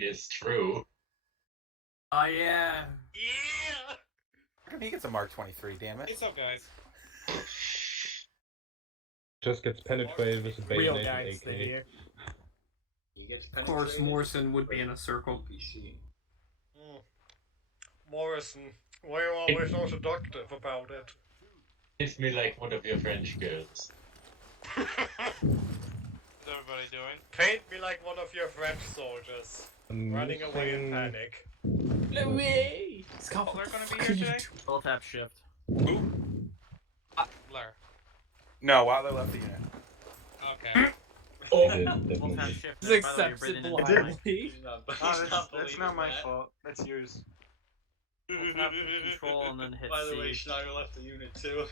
It is true. Oh yeah. Yeah! How come he gets a Mark 23, damn it? What's up, guys? Just gets penetrated with a Real bayonet and gangster AK. here. He gets Of course, penetrated Morrison would be in a circle. PC. Morrison, why are you always so seductive about it? Kiss me like one of your French girls. How's everybody doing? Paint me like one of your French soldiers, running away in panic. Away! Oh, they're gonna be here today? Full tap shift. Who? Blair. No, Wilder left the unit. Okay. Full tap shift. It's By the way, you're breathing in acceptable. my mic. He's not, That's not my fault. That's yours. Full tap control and then hit By the C. way, Schneider left the unit too.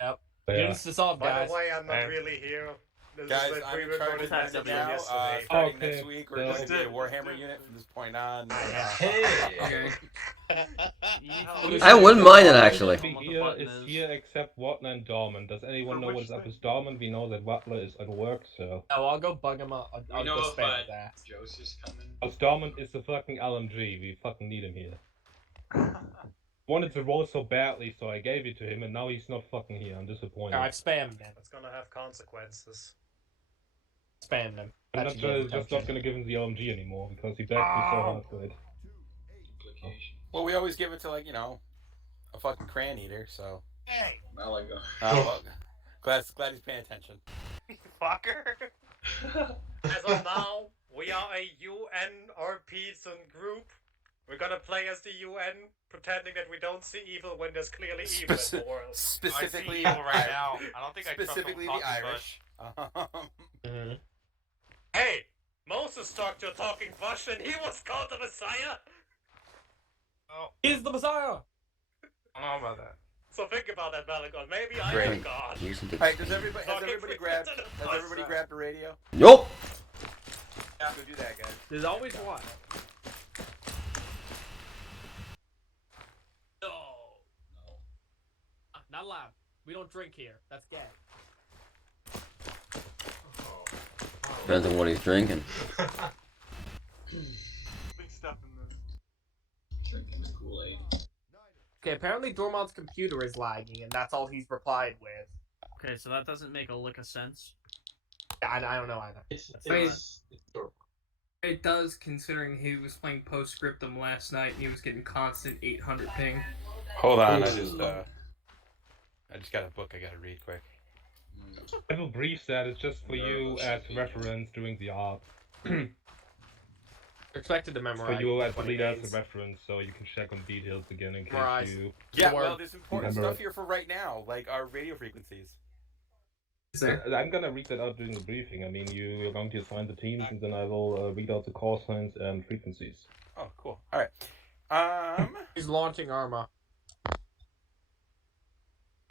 Yep. Yeah. Units dissolved, By guys. the way, I'm not Hey. really here. This Guys, is a I'm in charge pre-recorded of Tax unit message from now. yesterday. Starting Okay. next week, we're Yeah. going to be a Warhammer unit from this point on. Hey! I wouldn't mind it, Everybody actually. here is here except Watler and Dorman. Does anyone know what is up with Dorman? We know that Watler is at work, so. Oh, I'll go bug him up. I'll We know go if spam his ass. Joseph's coming. Because Dorman is the fucking LMG. We fucking need him here. Wanted to roll so badly, so I gave it to him, and now he's not fucking here. I'm disappointed. I've spammed him. It's gonna have consequences. Spammed him. I'm That not should gonna, get just not gonna give him the LMG anymore because he begged me so hard for it. Duplication. Well, we always give it to, like, you know, a fucking crayon eater, so. Hey! Malaga. Well, glad he's paying attention. Fucker. As of now, we are a UN peasant group. We're gonna play as the UN, pretending that we don't see evil when there's clearly evil in the world. Specifically, I see evil right now. I don't think I trust specifically them the talking Irish. Hey! Moses talked to a talking bush and he was called the Messiah! Oh, He's the Messiah! I don't know about that. So think about that, Malagon. Maybe I Great. am God. Alright, has everybody grabbed the radio? Yup. Yeah, go do that, guys. There's always one. No. Not allowed. We don't drink here. That's gay. Depends on what he's drinking. Big stuff in this. Drinking the Kool-Aid. Okay, apparently Dormont's computer is lagging, and that's all he's replied with. Okay, so that doesn't make a lick of sense. I don't know either. It's It does, considering he was playing Postscriptum last night and he was getting constant 800 ping. Hold on, I just got a book I gotta read quick. I will brief that it's just for you as reference during the art. You're expected to For memorize. you as 20 lead as days. a reference, so you can check on details again in case Memorize. you. Yeah, Or- well, there's important Remember stuff here for right now, like our radio frequencies. Is there? I'm gonna read that out during the briefing. I mean, you're going to assign the teams, and then I will read out the call signs and frequencies. Oh, cool. All right. He's launching Arma.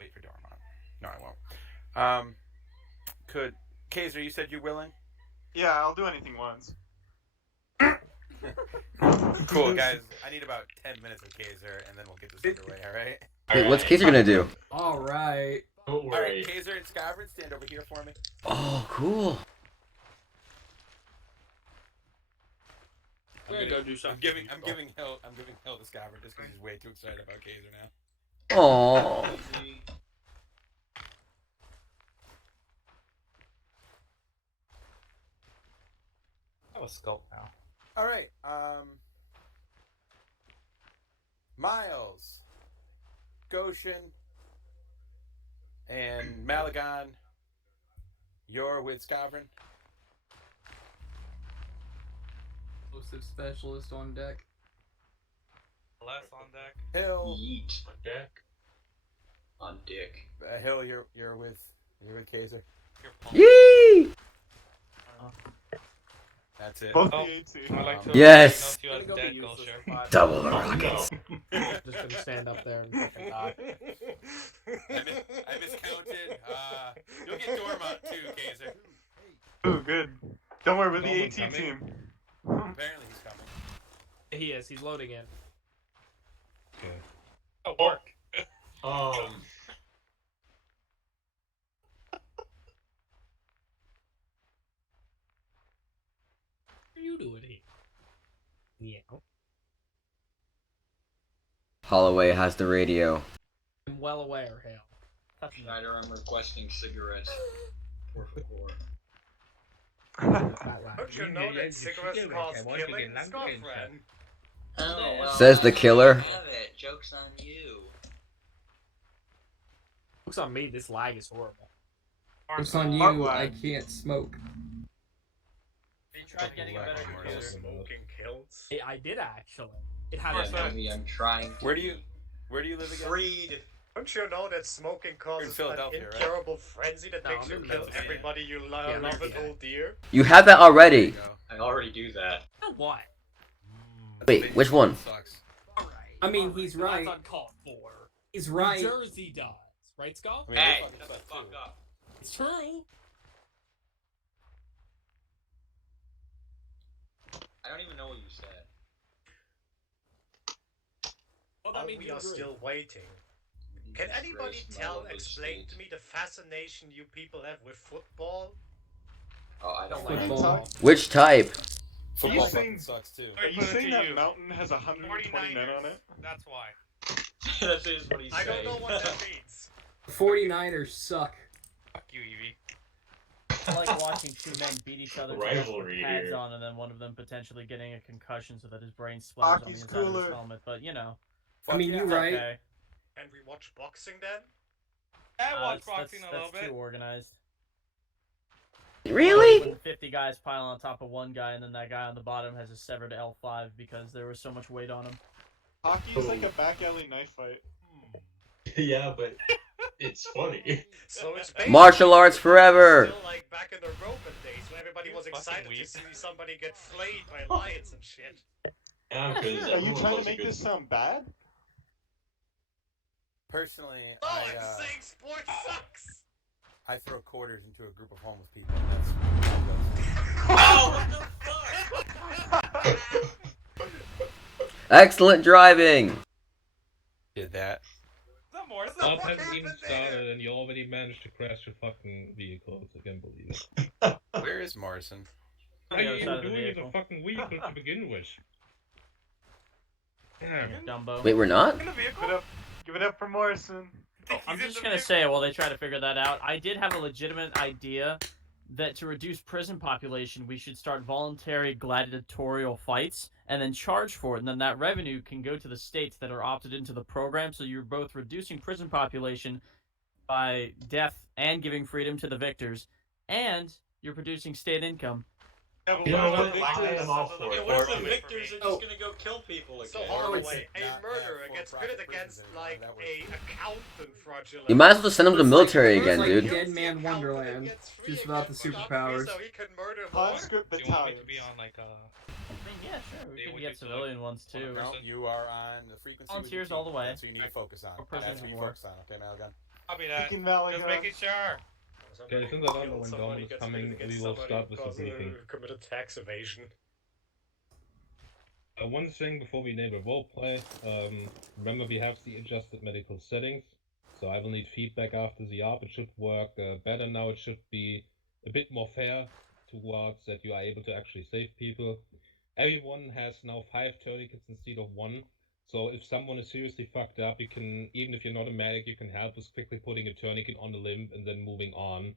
Wait for Dormont. No, I won't. Could Kaiser? You said you're willing. Yeah, I'll do anything once. Cool, guys. I need about 10 minutes with Kaiser, and then we'll get this underway. All right. Wait, what's Kaiser gonna do? Alright. Don't All worry. right, Kaiser and Skyvern, stand over here for me. Oh, cool. We're gonna go do something. I'm giving Hill the Skyvern just because he's way too excited about Kaiser now. Oh. I have a sculpt now. All right. Miles, Goshen, and Malagon. You're with Skyvern. Explosive specialist on deck. Less on deck. Hill, Yeet. Deck. On dick. Hill, you're with Kaiser. Your pump. Yee! That's it. Both Oh. the 18. I like to Yes. diagnose you as Gonna go dead, be useless Gulcher. for 5 Double the minutes. rockets. Just gonna stand up there and fucking die. I miscounted. You'll get Dormont too, Kaiser. Ooh, good. Don't worry, we're the Dormant AT coming? team. Apparently he's coming. He is. He's loading in. Okay. Oh, work. What are you doing here? Yeah. Holloway has the radio. I'm well aware, Hale. Schneider, I'm requesting cigarettes. Por favor. Don't you know that cigarettes cause killing, Scoffren? Oh, well, Says the I killer. have it. Joke's on you. Looks on me, this lag is horrible. It's on you. I can't smoke. You tried getting a better computer. Smoking kills. I did actually. It has Yeah, maybe I'm trying to Where do you live again? freed. Don't you know that smoking causes an Philadelphia, right? incurable frenzy that No, makes I'm you in kill Memphis. everybody you Yeah, love and yeah. hold dear? You have that There already. you go. I already do that. You know what? Wait, which one? Sucks. Alright. I mean, he's right. That's uncalled for. He's right. New Jersey does. Right, Scott? I mean, Hey, they fucking shut the suck, fuck too. up. It's true. I don't even know what you said. Well, that Oh, means we you are agree. still waiting. Can Disgrace anybody my lovely explain state. to me the fascination you people have with football? Oh, I don't Like like Football. Which type? Football You fucking think- sucks too. Are you saying that mountain has 120 men on it? That's why. That is what he's I saying. don't know what that means. 49ers suck. Fuck you, Evie. I like watching two men beat each other to death with Rivalry pads here. on, and then one of them potentially getting a concussion so that his brain splatters on the Hockey's inside of his cooler. helmet. But you know, I mean, Fuck you're yeah. right. okay. And we watch boxing then? I watch that's, boxing a little that's bit. too organized. Really? When 50 guys pile on top of one guy, and then that guy on the bottom has a severed L5 because there was so much weight on him. Hockey's like a back alley knife fight. Yeah, but it's funny. So it's basically Martial arts forever. still like back in the Roman days when everybody was fucking excited to weep. see somebody get flayed by lions and shit. Yeah, because Are you everyone trying to loves a make good- this sound bad? Personally, No, I I'm saying sports sucks! I throw quarters into a group of homeless people. And that's Oh, what the fuck? Excellent driving. did that. Some more. Some Love more hasn't even happened there. started and you already managed to crash your fucking vehicle. I can't believe it. Where is Morrison? What On are the you other even side of the doing with vehicle. a fucking vehicle to begin with? Damn. Dumbo. Wait, we're not? In the vehicle? Give it up for Morrison. I'm He's in just the gonna vehicle. say, while they try to figure that out, I did have a legitimate idea that to reduce prison population, we should start voluntary gladiatorial fights and then charge for it, and then that revenue can go to the states that are opted into the program. So you're both reducing prison population by death and giving freedom to the victors, and you're producing state income. You know what? I'm all for Yeah, it. what if the Or- victors are just gonna go kill people again? So Holloway, a Not murderer have gets for-profit pitted against prisons anymore, like that was- a accountant fraudulent. You might as well send them to the military It's again, like dude. Dead Man Wonderland, just without the superpowers. So he can murder more. Conscript Do you want me battalion. to be on like I mean, yeah, sure, we They can would get do so, civilian ones too. No, you are on the frequency. with Volunteers your all the team. way. That's what you need to focus on. Or prisoners That's what you of war. focus on. Okay, Malagon. Copy that. Deacon Valley Just Gun. making sure. Okay, since I don't know when Dawn is coming, we will start with the briefing. Committed tax evasion. One thing before we enable roleplay, remember we have the adjusted medical settings, so I will need feedback after the ARP. It should work better now. It should be a bit more fair towards that you are able to actually save people. Everyone has now 5 tourniquets instead of 1, so if someone is seriously fucked up, you can, even if you're not a medic, you can help with quickly putting a tourniquet on the limb and then moving on.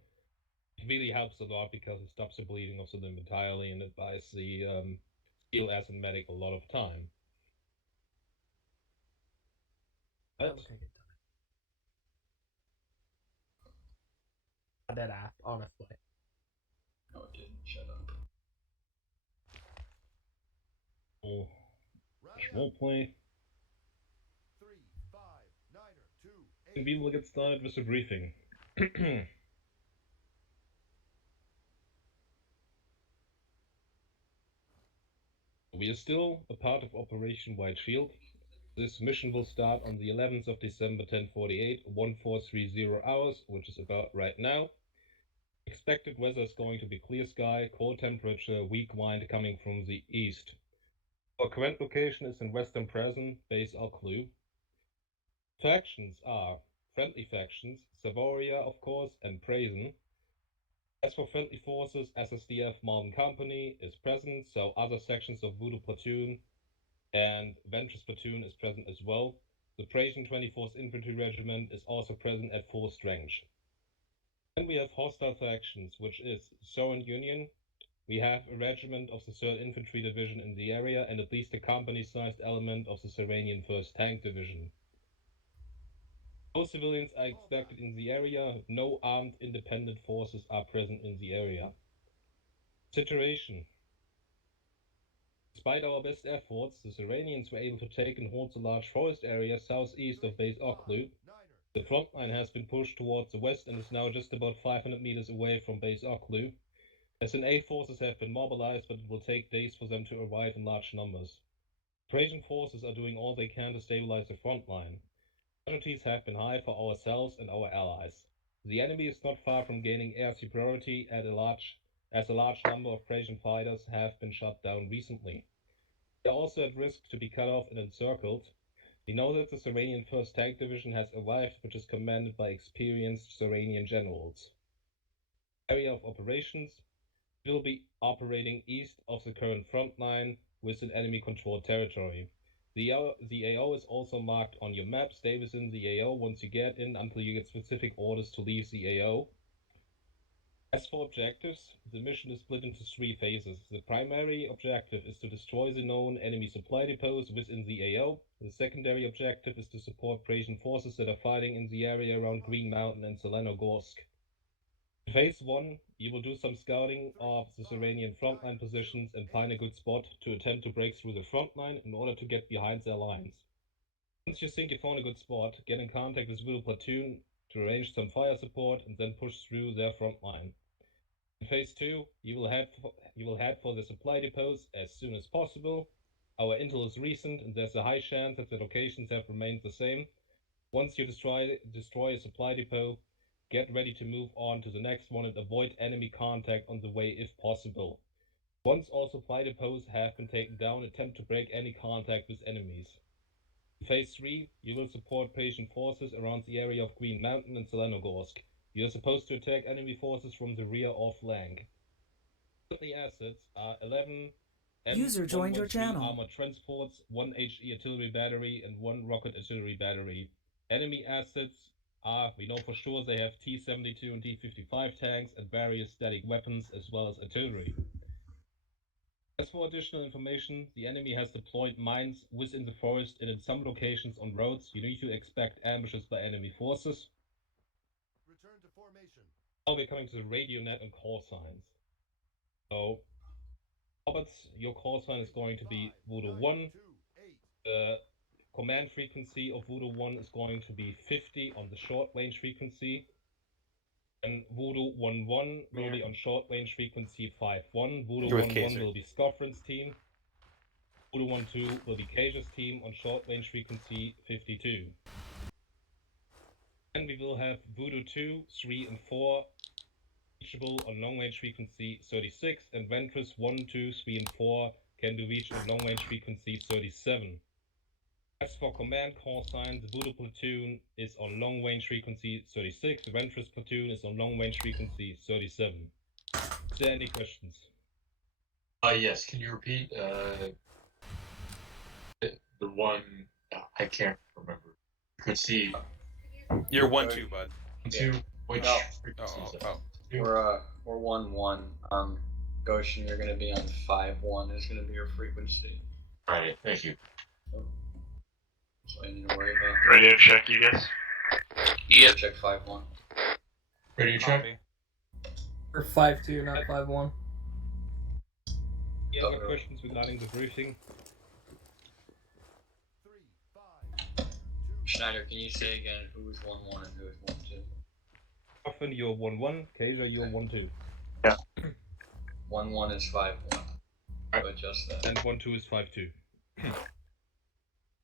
It really helps a lot because it stops the bleeding of the limb entirely and it buys the heal as a medic a lot of time. But That app, honestly. No, it didn't. Shut up. roleplay. And we will get started with the briefing. We are still a part of Operation White Shield. This mission will start on the 11th of December 1048, 1430 hours, which is about right now. Expected weather is going to be clear sky, cold temperature, weak wind coming from the east. Our current location is in Western Prison, base Alclu. Factions are friendly factions, Savoria of course, and Prazen. As for friendly forces, SSDF Mountain Company is present, so other sections of Voodoo Platoon and Ventress Platoon is present as well. The Praesian 24th Infantry Regiment is also present at full strength. Then we have hostile factions, which is Savorian Union. We have a regiment of the 3rd Infantry Division in the area and at least a company-sized element of the Savorian 1st Tank Division. No civilians are expected in the area, no armed independent forces are present in the area. Situation. Despite our best efforts, the Savorians were able to take and hold the large forest area southeast of Base Oklu. The front line has been pushed towards the west and is now just about 500 meters away from Base Oklu. SNA forces have been mobilized, but it will take days for them to arrive in large numbers. Praesian forces are doing all they can to stabilize the front line. Casualties have been high for ourselves and our allies. The enemy is not far from gaining air superiority as a large number of Praesian fighters have been shot down recently. They are also at risk to be cut off and encircled. We know that the Savorian 1st Tank Division has arrived, which is commanded by experienced Savorian generals. Area of operations will be operating east of the current front line within enemy-controlled territory. The AO is also marked on your map. Stay within the AO once you get in until you get specific orders to leave the AO. As for objectives, the mission is split into 3 phases. The primary objective is to destroy the known enemy supply depots within the AO. The secondary objective is to support Praesian forces that are fighting in the area around Green Mountain and Zelenogorsk. In phase 1, you will do some scouting of the Savorian frontline positions and find a good spot to attempt to break through the front line in order to get behind their lines. Once you think you found a good spot, get in contact with Voodoo Platoon to arrange some fire support and then push through their front line. In phase 2, you will head for the supply depots as soon as possible. Our intel is recent and there's a high chance that the locations have remained the same. Once you destroy a supply depot, get ready to move on to the next one and avoid enemy contact on the way if possible. Once all supply depots have been taken down, attempt to break any contact with enemies. In phase 3, you will support Praesian forces around the area of Green Mountain and Zelenogorsk. You are supposed to attack enemy forces from the rear or flank. The assets are 11 User joined your channel. armored transports, 1 HE artillery battery, and 1 rocket artillery battery. Enemy assets are, we know for sure they have T-72 and T-55 tanks and various static weapons as well as artillery. As for additional information, the enemy has deployed mines within the forest and in some locations on roads. You need to expect ambushes by enemy forces. Return to formation. Now we're coming to the radio net and call signs. So, Roberts, your call sign is going to be Voodoo 1. The command frequency of Voodoo 1 is going to be 50 on the short range frequency. And Voodoo 1-1 will be on short range frequency 5-1. Voodoo 1-1 will be Scoffrin's team. Voodoo 1-2 will be Cage's team on short range frequency 52. Then we will have Voodoo 2, 3, and 4 reachable on long range frequency 36, and Ventress 1, 2, 3, and 4 can be reached on long range frequency 37. As for command call signs, the Voodoo Platoon is on long range frequency 36, the Ventress Platoon is on long range frequency 37. Is there any questions? Yes, can you repeat the one I can't remember. Frequency. You're 1-2, bud. 2, which No. frequency is that? Oh. We're 1-1. Goshen, you're gonna be on 5-1 is gonna be your frequency. Alright, thank you. So I need to worry about. Radio check, you guys. Yeah. Check 5-1. Radio check? Copy. Or 5-2, not 5-1. Any other questions regarding the briefing? Schneider, can you say again who's 1-1 and who's 1-2? Often you're 1-1, Kaja you're 1-2. 1-1 is 5-1. So adjust that. And 1-2 is 5-2.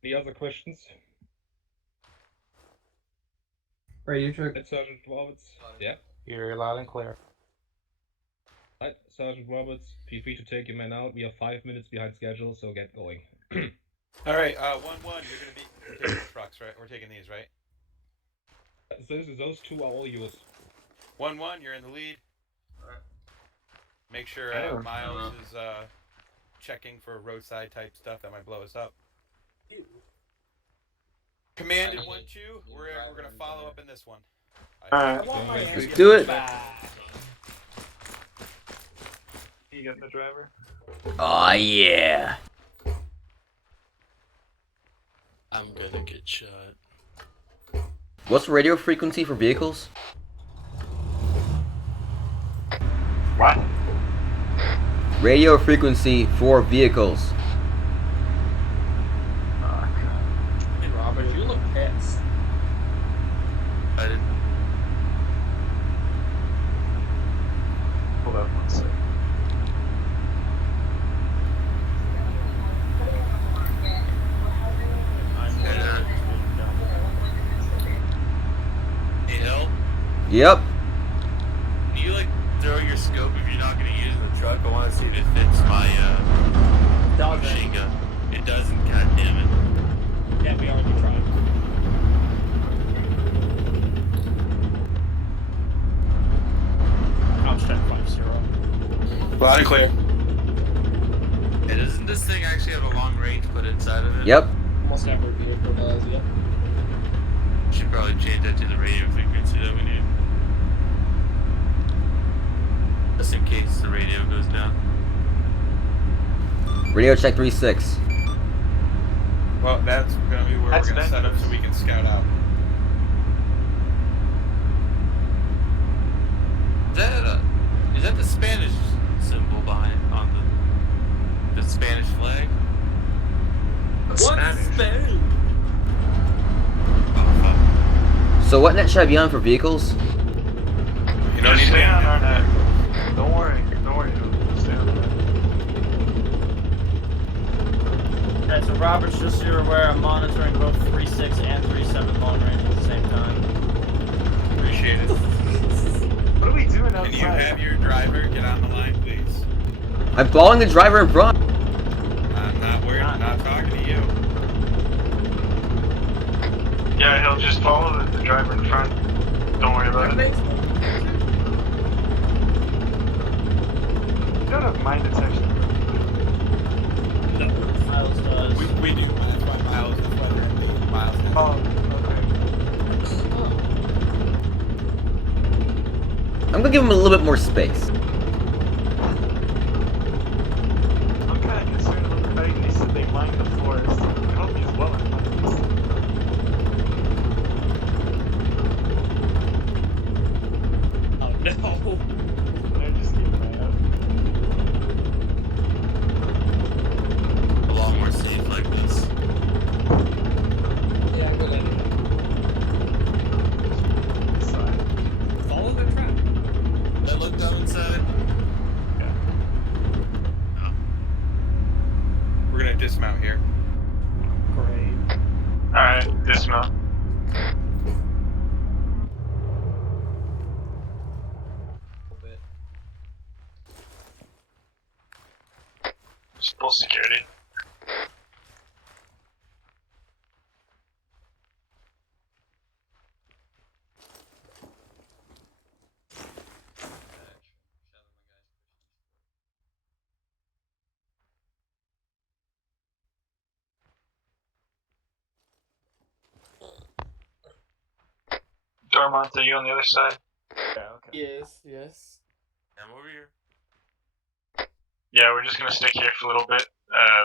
Any other questions? Radio check. Right, Sergeant Roberts? Yeah? You're loud and clear. Right, Sergeant Roberts, feel free to take your men out. We are 5 minutes behind schedule, so get going. Alright, 1-1, you're gonna be we're taking the trucks, right? We're taking these, right? Those 2 are all yours. 1-1, you're in the lead. Make sure Oh. Miles is checking for roadside type stuff that might blow us up. Command in 1-2. We're gonna follow up in this one. Alright. Let's do it. You getting the driver? Aw, yeah. I'm gonna get shot. What's the radio frequency for vehicles? What? Radio frequency for vehicles. Hey, Robert, you look pissed. I didn't. Hold up one second. Hey, Hill, Yep. can you like throw your scope if you're not gonna use the truck? I want to see if it fits my machine gun. It doesn't. God damn it. Yeah, we already tried. Couch check 5-0. Loud and clear. Hey, doesn't this thing actually have a long range put inside of it? Yep. Almost every vehicle does, yep. Should probably change that to the radio frequency that we need. Just in case the radio goes down. Radio check 3-6. Well, that's gonna be where we're gonna set up so we can scout out. Is that the Spanish symbol behind on the Spanish flag? What's Spanish? Oh, fuck. So what net should I be on for vehicles? You don't need to Stay be on on our that. net. Don't worry. Stay on the net. Alright, so Roberts, just so you're aware, I'm monitoring both 3.6 and 3.7 long range at the same time. Appreciate it. What are we doing outside? Can you have your driver get on the line, please? I'm following the driver in front. I'm not worried. I'm not talking to you. Yeah, he'll just follow the driver in front. Don't worry about it. You don't have mine detection. Miles does. We do. That's why Miles is whether it be Miles. Oh, okay. I'm gonna give him a little bit more space. I'm kind of concerned about the fact they said they mined the forest. I hope he's well in mind. Oh no. They're just keeping an eye out. A lot more safe like this. Yeah, good idea. Side. Follow the trap. That look down inside. We're gonna dismount here. Great. Alright, dismount. Full security. Dormont, are you on the other side? Yeah, okay. Yes. I'm over here. Yeah, we're just gonna stick here for a little bit.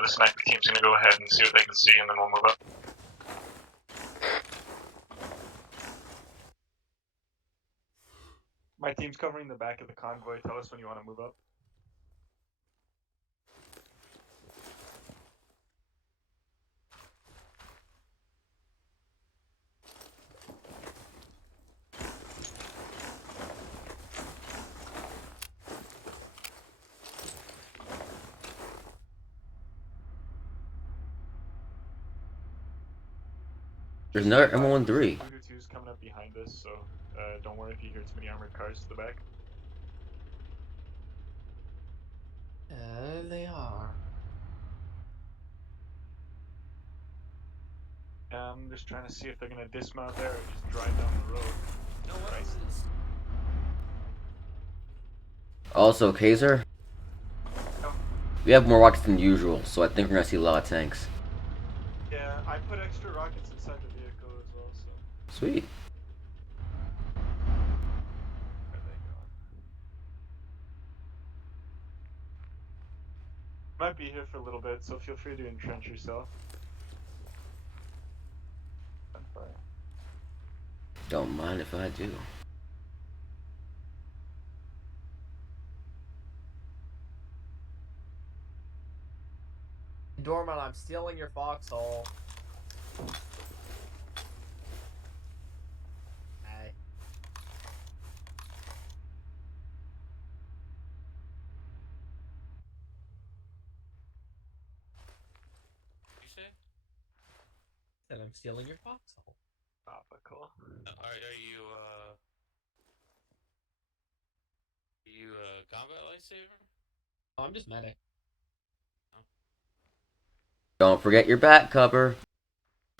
The sniper team's gonna go ahead and see what they can see, and then we'll move up. My team's covering the back of the convoy. Tell us when you want to move up. There's another M13. 222's coming up behind us, so don't worry if you hear too many armored cars to the back. They are. I'm just trying to see if they're gonna dismount there or just drive down the road. No Christ. Also, Kaiser, We have more rockets than usual, so I think we're gonna see a lot of tanks. Yeah, I put extra rockets inside the vehicle as well, so. Sweet. Where they go? Might be here for a little bit, so feel free to entrench yourself. Don't mind if I do. Dorman, I'm stealing your foxhole. Hey. You say? And I'm stealing your foxhole. Topical. Are you combat lightsaber? Oh, I'm just medic. Don't forget your back cover.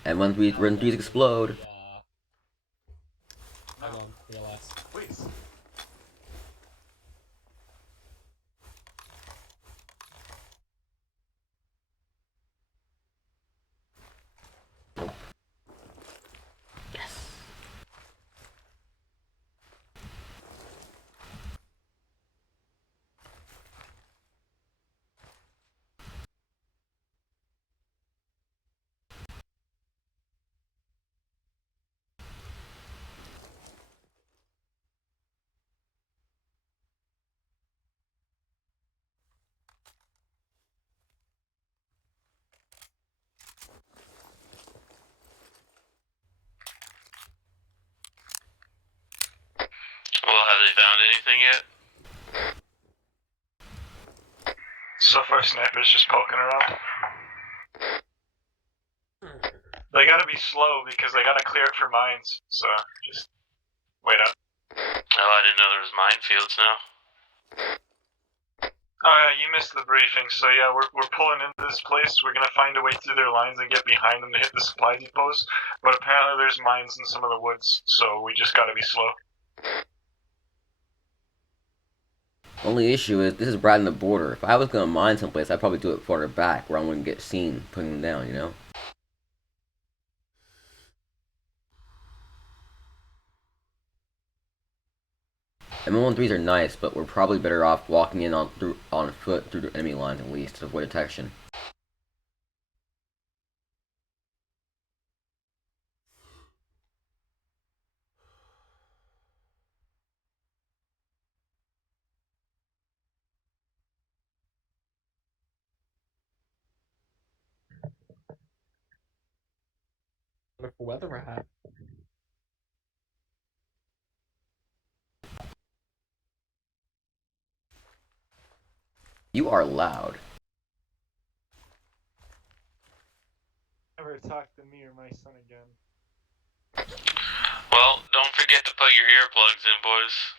And when these explode. Hold on, realize. Please. Well, have they found anything yet? So far, Sniper's just poking around. They gotta be slow because they gotta clear it for mines, so just wait up. Oh, I didn't know there was minefields now. You missed the briefing, so yeah, we're pulling into this place. We're gonna find a way through their lines and get behind them to hit the supply depots, but apparently there's mines in some of the woods, so we just gotta be slow. Only issue is, this is right on the border. If I was gonna mine someplace, I'd probably do it farther back, where I wouldn't get seen putting them down, you know? M13s are nice, but we're probably better off walking in on foot through the enemy lines at least, to avoid detection. Wonderful weather I have. You are loud. Never talk to me or my son again. Well, don't forget to put your earplugs in, boys.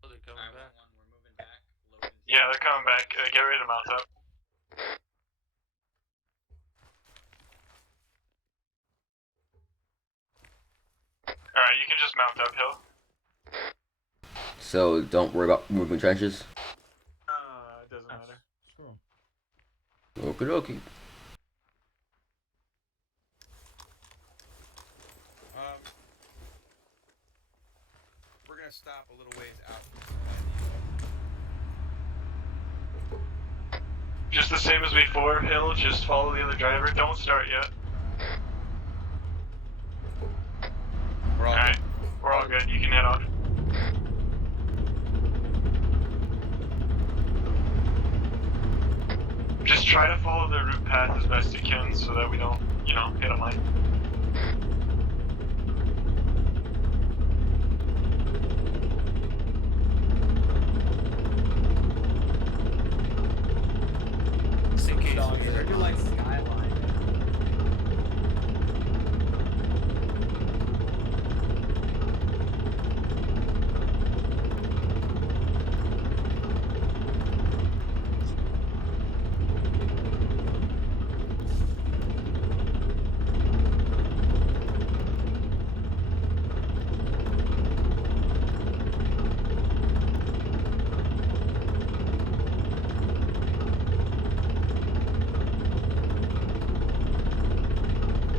Oh, they're coming back. Yeah, they're coming back. Get ready to mount up. Alright, you can just mount uphill. So don't worry about moving trenches. It doesn't matter. Okie dokie. stop a little ways out. Just the same as before, Hill, just follow the other driver. Don't start yet. Alright, we're all good. You can head off. Just try to follow the route path as best you can so that we don't, you know, hit a mine. Just in case. They're doing like skyline.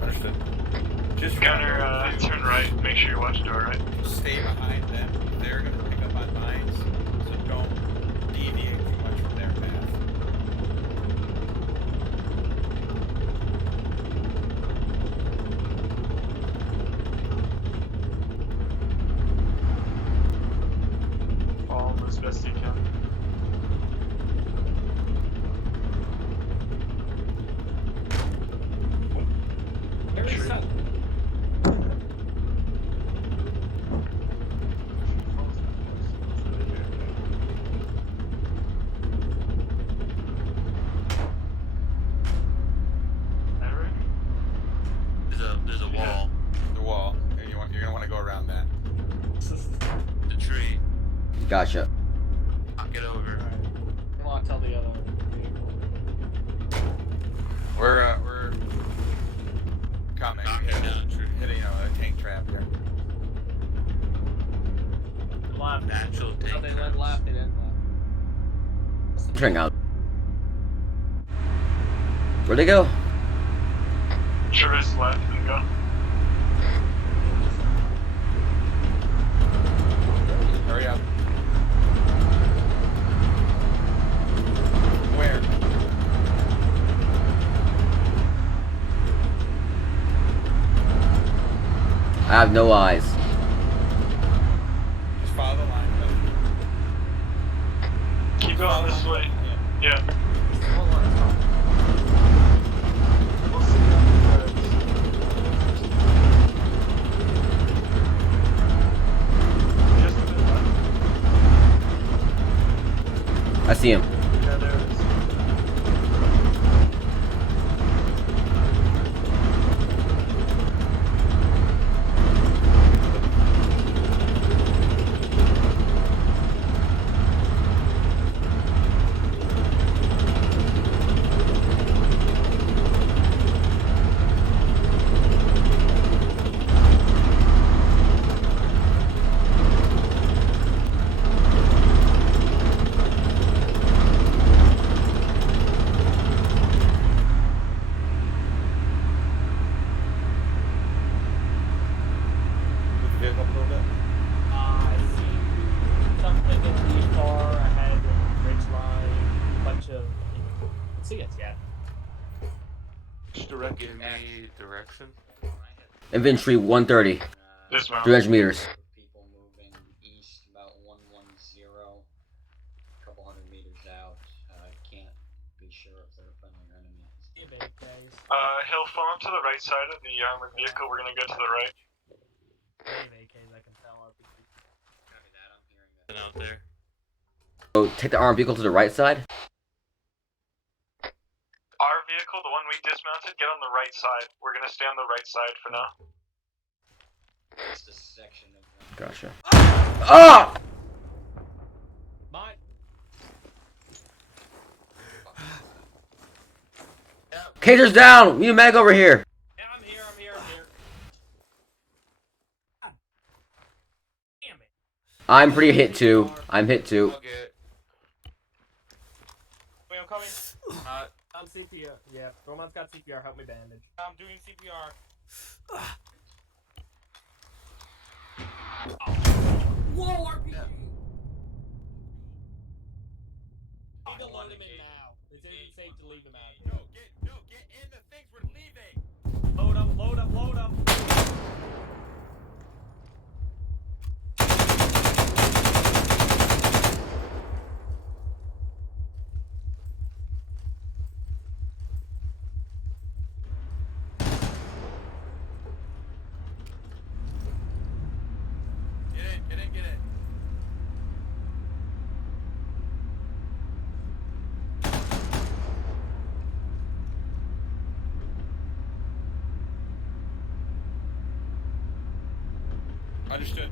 Understood. Just Gunner, turn right. Make sure you watch the door, right? stay behind them. They're gonna pick up on mines, so don't deviate too much from their path. Follow them as best you can. Very subtle. There's a wall. The wall. And you're gonna want to go around that. The tree. Gotcha. Knock it over. I want to tell the other. We're coming. Knocking down a tree. Hitting a tank trap here. Left. Natural Oh, tank. they went left. They didn't left. Turning out. Where'd they go? Traverse left and go. Hurry up. Where? I have no eyes. Just follow the line. Keep going this way. Yeah. Hold on, stop. We'll see you on the Just a bit left. I see him. Yeah, there it is. Move the vehicle up a little bit. I see something in the far ahead, ridgeline, bunch of. Can't see it yet. Which direction? Give me direction. Infantry 130. Dismount. 300 meters. People moving east about 110, a couple hundred meters out. Can't be sure if they're a friendly or enemy. Hill, fall up to the right side of the armored vehicle. We're gonna get to the right. AKs, I can tell. Been out there. So take the armed vehicle to the right side. Our vehicle, the one we dismounted, get on the right side. We're gonna stay on the right side for now. It's the section of Gotcha. Ah! Mine. Cater's down! We need a mag over here. Yeah, I'm here. Damn it. I'm pretty hit too. I'm hit too. Okay. Wait, I'm coming. I'm CPR. Yeah, Roman's got CPR. Help me bandage. I'm doing CPR. Whoa, RPG! Need to load them in now. This isn't safe to leave them out here. No, get in the things. We're leaving. Load them, load them, load them. Get in. Understood.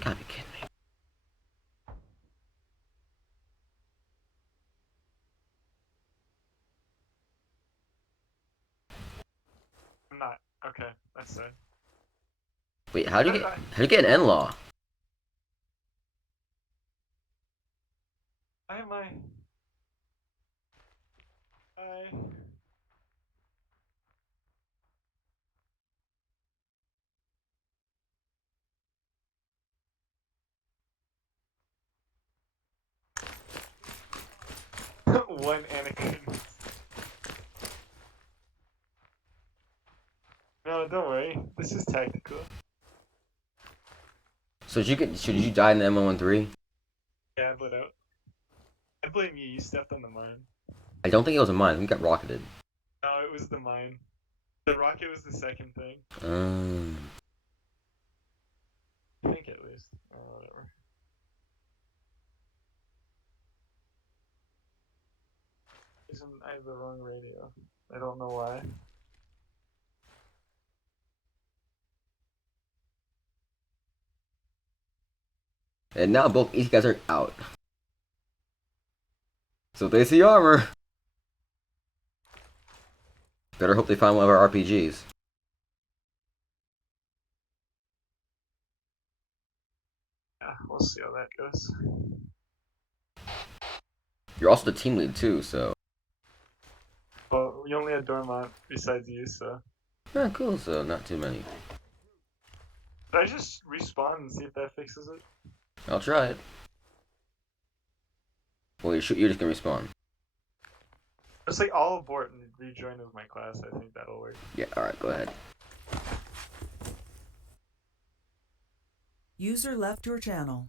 Gotta be kidding me. I'm not. Okay, that's sad. Wait, how do you get an N-Law? I have my. One Anakin. No, don't worry. This is tactical. So should you die in the M113? Yeah, I bled out. I blame you. You stepped on the mine. I don't think it was a mine. We got rocketed. No, it was the mine. The rocket was the second thing. I think at least. Or whatever. I have the wrong radio. I don't know why. And now both these guys are out. So they see armor. Better hope they find one of our RPGs. Yeah, we'll see how that goes. You're also the team lead too, so. Well, we only had Dormont besides you, so. Yeah, cool. So not too many. Did I just respawn and see if that fixes it? I'll try it. Well, you're just gonna respawn. It's like all abort and rejoin with my class. I think that'll work. Yeah. All right. Go ahead. User left your channel.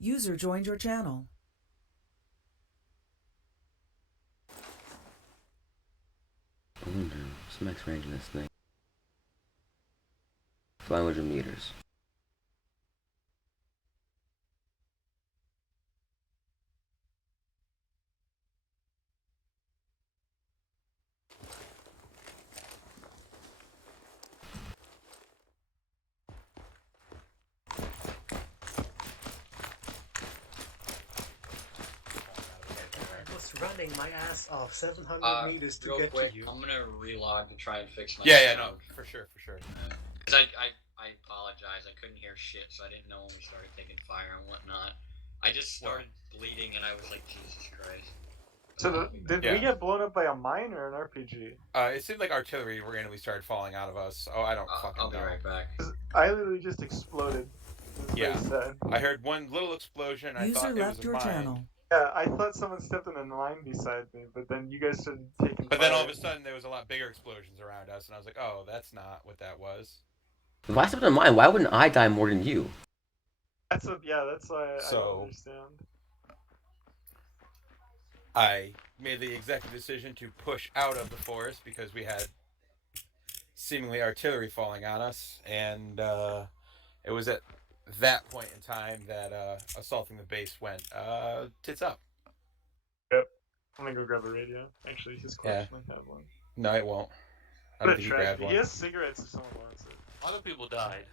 User joined your channel. Oh no, what's the max range in this thing? 500 meters. Running my ass off 700 meters to real get quick, to you. I'm gonna relog to try and fix my Yeah, sound. no, for sure. Because I apologize, I couldn't hear shit, so I didn't know when we started taking fire and whatnot. I just started bleeding and I was like, Jesus Christ. So did we get blown up by a mine or an RPG? It seemed like artillery randomly started falling out of us. Oh, I don't fucking I'll be know. right back. I literally just exploded. Yeah. They said. I heard one little explosion. I User thought it left was a your mine. channel. Yeah, I thought someone stepped in the line beside me, but then you guys started taking But fire. then all of a sudden there was a lot bigger explosions around us, and I was like, oh, that's not what that was. If I stepped in mine, why wouldn't I die more than you? That's why I don't understand. I made the executive decision to push out of the forest because we had seemingly artillery falling on us, and it was at that point in time that assaulting the base went tits up. Yep. I'm gonna go grab a radio. Actually, his clutch might have one. No, it won't. I What don't a think he grabbed tragedy. one. He has cigarettes if someone wants it. A lot of people died.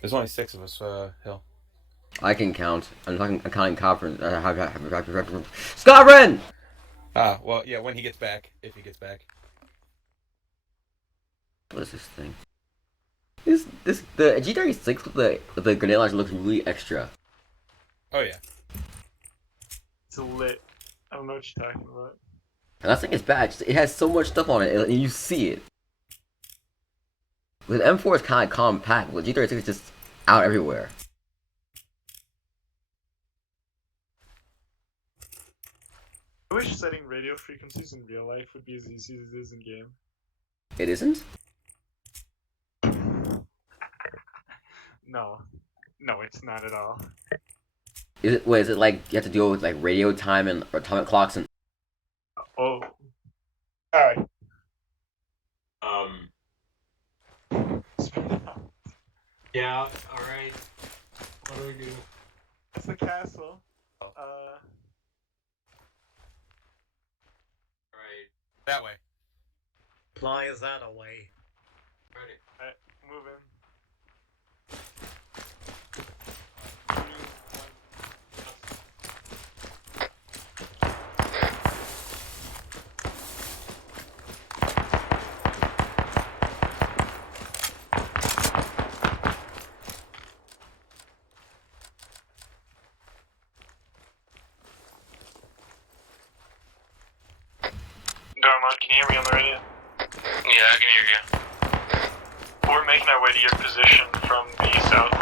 There's only 6 of us, Hill. I can count. I'm counting conference. Scotland! Ah, well, yeah, when he gets back, if he gets back. What is this thing? The G36 with the grenade launcher looks really extra. Oh yeah. It's lit. I don't know what you're talking about. And that thing is bad. It has so much stuff on it, and you see it. With M4 is kind of compact, but G36 is just out everywhere. I wish setting radio frequencies in real life would be as easy as it is in game. It isn't? No. No, it's not at all. Is it like you have to deal with like radio time and atomic clocks and Oh. Alright. Yeah, alright. What do we do? It's the castle. Alright. That way. Fly is that away? Ready. Alright, moving. Darmon, can you hear me on the radio? Yeah, I can hear you. We're making our way to your position from the south.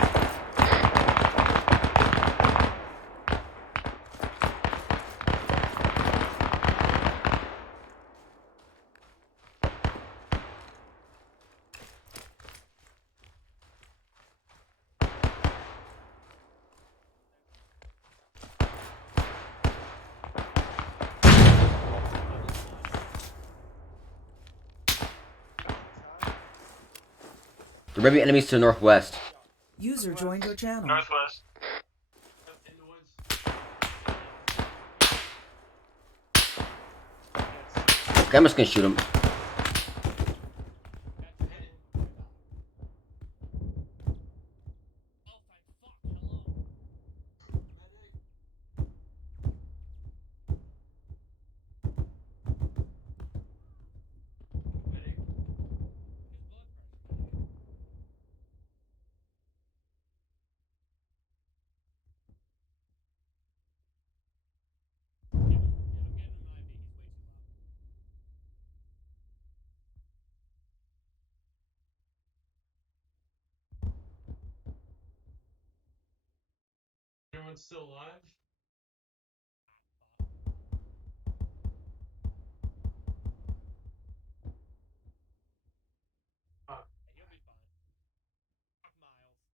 there may be enemies to the northwest. User joined your channel. Northwest. Okay, I'm just gonna shoot him. Everyone's still alive? You'll be fine. Miles.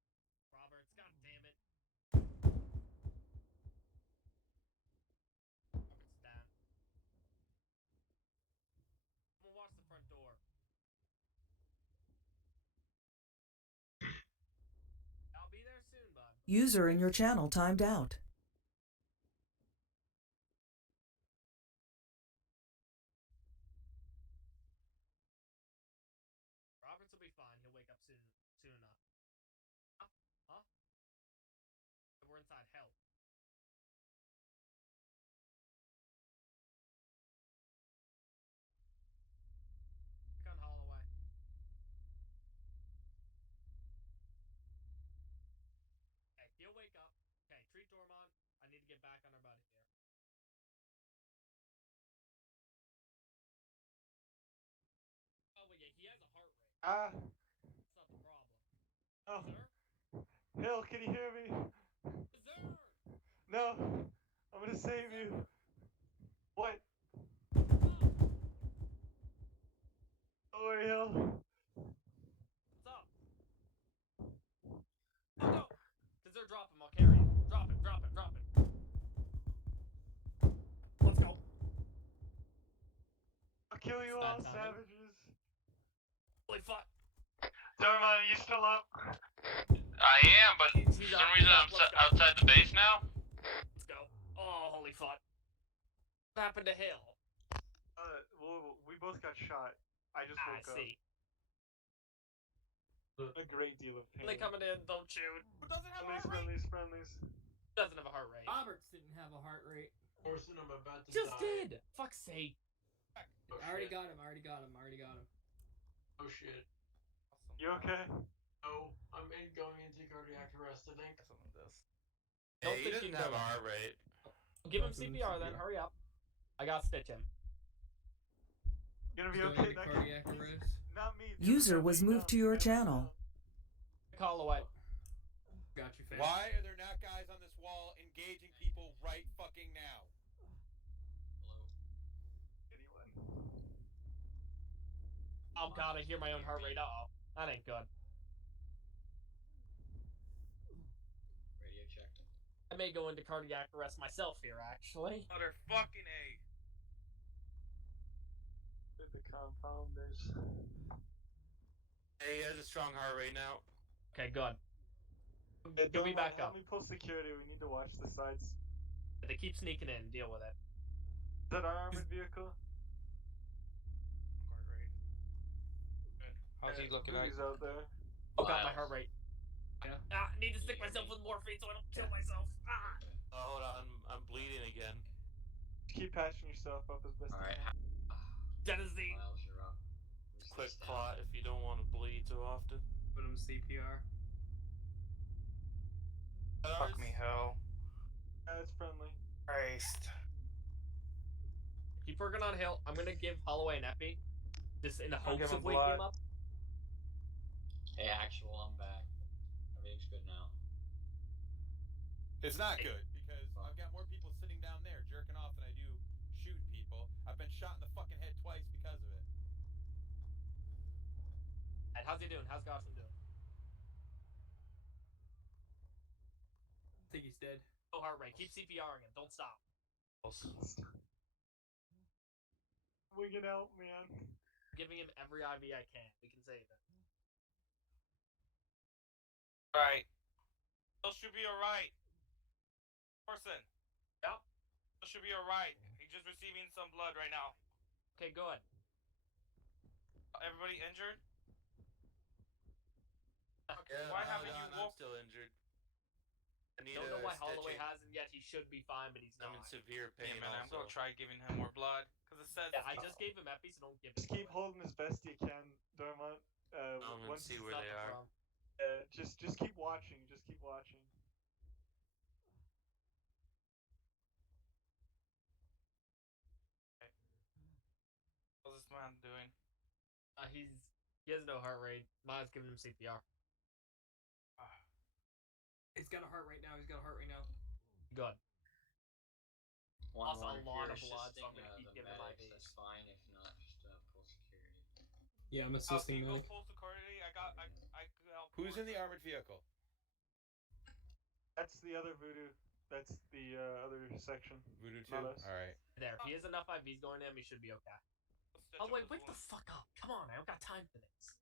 Roberts, god damn it. Robert's down. I'm gonna watch the front door. I'll be there soon, bud. User in your channel timed out. Roberts will be fine. He'll wake up soon enough. Huh? We're inside hell. Gun Holloway. Hey, he'll wake up. Ah. That's not the problem. Oh. Hill, can you hear me? No. I'm gonna save you. What? Don't worry, Hill. What's up? Go! Dessert, drop him. I'll carry him. Drop him, drop him, drop him. Let's go. I'll kill you all, Bad timing. savages. Holy fuck. Darman, are you still up? I am, but for some reason I'm outside the base now. Let's go. Oh, holy fuck. What happened to Hill? Well, we both got shot. I just woke up. see. A great deal of pain. They coming in, don't shoot. Who doesn't have a heart rate? Friendlies. Doesn't have a heart rate. Roberts didn't have a heart rate. Orson, I'm about to Just die. did. Fuck's sake. Oh, I already shit. got him. I already got him. I already got him. Oh shit. You okay? No, I'm going into cardiac arrest, I think. Something like this. Don't Hey, he think doesn't you have know. a heart rate. Give him CPR then. Hurry up. I got stitch him. You gonna be Going okay? into cardiac arrest. Not me. User was moved to your channel. Call away. Got you, fam. Why are there not guys on this wall engaging people right fucking now? Anyone? Oh god, I hear my own heart rate. Uh-oh. That ain't good. Radio check. I may go into cardiac arrest myself here, actually. Mother fucking A. The compounders. Hey, he has a strong heart rate now. Okay, good. Hey, Get me back help up. me pull security. We need to watch the sides. They keep sneaking in. Deal with it. Is that our armored vehicle? Heart rate. Good. How's he looking like? Who's out there? Oh god, my heart rate. Yeah. Ah, I need to stick myself with morphine so I don't kill myself. Ah. Oh, hold on, I'm bleeding again. Keep patching yourself up as best Alright. you can. Adenosine. Miles, you're up. Quick clot if you don't want to bleed too often. Put him CPR. Fuck me, hell. It's friendly. Christ. Keep working on Hill. I'm gonna give Holloway an epi. Just in the I'll hopes give of him waking him blood. up. Hey, actual, I'm back. Everything's good now. It's not good because I've got more people sitting down there jerking off than I do shooting people. I've been shot in the fucking head twice because of it. And how's he doing? How's Gosling doing? I think he's dead. No heart rate. Keep CPRing him. Don't stop. We can help, man. Giving him every IV I can. We can save him. Right. Those should be alright. Person. Yep. Those should be alright. He's just receiving some blood right now. Okay, good. Everybody injured? Okay, Yeah, why haven't you I'm woke? still injured. I need Don't know why Holloway stitching. hasn't yet. He should be fine, but he's I'm not. in severe pain Yeah, man, I'm also. gonna try giving him more blood. Cause it says. Yeah, I just gave him epi, so don't give him. Just keep holding as best you can, Dormont. I'm gonna Once see it's where not they the are. front. Just keep watching. Just keep watching. How's this man doing? He has no heart rate. Mine's giving him CPR. He's got a heart rate now. He's got a heart rate now. Good. One Also, a if lot you're of blood, so I'm assisting, gonna keep the giving him medics, IVs. that's fine. If not, just pull security. Yeah, I'm Can assisting you go medic. full security? I could help. Who's in the armored vehicle? That's the other voodoo. That's the other section. Voodoo 2? Not us. Alright. There. He has enough IVs going to him. He should be okay. Oh wait, wake the fuck up! Come on, I don't got time for this.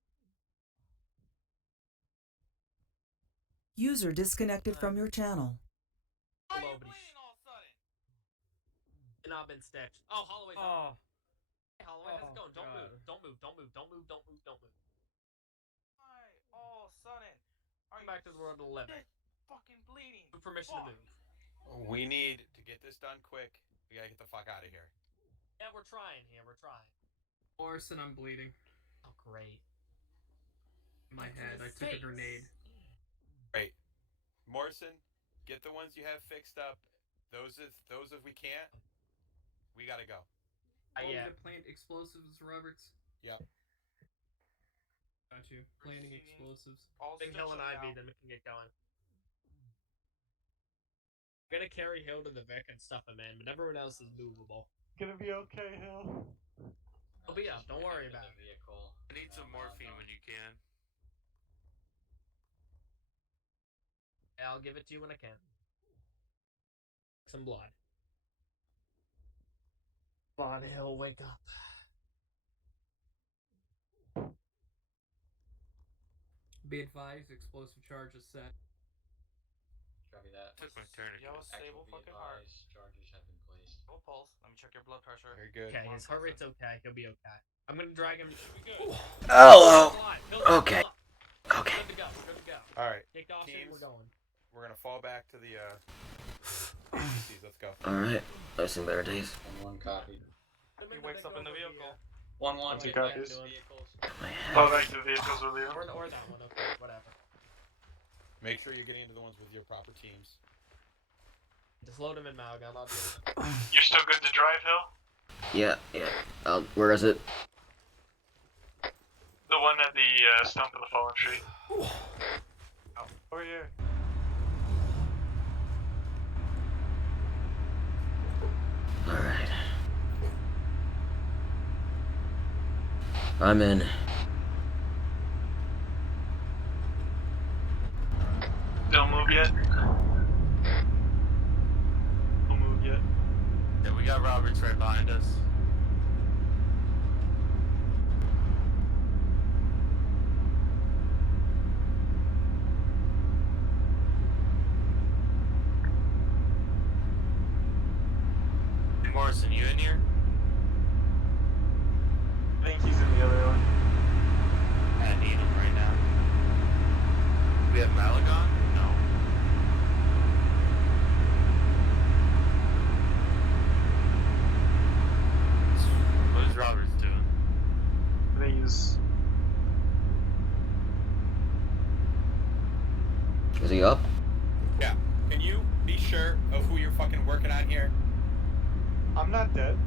User disconnected from your channel. Why are Hello, you but bleeding all of a sudden? Not been stitched. Oh, Holloway's up. Oh. Hey, Holloway, how's it going? Don't God. move. Don't move. Don't move. Don't move. Don't move. Don't move. Why all of a sudden? Are Come back to the world of the living. fucking bleeding? With permission to Fuck. move. We need to get this done quick. We gotta get the fuck out of here. Yeah, we're trying here. We're trying. Orson, I'm bleeding. Oh, great. In my head, I his took a face. grenade. Great. Morrison, get the ones you have fixed up. Those if we can't, we gotta go. Want me Yeah. to plant explosives, Roberts? Yep. Got you. Planting explosives. Big Hill and Ivy, then we can get going. I'm gonna carry Hill to the Vic and stuff him in, but everyone else is movable. Gonna be okay, Hill. I'll be up. Don't worry about it. I need some morphine when you can. Yeah, I'll give it to you when I can. Some blood. Come on, Hill, wake up. Be advised, explosive charge is set. Copy that. Took my turn. Yo, stable fucking heart. Charges have been placed. Full pulse. Let me check your blood pressure. Very good. Okay, his heart rate's okay. He'll be okay. I'm gonna drag him. Hello. Okay. Okay. Good to go. Good to go. All right. Take Dawson. Teams, We're going. we're gonna fall back to the agencies. Let's go. All right. There's some better days. 1-1 copy. He wakes up in the vehicle. 1-1. Two Get back to copies. vehicles. Fall back to the vehicles with you. Or that one. Okay, whatever. Make sure you're getting into the ones with your proper teams. Just load him in Malgun. I'll do it. You're still good to drive, Hill? Yeah. Where is it? The one at the stump of the fallen tree. Over here. All right. I'm in. Don't move yet. Don't move yet. Yeah, we got Roberts right behind us. Morrison, you in here? I think he's in the other one. I need him right now. We have Malagon? No. What is Roberts doing? I think he's... Is he up? Yeah. Can you be sure of who you're fucking working on here? I'm not dead.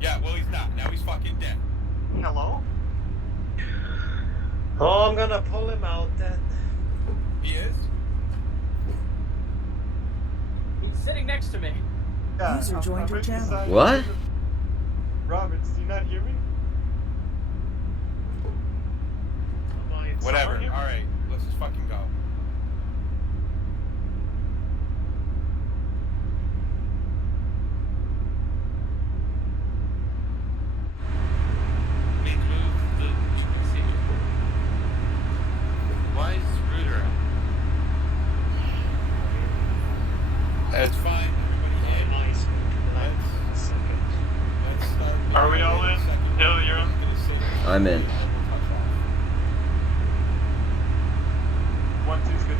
Yeah, well he's not. Now he's fucking dead. Hello? Oh, I'm gonna pull him out then. He is? He's sitting next to me. Yeah, User joined your right channel. beside you. What? Roberts, do you not hear me? Whatever. Alright, let's just fucking go. Why is Ruder out? That's fine. Everybody in. Let's start. Are we all in? Hill, you're in? I'm in. 1-2's good for me.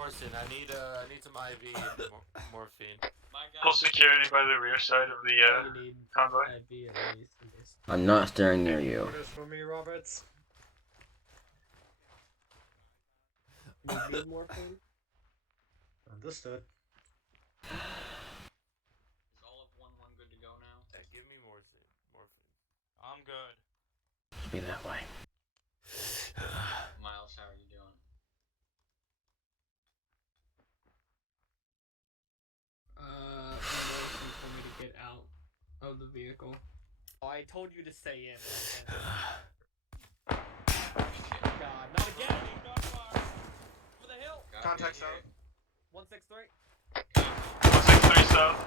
Morrison, I need some IV and morphine. Pull security by the rear side of the convoy. I'm not staring near you. Orders for me, Roberts. You need morphine? Understood. Is all of 1-1 good to go now? Yeah, give me morphine. I'm good. Be that way. Miles, how are you doing? Morrison told me to get out of the vehicle. Oh, I told you to stay in. God, not again! Over the hill! Contact south. 163. 163 south.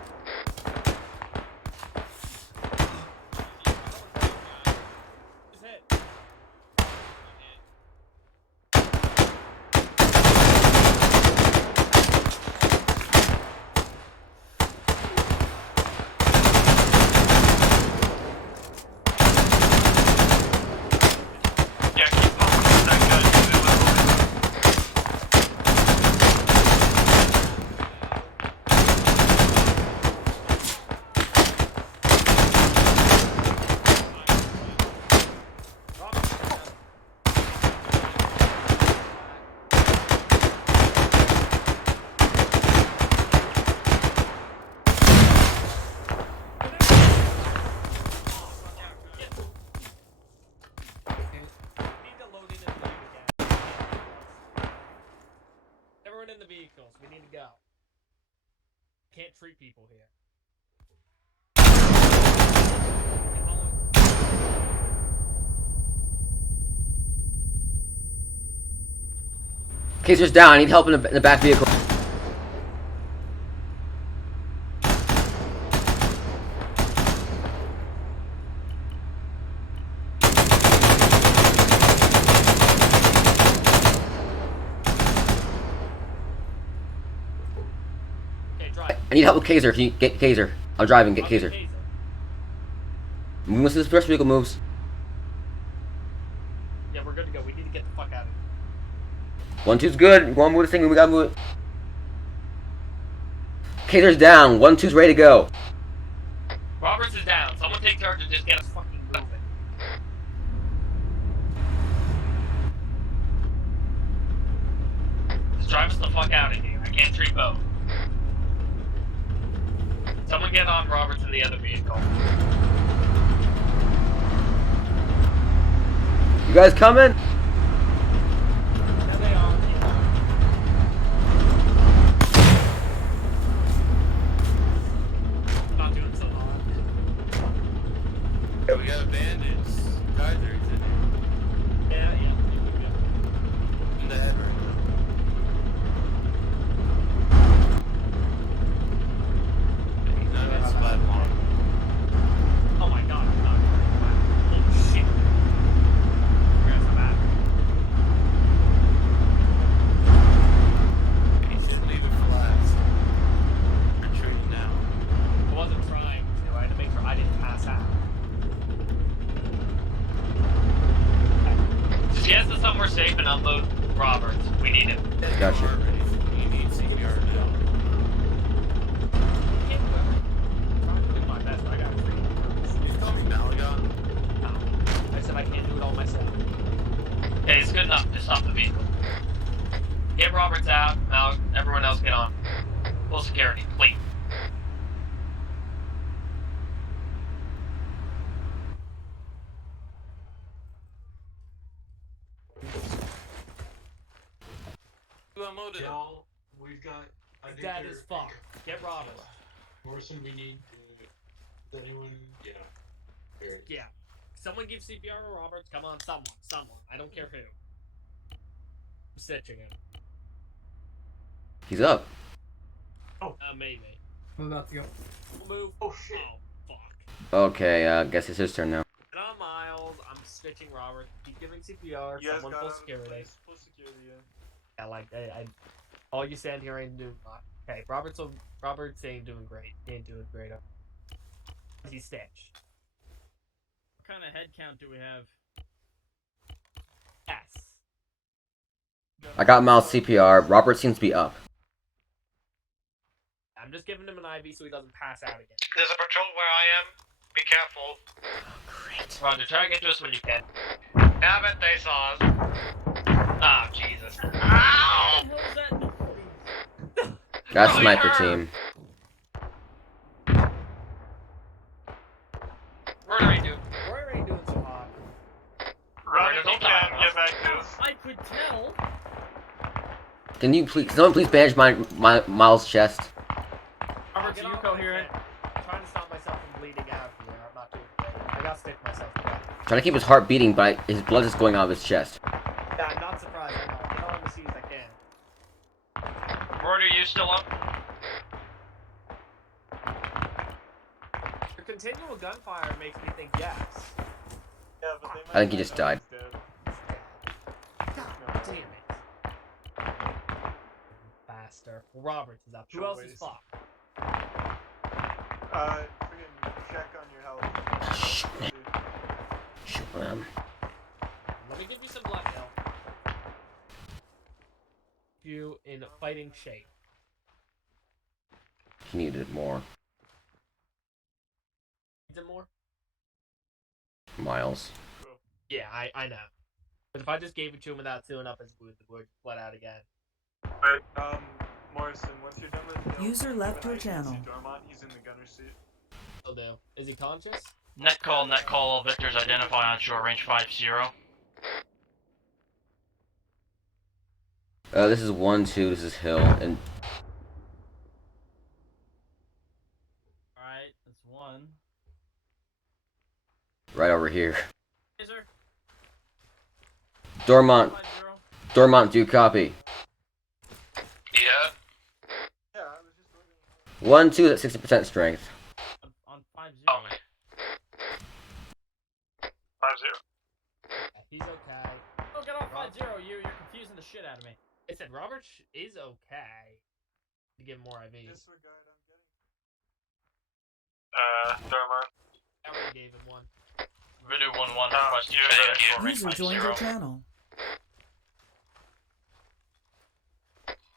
He's hit. Yeah, keep pumping with that gun. Use it Everyone in the vehicles, we need to go. Can't treat people here. Kaiser's down. I need help in the back vehicle. Okay, drive. I need help with Kaiser. Can you get Kaiser? I'll drive and get Kaiser. Once this first vehicle moves. Yeah, we're good to go. We need to get the fuck out of here. 1-2's good. Go on, move this thing. We gotta move it. Kaiser's down. 1-2's ready to go. Roberts is down. Someone take charge and just get us fucking moving. Just drive us the fuck out of here. I can't treat both. Someone get on Roberts in the other vehicle. You guys coming? There they are. Not doing so hard. Yeah, we got a bandage. Kaiser is in here. Yeah. In the head right now. He's not gonna splat long. Oh my god, I'm not. Holy shit. Where's the map? He should leave it for last. Retreating now. I wasn't trying to. I had to make sure I didn't pass out. Just get us to somewhere safe and unload Roberts. We need him. Gotcha. You need CPR now. I'm doing my best, but I got three. You call me Malaga? No. I said I can't do it all myself. Okay, it's good enough to stop the vehicle. Get Roberts out. Now everyone else get on. Full security, please. You unloaded it. Y'all, we've got. I think That you're- is fuck. Get Roberts. Morrison, we need. Is anyone? Yeah. Very. Yeah. Someone give CPR to Roberts. Come on, someone. I don't care who. I'm stitching him. He's up. Maybe. I'm about to go. We'll move. Oh shit. Oh fuck. Okay, guess it's his turn now. And I'm Miles. I'm stitching Roberts. Keep giving CPR. You guys Someone got full out of the security. place. Full security, yeah. Yeah, like I all you stand here ain't doing much. Okay, Roberts ain't doing great. He ain't doing great. He's stitched. What kind of head count do we have? Yes. Go. I got Miles CPR. Robert seems to be up. I'm just giving him an IV so he doesn't pass out again. There's a patrol where I am. Be careful. Great. Roger, try to get to us when you can. Damn it, they saw us. Oh, Jesus. Ow! That's sniper team. What are you doing? Where are you doing so hot? Run if you can, get back to us. I could tell. Can you please, someone please bandage my Miles' chest? Robert, Get are you off coherent? I'm trying to stop myself from bleeding out from there. I'm not doing great. I gotta stick myself together. Trying to keep his heart beating, but his blood is going out of his chest. Yeah, I'm not surprised. I know. I'll get on the seas I can. Rory, are you still up? Your continual gunfire makes me think yes. Yeah, but they might I think he not just know died. he's dead. God damn it. Bastard. Well, Roberts is up. Who Sure, else wait is a fucked? Friggin' check on your health. Shoot him. Let me give you some blood now. You in fighting shape. He needed more. Is it more? Miles. Yeah, I know. But if I just gave it to him without sealing up his wound, the wound bled out again. But, Morrison, once you're done with the User left your you can channel. see Dormont, he's in the gunner seat. Will do. Is he conscious? Net call, all victors identify on short range 5-0. This is 1-2, this is Hill, and Alright, that's one. right over here. Taser. Dormont. 5-0. Dormont, do you copy? Yeah. Yeah, I was just looking. 1-2 is at 60% strength. On 5-0. Oh, me. 5-0. Yeah, he's okay. Oh, get off 5-0. You're confusing the shit out of me. I said Robert is okay. To give more IV. Disregard, I'm getting. Dormont. I already gave him one. Voodoo 1-1 requesting you're check the- at short range User joined your 5-0. channel.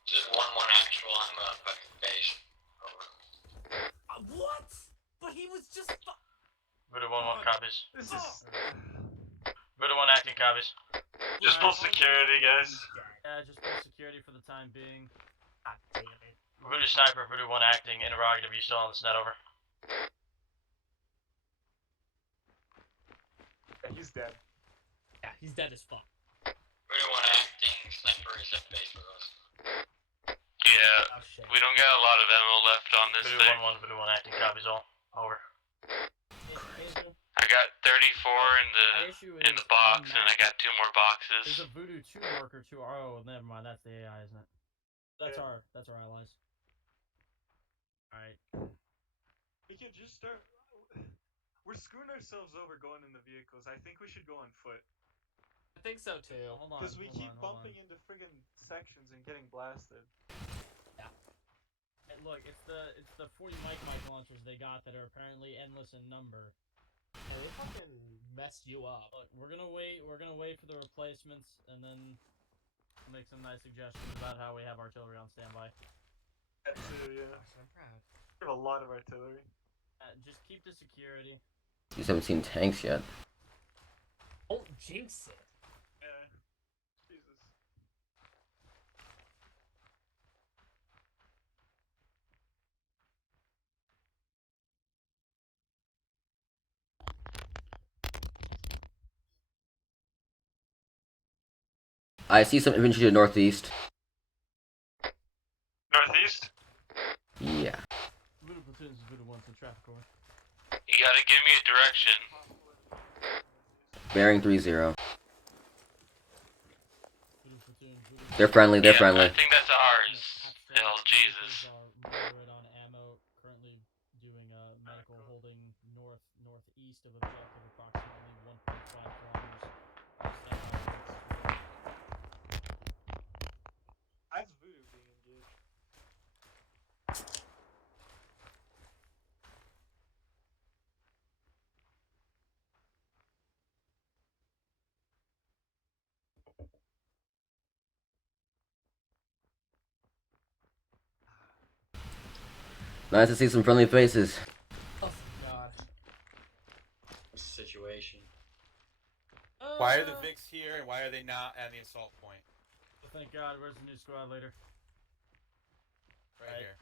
Just 1-1 actual on the fucking base. What? But he was just. Voodoo 1-1 copies. This is. Voodoo 1 acting copies. Just pull security, guys. Yeah, just full security for the time being. God damn it. Voodoo sniper, Voodoo 1 acting, interrogative, you still on this net over? Yeah, he's dead. Yeah, he's dead as fuck. We're one acting sniper is at base with us. Yeah, Oh shit. we don't got a lot of ammo left on this Voodoo thing. 1-1, Voodoo 1 acting copies all. Over. I got 34 The issue in is the box, on and I map, got 2 more There's boxes. a Voodoo 2 marker too. Oh, never mind. That's the AI, isn't it? That's Yeah. our allies. Alright. We could just start. We're screwing ourselves over going in the vehicles. I think we should go on foot. I think so too. Hold on. Because we hold keep on, hold bumping on. into friggin' sections and getting blasted. And look, it's the 40 mic launchers they got that are apparently endless in number. Hey, they fucking messed you up. Look, we're gonna wait for the replacements and then make some nice suggestions about how we have artillery on standby. That too, yeah. I'm proud. We have a lot of artillery. Just keep the security. You just haven't seen tanks yet. Don't jinx it. Yeah. Jesus. I see some infantry to the northeast. Northeast? Yeah. Voodoo platoons is Voodoo 1 to traffic core. You gotta give me a direction. Bearing 3-0. Voodoo platoon, Voodoo. They're friendly, they're Yeah, friendly. I think that's ours. Hell, Jesus. Moderate on ammo, currently doing medical holding northeast of objective approximately 1.5 kilometers. That's voodoo being engaged. Nice to see some friendly faces. Oh God. What's the situation? Why are the Vics here and why are they not at the assault point? Oh, thank God. Where's the new squad leader? Right here.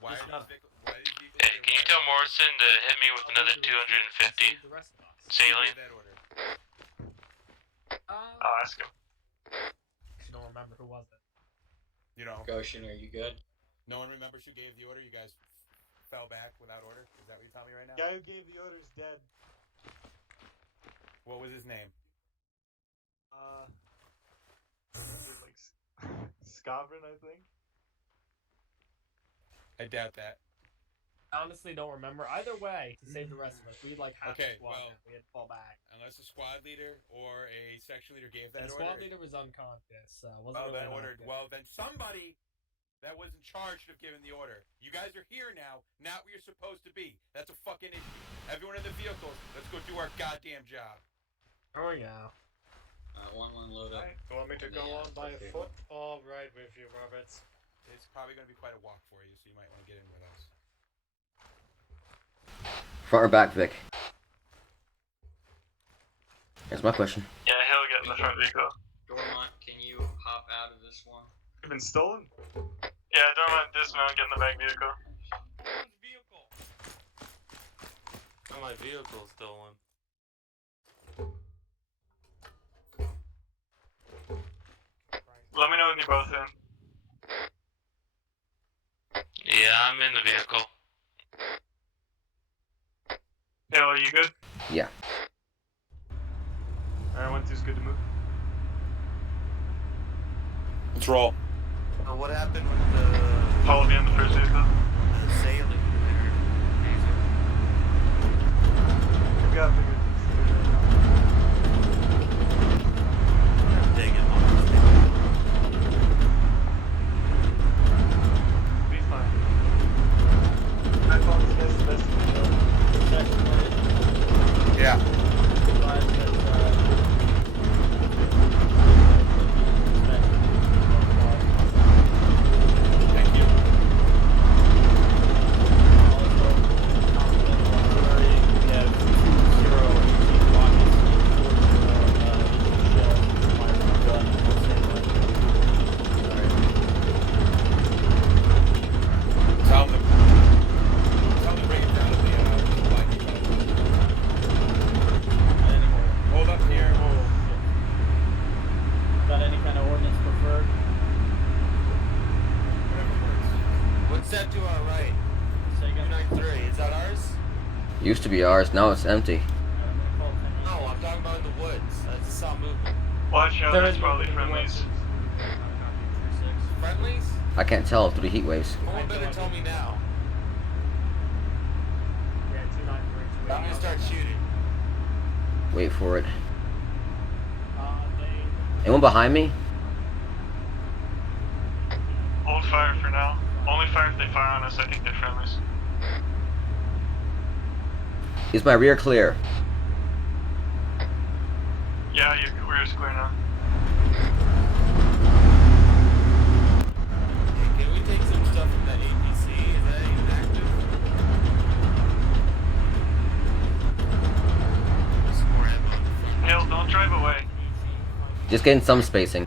Why Just are these vehicles Hey, can you tell Morrison to hit me with another 250 saline? that order? I'll ask him. I don't remember who was it. You know. Goshen, are you good? No one remembers who gave the order? You guys fell back without order? Is that what you're telling me right now? Guy who gave the order's dead. What was his name? Like Savorian, I think. I doubt that. I honestly don't remember. Either way, to save the rest of us, we like half Okay, the squad. well, We had to fall back. Unless the squad leader or a section leader gave And that the order. squad leader was unconscious. Wasn't Oh, really that an ordered. option. Well, then somebody that was in charge should have given the order. You guys are here now, not where you're supposed to be. That's a fucking issue. Everyone in the vehicles, let's go do our goddamn job. There we go. 1-1 load up. You want me to go on by foot or ride with you, Roberts? It's probably going to be quite a walk for you, so you might want to get in with us. Front or back, Vic? That's my question. Yeah, he'll get in the front vehicle. Dormont, can you hop out of this one? You've been stolen? Yeah, Dormont, dismount, get in the back vehicle. Oh, my vehicle's stolen. Let me know when you're both in. Yeah, I'm in the vehicle. Hale, are you good? Yeah. Alright, 1-2's good to move. Let's roll. What happened with the... Follow me on the first vehicle. The sailing there? We got bigger things to do right now. Dang it. Be fine. I found this guy's the best in the Yeah. Thank you. Tell them to bring it down to the supply depot. Hold up here. Got any kind of ordnance preferred? What's that to our right? 293, is that ours? Used to be ours, now it's empty. No, I'm talking about in the woods. I just saw movement. Watch out, there's probably friendlies. Friendlies? I can't tell through the heat waves. Someone better tell me now. Yeah, 293. I'm gonna start shooting. Wait for it. Anyone behind me? Hold fire for now. Only fire if they fire on us, I think they're friendlies. Is my rear clear? Yeah, your rear is clear now. Hey, can we take some stuff from that APC? Is that even active? Some more ammo in the front. Hale, don't drive away. Just getting some spacing.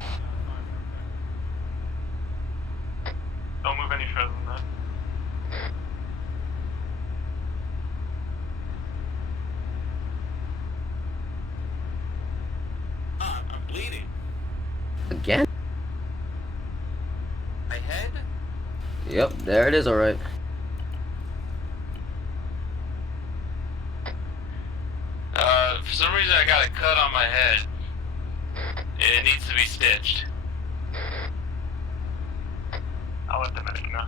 Don't move any further than that. Ah, I'm bleeding. Again? My head? Yep, there it is, alright. For some reason I got a cut on my head. It needs to be stitched. I'll let the medic know.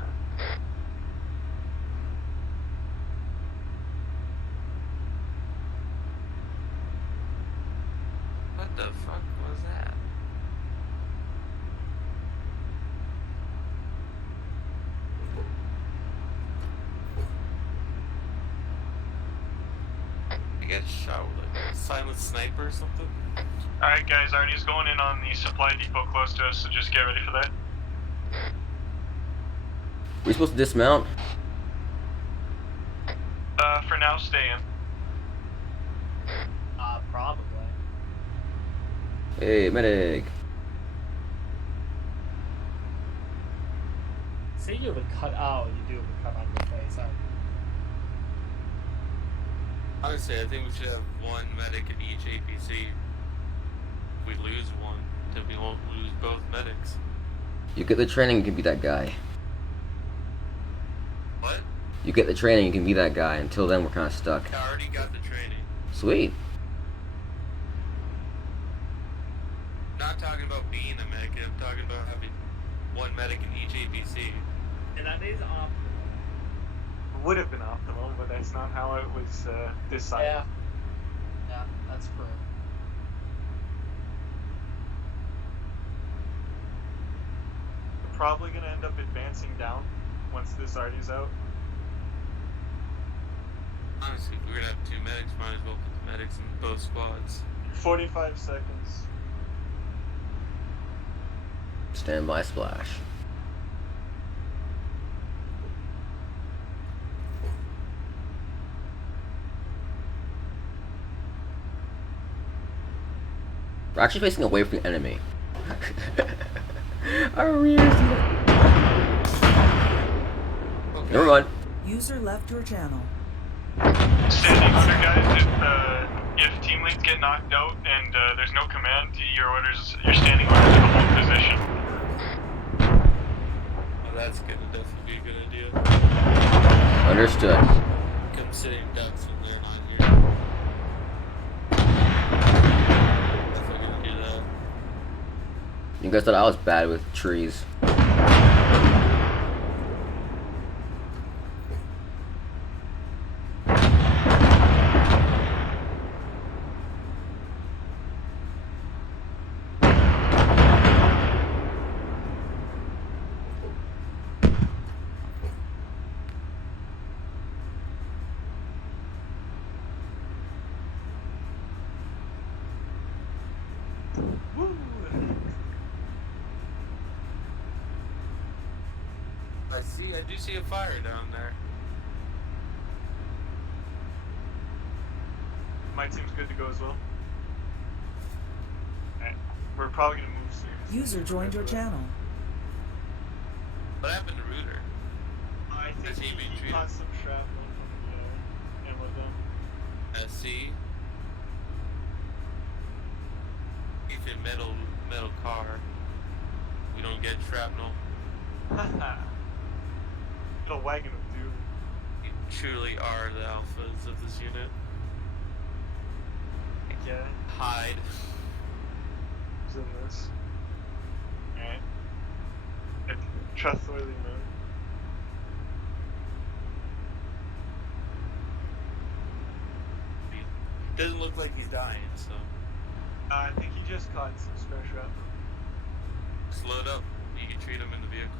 What the fuck was that? I got shot with like a silent sniper or something. Alright guys, Arnie's going in on the supply depot close to us, so just get ready for that. We supposed to dismount? For now, stay in. Probably. Hey, medic. Say you have a cut. Oh, you do have a cut on your face. Huh? Honestly, I think we should have one medic in each APC. If we lose one, then we won't lose both medics. You get the training, you can be that guy. What? You get the training, you can be that guy. Until then, we're kind of stuck. I already got the training. Sweet. Not talking about being a medic, I'm talking about having one medic in each APC. And that is optimal. Would have been optimal, but that's not how it was decided. Yeah, that's true. We're probably gonna end up advancing down once this arty's out. Honestly, if we're gonna have two medics, might as well put the medics in both squads. 45 seconds. Stand by splash. We're actually facing away from the enemy. I really see that. Never mind. User left your channel. Standing under, guys. If team leads get knocked out and there's no command, your standing orders to hold position. Well, that's gonna definitely be a good idea. Understood. Come sitting ducks when they're not here. Definitely gonna do that. You guys thought I was bad with trees. I do see a fire down there. My team's good to go as well. Alright, we're probably gonna move soon. User joined your channel. What happened to Rooter? I think Has he been he treated? caught some shrapnel from the ammo dump. SC. He's in metal car. We don't get shrapnel. Little wagon of doom. You truly are the alphas of this unit. Yeah. Hide. Who's in this? Alright. Trustworthy mode. Doesn't look like he's dying, so I think he just caught some spare shrapnel. slow it up. You can treat him in the vehicle.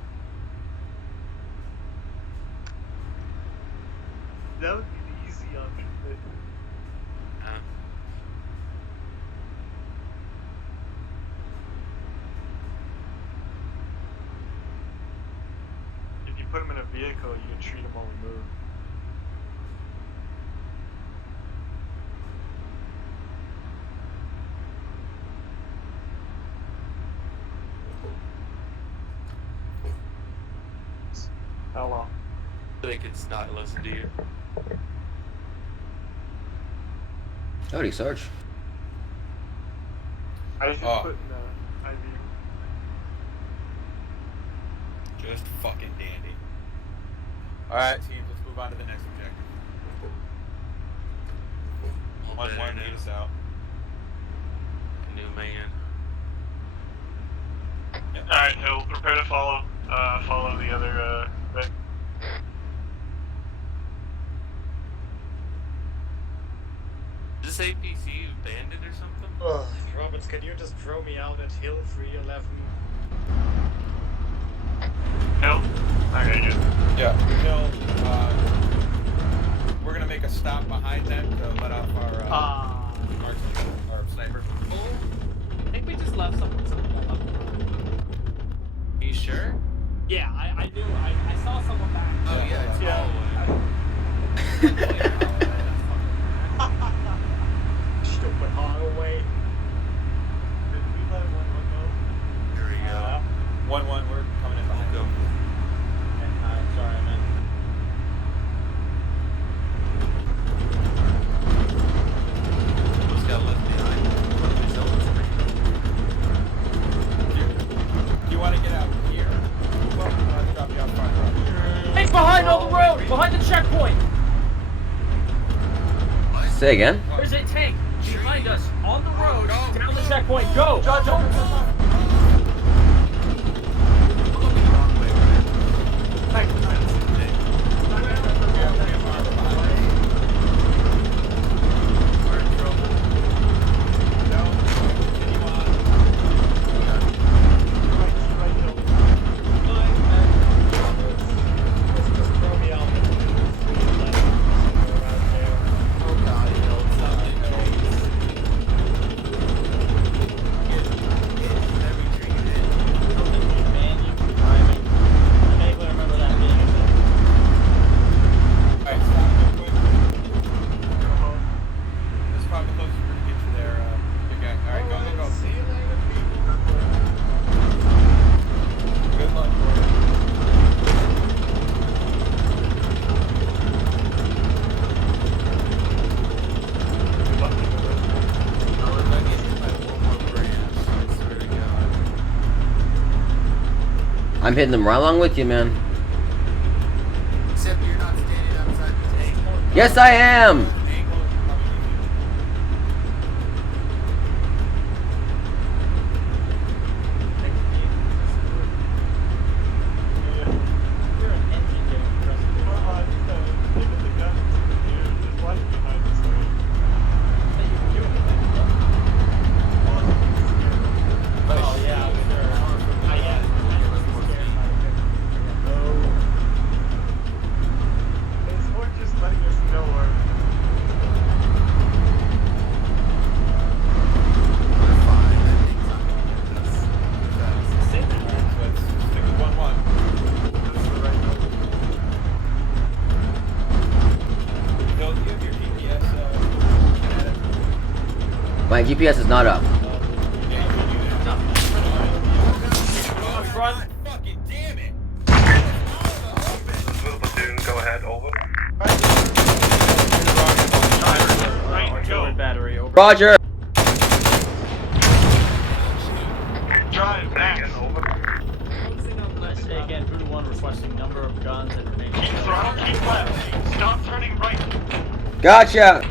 That would be the easy option, but if you put him in a vehicle, you can treat him while we move. How long? They could not listen to you. Howdy, Sarge. I just put in IV. Just fucking dandy. Alright, teams, let's move on to the next objective. One more need us out. New man. Yep. Alright, Hill, prepare to follow. Follow the other, red. Is this APC abandoned or something? Ugh, Roberts, can you just throw me out at Hill 311? Hill? Okay, good. Yeah, Hill, we're gonna make a stop behind them to let off our sniper. I think we just left someone up. You sure? Yeah, I do. I saw someone back. Oh yeah, it's Yeah. hallway. 1-1, we're coming in behind. Go. Sorry, man. What's got left behind? Do you want to get out here? Well, I'll drop you out front. Hey, behind on the road! Behind the checkpoint! Say again? There's a tank behind us on the road down the checkpoint. Go! I'm hitting them right along with you, man. Except you're not standing outside the tank. Yes, I am! My GPS is not up. Fucking damn it! Little platoon, go ahead, over. Battery, over. Roger! Drive, back, over. Let's say again, Voodoo 1 requesting number of guns and remaining. Keep throttle, keep left. Stop turning right. Gotcha!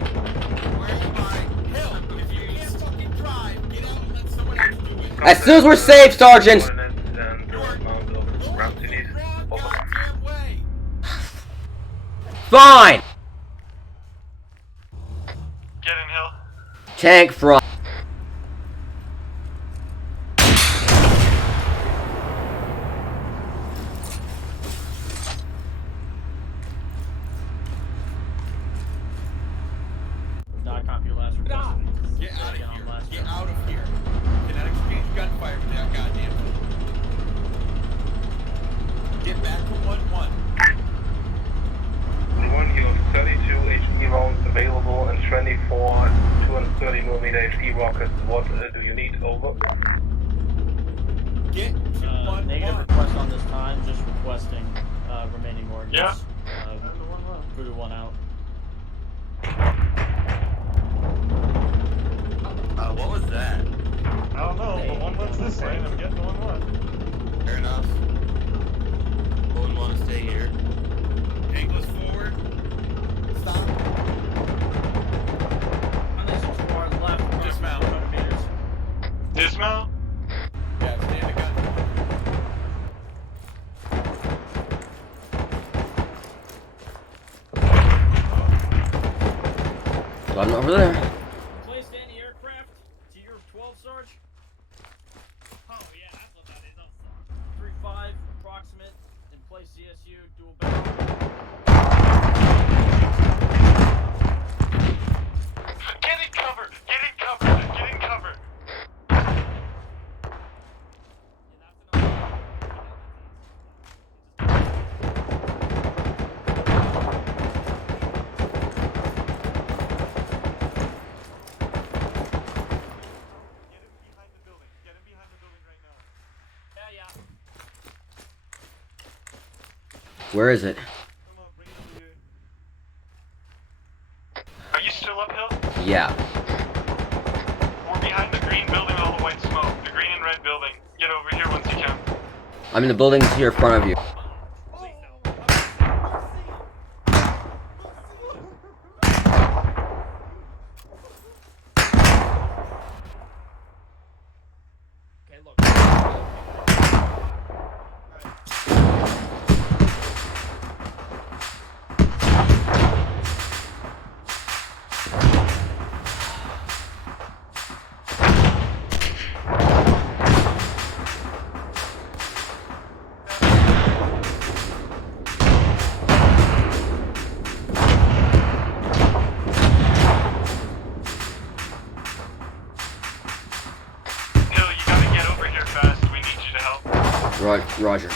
As soon as we're safe, Sergeant! Fine! Get in, Hill. Tank front. Not copy your last request. Get out of here. Get out of here. Cannot exchange gunfire with that goddamn thing. Get back to 1-1. 1, you have 32 HE rounds available and 24 230mm HE rockets. What do you need? Over. Get to 1-1. Negative request on this time, just requesting remaining ordnance. Yeah. Voodoo 1 out. What was that? I don't know, but 1-1's this way, and I'm getting 1-1. Fair enough. 1-1 to stay here. Angle is forward. Stop. Dismount. Dismount? Yeah, stay in the gun. One over there. Placed any aircraft to your 12, Sarge? Oh, yeah, that's what that is. 3-5, approximate, in place CSU, dual barrel. Get in cover! Get in cover! Get in cover! Where is it? Are you still uphill? Yeah. We're behind the green building with all the white smoke. The green and red building. Get over here once you can. I'm in the buildings here in front of you. Okay, look. Hill, you gotta get over here fast. We need you to help. Roger.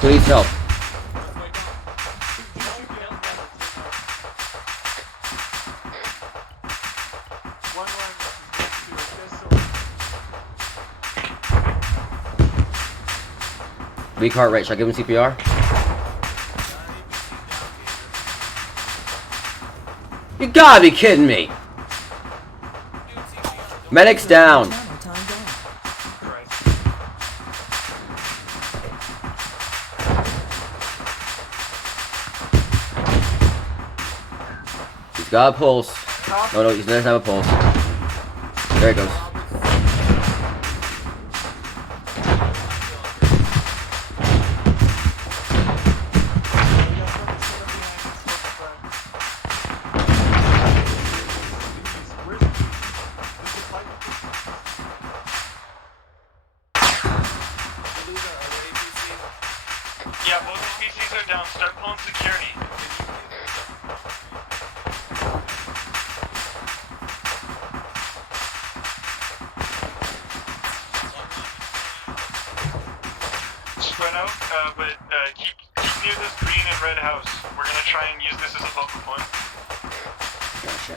Who needs help? Weak heart rate. Should I give him CPR? You gotta be kidding me! Medic's down! He's got a pulse. No, he doesn't have a pulse. There it goes. Yeah, both species are down. Start pulling security. Spread out, but keep near this green and red house. We're gonna try and use this as a focal point. Gotcha.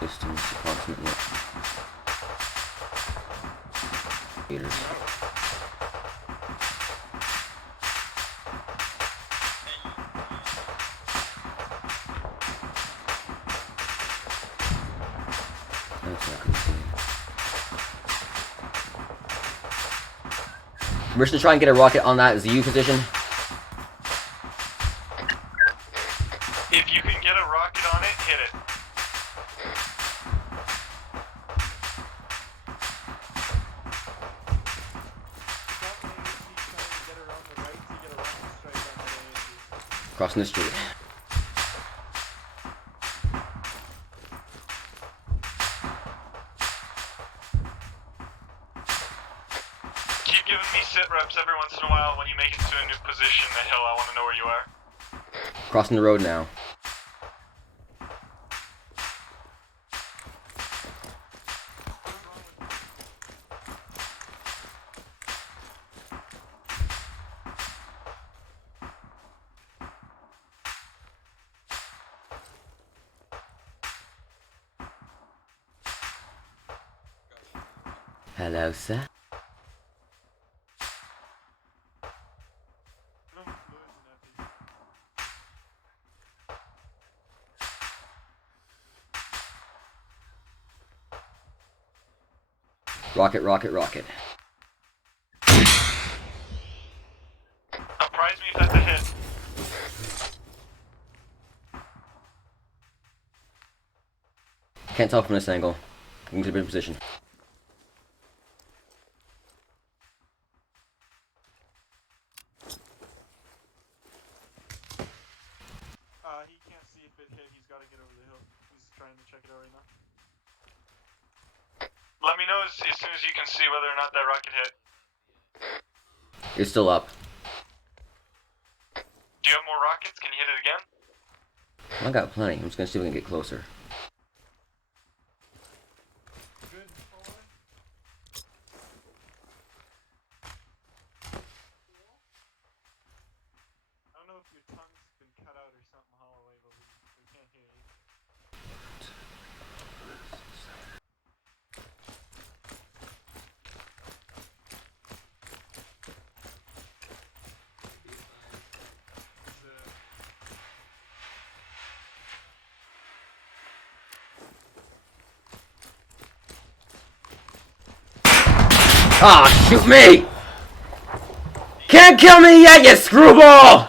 Distance approximately meters. That's not gonna see. We're just gonna try and get a rocket on that ZU position. If you can get a rocket on it, hit it. Crossing the street. Keep giving me sit reps every once in a while when you make it to a new position. The hill, I want to know where you are. Crossing the road now. Hello, sir. Rocket, rocket, rocket. Apprise me if that's a hit. Can't tell from this angle. I need to be in position. He can't see if it hit. He's got to get over the hill. He's trying to check it out right now. Let me know as soon as you can see whether or not that rocket hit. It's still up. Do you have more rockets? Can you hit it again? I got plenty. I'm just gonna see if we can get closer. Good, Fuller? I don't know if your tongue's been cut out or something, Holloway, but we can't hear you. Ah, shoot me! Can't kill me yet, you screwball!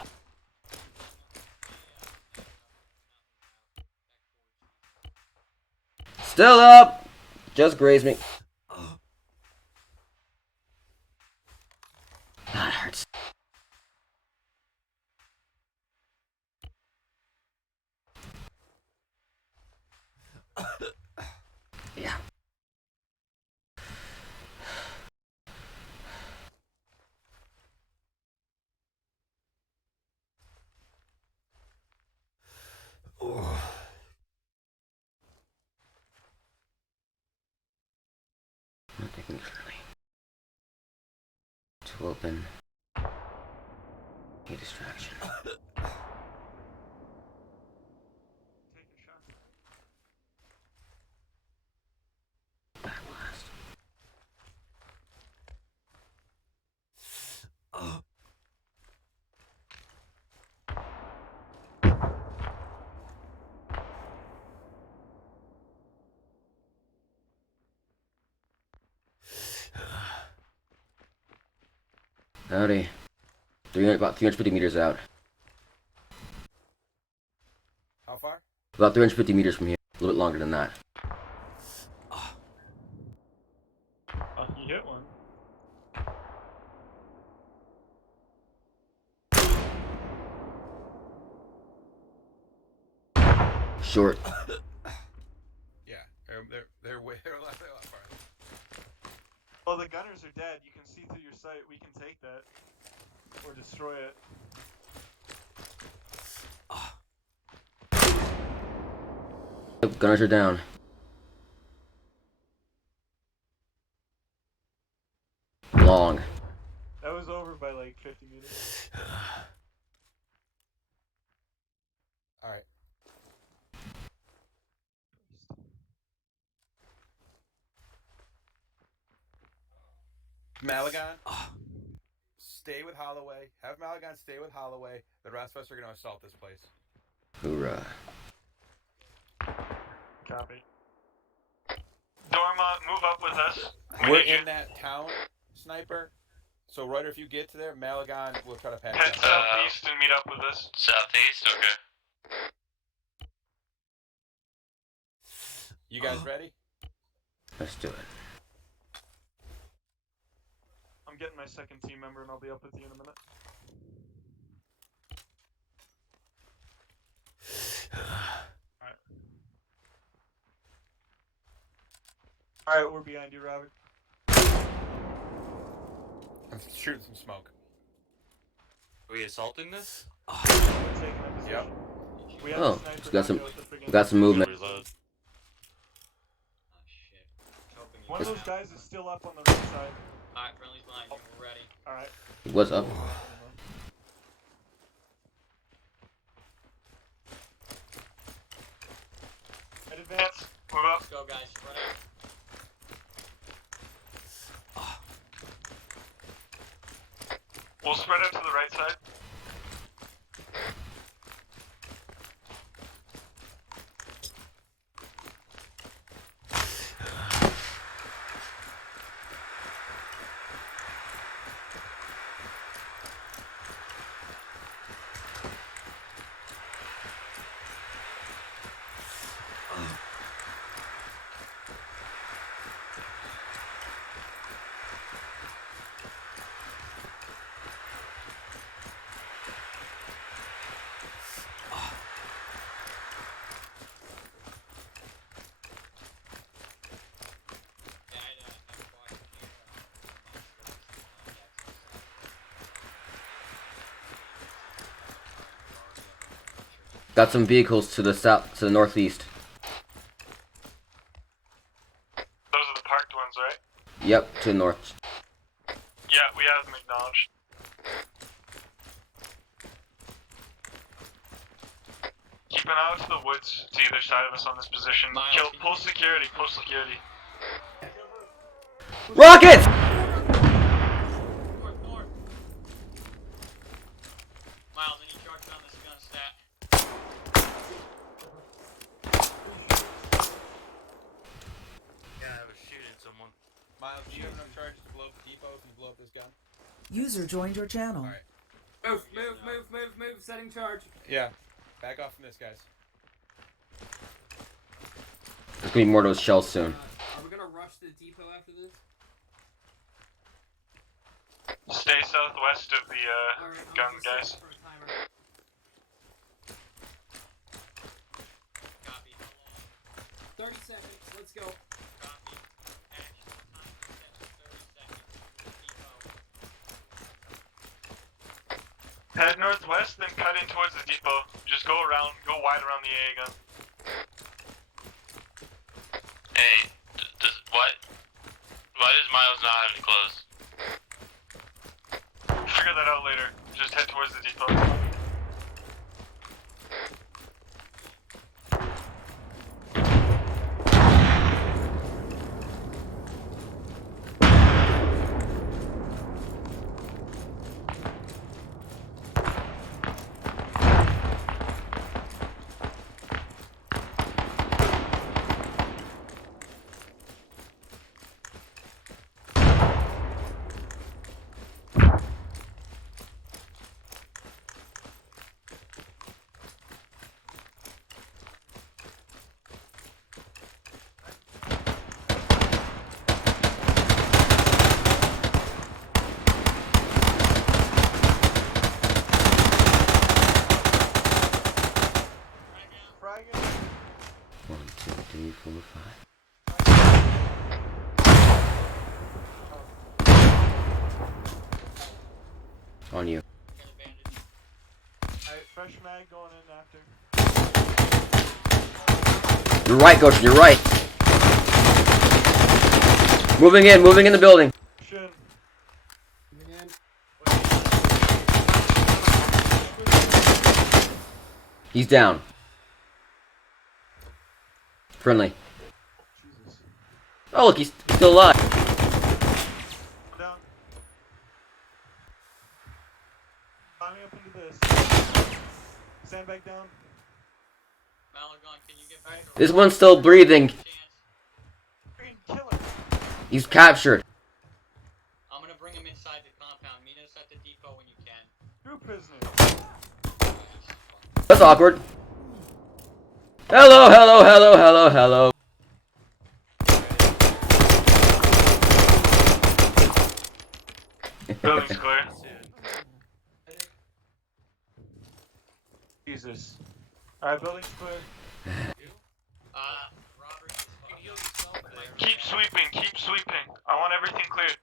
Still up! Just grazed me. That hurts. Yeah. Not taking friendly. To open. A distraction. Back blast. Howdy. About 350 meters out. How far? About 350 meters from here. A little bit longer than that. You hit one. Short. Yeah, they're way they're a lot farther. Well, the gunners are dead. You can see through your sight. We can take that. Or destroy it. Yep, gunners are down. Long. That was over by like 50 meters. Alright. Malagon, stay with Holloway. Have Malagon stay with Holloway. The rest of us are going to assault this place. Hoorah. Copy. Dorma, move up with us. We're in that town, Sniper. So, Reuter, if you get to there, Malagon will try to pack Head them. southeast and meet up with us. Southeast, okay. You guys ready? Let's do it. I'm getting my second team member and I'll be up with you in a minute. Alright. Alright, we're behind you, Robert. I'm shooting some smoke. Are we assaulting this? We're taking a position. Yep. We have Oh, a sniper got some movement. Reload. One of those guys is still up on the right side. Alright, friendly's behind you. We're ready. Alright. What's up? At advance. Move up. Let's go, guys. Spread out. We'll spread out to the right side. Got some vehicles to the south, to the northeast. Those are the parked ones, right? Yep, to the north. Yeah, we have them acknowledged. Keep an eye out to the woods to either side of us on this position. Pull security, pull security. Rockets! North. Miles, any charges on this gun stat? Yeah, I was shooting someone. Miles, do you have enough charges to blow up the depot if you blow up this gun? User joined your channel. Move. Setting charge. Yeah. Back off from this, guys. There's gonna be more of those shells soon. Are we gonna rush the depot after this? Stay southwest of the gun, guys. Copy. 30 seconds. Let's go. Copy. Action. Time to set 30 seconds. Depot. Head northwest, then cut in towards the depot. Just go wide around the AA gun. Hey, what? Why does Miles not have any clothes? Figure that out later. Just head towards the depot. One, two, three, four, five. On you. Alright, fresh mag going in after. You're right, Goshen, you're right. Moving in the building. Shin. He's down. Friendly. Jesus. Oh, look, he's still alive. Down. Climbing up into this. Stand back down. Malagon, can you get back to This one's still breathing. Green, kill him. He's captured. I'm gonna bring him inside the compound. Meet us at the depot when you can. Two prisoners. That's awkward. Hello. Building's clear. Jesus. Alright, building's clear. Robert, Keep sweeping, keep sweeping. I want everything cleared.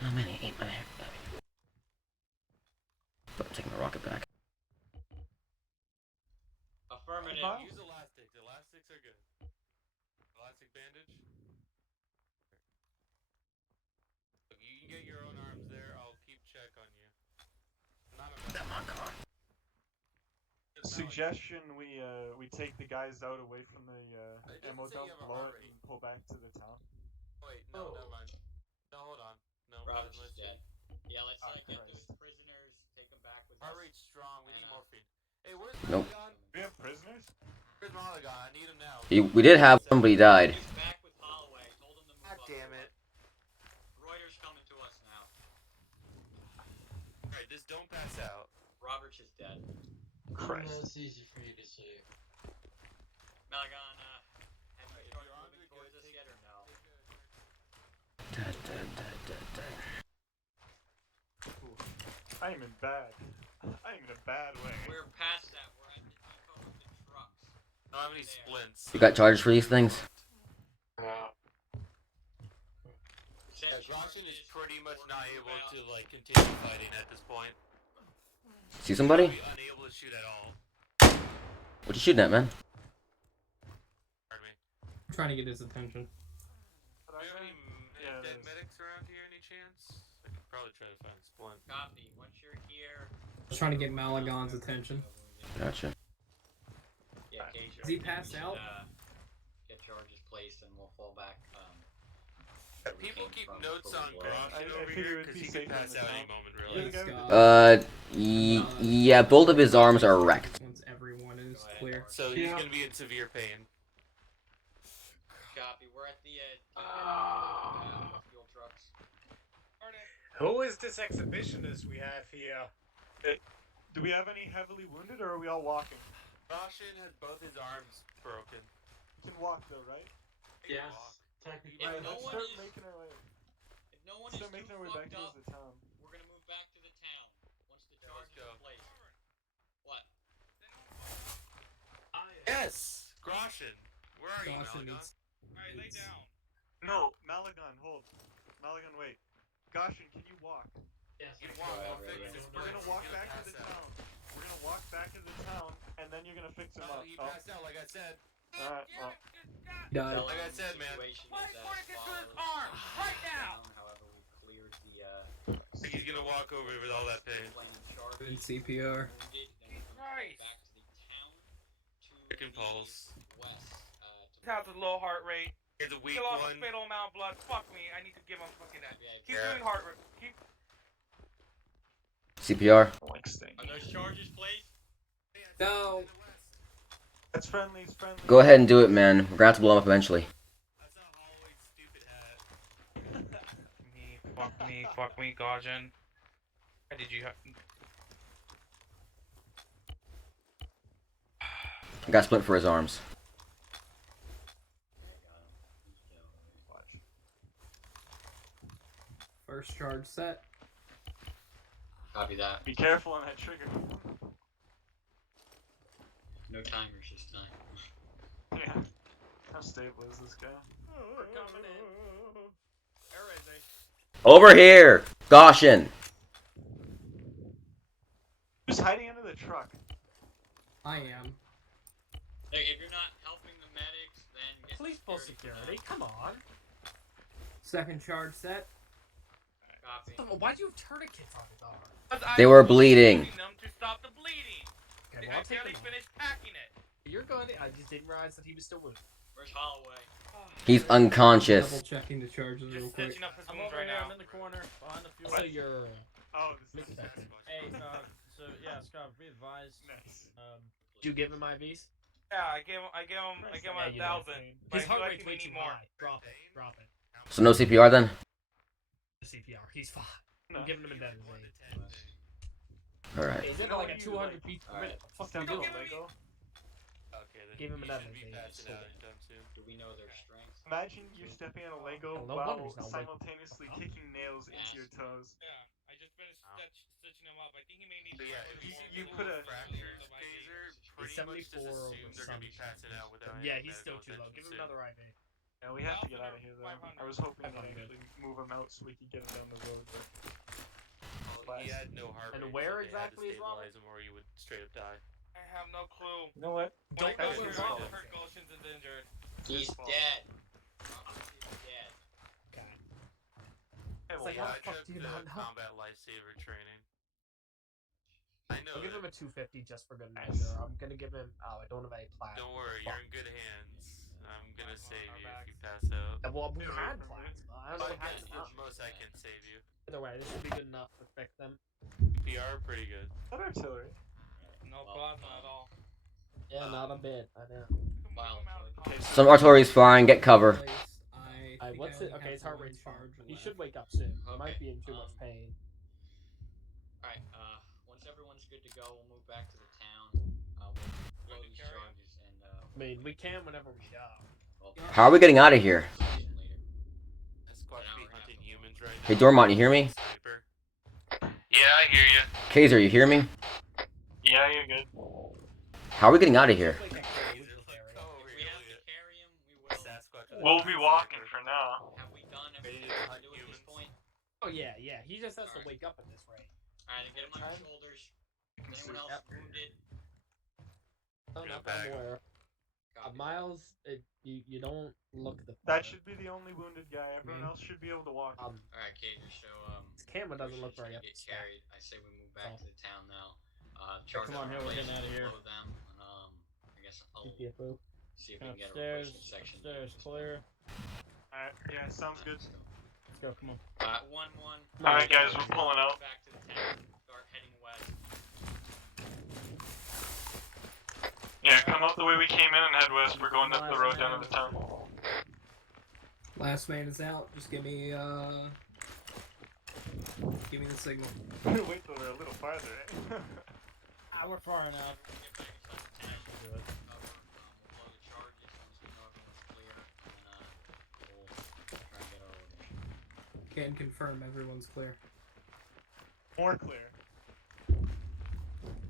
How many? 8 minutes. I'm taking the rocket back. Affirmative. Use elastics. Elastics are good. Elastic bandage. You can get your own arms there. I'll keep check on you. Come on. Suggestion we take the guys out away from the ammo dump, blow it, and pull back to the town. Wait, no, never mind. No, hold on. No, Robert's let's dead. Yeah, let's get Christ. those prisoners, take them back with Heart us. rate's strong. We need morphine. Hey, where's Nope. Malagon? We have prisoners? Where's Malagon? I need him now. We did have somebody died. He's back with Holloway. Told him to move God up. damn it. Reuters coming to us now. Alright, just don't pass out. Roberts is dead. Christ. It's easy for you to see. Malagon, have you started moving towards us yet or no? I am in bad. I am in a bad way. We're past that. We're at the depot with the trucks. I don't have any splints. You got charges for these things? Roshan is pretty much not able to like continue fighting at this point. See somebody? Be unable to shoot at all. What you shooting at, man? Pardon me. I'm trying to get his attention. Do we have any dead medics around here, any chance? I could probably try to find Splint. Copy. Once you're here. I was trying to get Malagon's attention. Gotcha. Yeah, Is he passed out? Get charges placed and we'll fall back. People keep notes on Groshin I over figure here it'd because be he could safer pass in the out any town. moment, really. Yeah, both of his arms are wrecked. Once everyone is clear. So he's gonna be in severe pain. Copy. We're at the fuel trucks. Who is this exhibitionist we have here? Do we have any heavily wounded, or are we all walking? Groshin has both his arms broken. We can walk though, right? Yes. Technically. Alright, no let's one start is- making our way. If no one Start is making too our way back fucked up, towards the town. we're gonna move back to the town once the charge is in place. What? Yes! Groshin! Where are you, Groshin Malagon? needs- Alright, lay down. No, Malagon, hold. Malagon, wait. Goshin, can you walk? Yes. You walk, I'll fix this We're bridge. gonna walk He's back to pass the out. town. We're gonna walk back to the town, and then you're gonna fix him No, up. he passed out, like I said. Alright, well. Died. Like I said, man. Situation is as follows. right now! However, we cleared the He's gonna walk over with all that pain. Good CPR. Nice. back to the town to Chicken pulse. west. How's a low heart rate? Here's a weak Kill off a one. fatal amount of blood. Fuck me. I need to give him fucking that. Keep Yeah. doing heart rate. Keep. CPR. Like sting. Are those charges placed? No. It's friendly, it's friendly. Go ahead and do it, man. We're gonna have to blow him up eventually. That's not Holloway's stupid hat. Fuck me, Gajan. Why did you have... I got Splint for his arms. First charge set. Copy that. Be careful on that trigger. No timers this time. Yeah. How stable is this guy? We're coming in. Where is he? Over here! Goshin! Who's hiding under the truck? I am. Hey, if you're not helping the medics, then get Please pull security. Come on. Second charge set. Copy. Why'd you have tourniquets on his arm? They were bleeding. Them to stop the bleeding. Okay, well, I'll I take barely them. finished packing it. You're good. I just didn't realize that he was still wounded. Where's Holloway? He's unconscious. Double checking the charges real Just quick. stitching up his I'm wounds over right here. now. I'm in the corner behind the fuel. What? So you're. Oh, this is Hey, so yeah, Scott, be advised. nice. Do you give him IVs? Yeah, I gave him Yeah, you 1,000. don't. His But heart I rate's feel way like he too need more. high. Drop it. Drop it. So no CPR then? CPR. He's fine. No. I'm giving him a dead rate. Alright. He's at like a 200 beats per minute. What the fuck are you doing? Lego. Okay, then Give him he another shouldn't be thing. passing out anytime soon. Do we know their strengths? Imagine you're stepping on a Lego Well, no wonder while he's not waking simultaneously kicking nails into your toes. Yeah, I just finished stitching him up. I think he may need So yeah, if you put a- fractures, Taser, pretty much just 74 assume they're gonna be something. passing out without Yeah, any he's still medical too low. attention Give him soon. another IV. Yeah, we have to get out of here though. 500. I was hoping to 500. actually move him out so we could get him down the road. Well, he had no heart And rate, where so they had to exactly is Robert? stabilize him or he would straight up die. I have no clue. You know what? When I Don't go let through him it, fall. Kurt Goshen's is injured. He's fault. dead. He's dead. Okay. Hey, It's well, like, Yeah, how I the fuck took do you the not know? combat lifesaver training. I know I'll give him that. a 250 just for good Nice. measure. I'm gonna give him. Oh, I don't have any plasma. Don't worry, Fuck. you're in good hands. I'm gonna save our you if you backs. pass out. Well, we Yeah, had right, right. plasma. I don't know But what that's happened. the most I can save you. Either way, this should be good enough to fix them. PR pretty good. That artillery. No Well, plasma at all. Yeah, not a bit. I know. Violent Okay, Some artillery's flying. Get cover. I think What's I it? only Okay, have his heart one rate's fine. charge He left. should wake up soon. He Okay, might be in too much pain. Alright, once everyone's good to go, we'll move back to the town. We'll blow these charges and, I mean, we can whenever we go. well, How are we getting out of here? later. That squad should be hunting humans right now. Hey, Dormont, you hear me? Sniper. Yeah, I hear you. Kaiser, you hear me? Yeah, you're good. How are we getting out of here? Oh, If we have to carry him, we will. Sasquatch. We'll be walking for now. Have we done Ready everything to we hunt can do at this humans? point? Oh yeah, yeah. He just has to wake up at this rate. Alright, then get him on your shoulders. Anyone else wounded? Oh, not that I'm aware. Miles, you don't look the That part. should be the only wounded guy. Everyone else should be able to walk. Alright, Cager, so, His camera doesn't look Christian's very gonna get carried. I say we move back to the town now. Come on, Hill, we're getting out of here. Blow them, and, I guess I'll TTFO. see if we can get a Upstairs, replacement section. upstairs, clear. Alright, yeah, sounds good. Let's go, come on. 1-1. Alright, guys, we're pulling out. Back to the town. Start heading west. Yeah, come out the way we came in and head west. We're going up the road down to the town. Last man is out. Just give me the signal. Wait till we're a little farther, eh? We're far enough. Can confirm everyone's clear. More clear.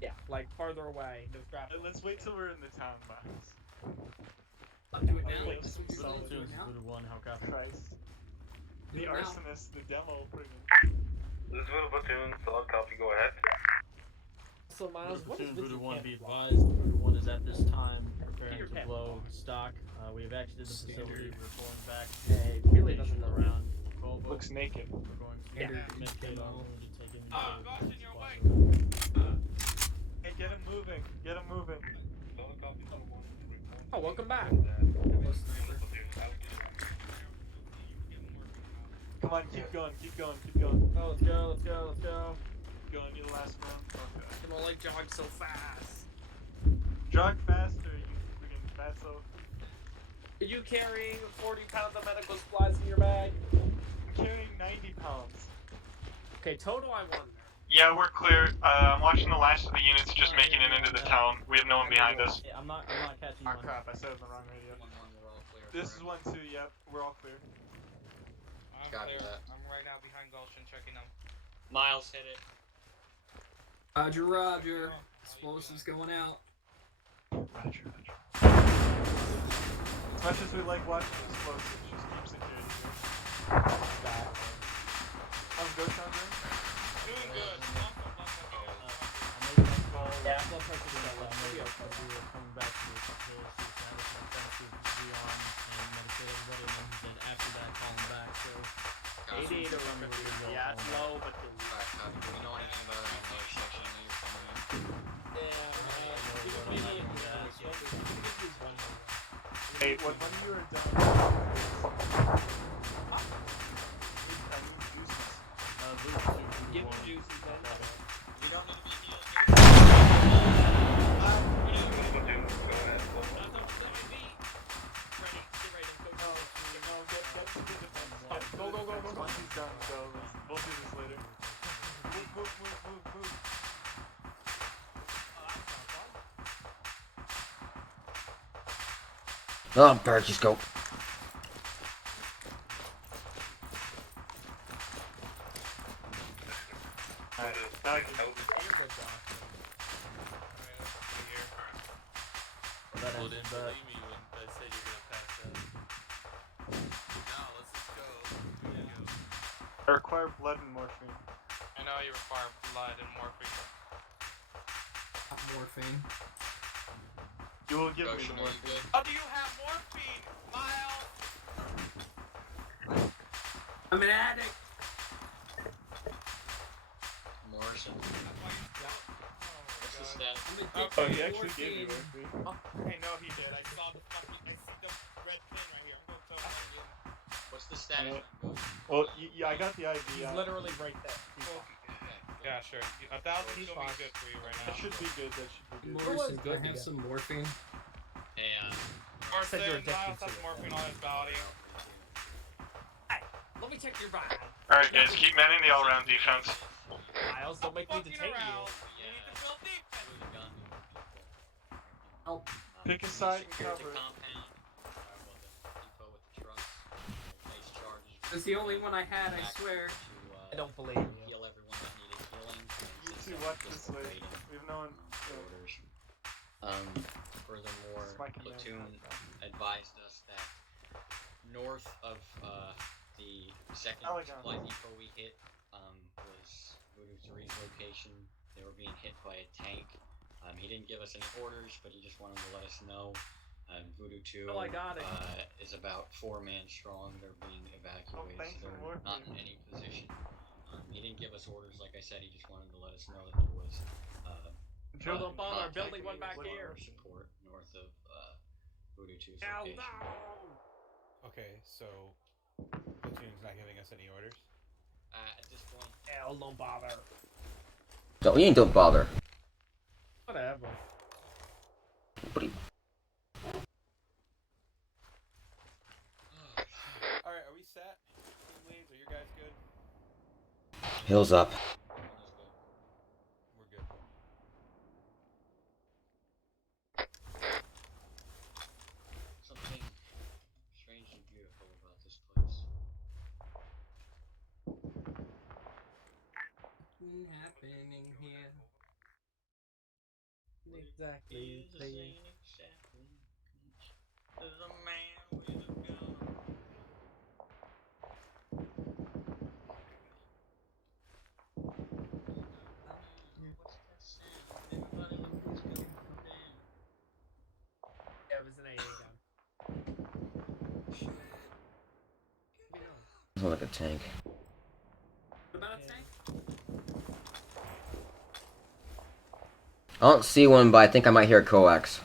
Yeah, like farther away. No traffic. Let's wait till we're in the town, Miles. I'll do it now. Like some solid Do it now. One, how copy? Christ. Do The it now. arsonist, the demo prison. This is Voodoo Platoon, solid copy, go ahead. So Miles, what is Voodoo 1 camp be block? advised, Voodoo 1 is at this time preparing Your to camp blow block. stock. We have exited the facility. We're pulling back. Hey, it really doesn't look around. Volvo. Looks naked. We're going to Standard Medkit demo. on to take in in your way. Hey, get him moving. Get him moving. Solid copy, solid 1. Oh, welcome back. Come on, keep going, keep going, keep going. Oh, let's go, let's go, let's go. Keep going, you're the last one. Okay. I don't like jog so fast. Jog faster, you freaking fatso. Are you carrying 40 pounds of medical supplies in your bag? I'm carrying 90 pounds. Okay, total I wonder. Yeah, we're clear. I'm watching the last of the units just making it into the town. We have no one behind us. Yeah, I'm not catching Oh one. crap, I said it on the wrong radio. 1-1, we're all clear. This is 1-2, yep, we're all clear. I'm Copy clear. that. I'm right now behind Gulshan checking them. Miles, hit it. Roger, Roger. Explosives going out. Roger, roger. As much as we like watching explosives, just keep security good. How's Ghost doing? Doing good. Yeah, We were coming back to the facility, establish an offensive, rearm, and medicate everybody, and then he said after that, call him back, so... 88 or 150. Yeah, it's low, but the... Alright, copy. Do we know anything about that other section that you're coming Hey, when you are done... Give him juices, man. You don't need to be healed. Go, go, go, go, go. Once he's done, go. We'll do this later. Move, move, move, move, move. Oh, Perky scope. Alright, now I can... That Well, ends didn't that. believe me when I said you're gonna pass that. Now let's just go. Here we go. I require blood and morphine. I know you require blood and morphine. Morphine. You will give me Ghost, the are you morphine. good? Oh, do you have morphine, Miles? I'm an addict. Morrison. What's the status? I'm Oh, addicted he to actually gave me morphine. morphine. I know he did. I saw the fucking. I see the red pin right here. I'm going to tell you. What's the status? Well, I got the ID. He's literally right there. He's fine. Yeah, sure. 1,000 He's will be fine. good for you right That now. should be good, that should be good. Morrison, good can I have to some morphine? And Said you're Morrison, addicted Miles to has it. morphine on his body. Let me check your vibe. Alright, guys, keep manning the all-round defense. Miles, don't make me detain you. We need to build defense. Help. Pick a side and secure the cover it. compound. The depot with the trucks. Place charges. It's the only one I had, I swear. I don't believe you. Heal everyone that needed healing. You two watch this way. We've known... Orders. Furthermore, This is my command platoon contact. advised us that north of the second Elegant. supply depot we hit was Voodoo 3's location. they were being hit by a tank. He didn't give us any orders, but he just wanted to let us know. Voodoo 2 Oh, I got it. Is about 4 men strong. They're being evacuated, thanks so for they're working. not in any position. He didn't give us orders, like I said. He just wanted to let us know that there was. Don't bother contact building one back for here. Support north of Voodoo 2's Hell location. no! Okay, so platoon's not giving us any orders. At this point, Hell, don't bother. Don't you don't bother. Whatever. What do you... Alright, are we set? Team leads, are you guys good? Hills up. We're good. something strangely beautiful about this place. What's happening here? Exactly. There's a man with a gun. What's that sound? Everybody look who's going to come down. Yeah, it was an AA gun. Sounds like a tank. What about a tank? I don't see one, but I think I might hear a coax.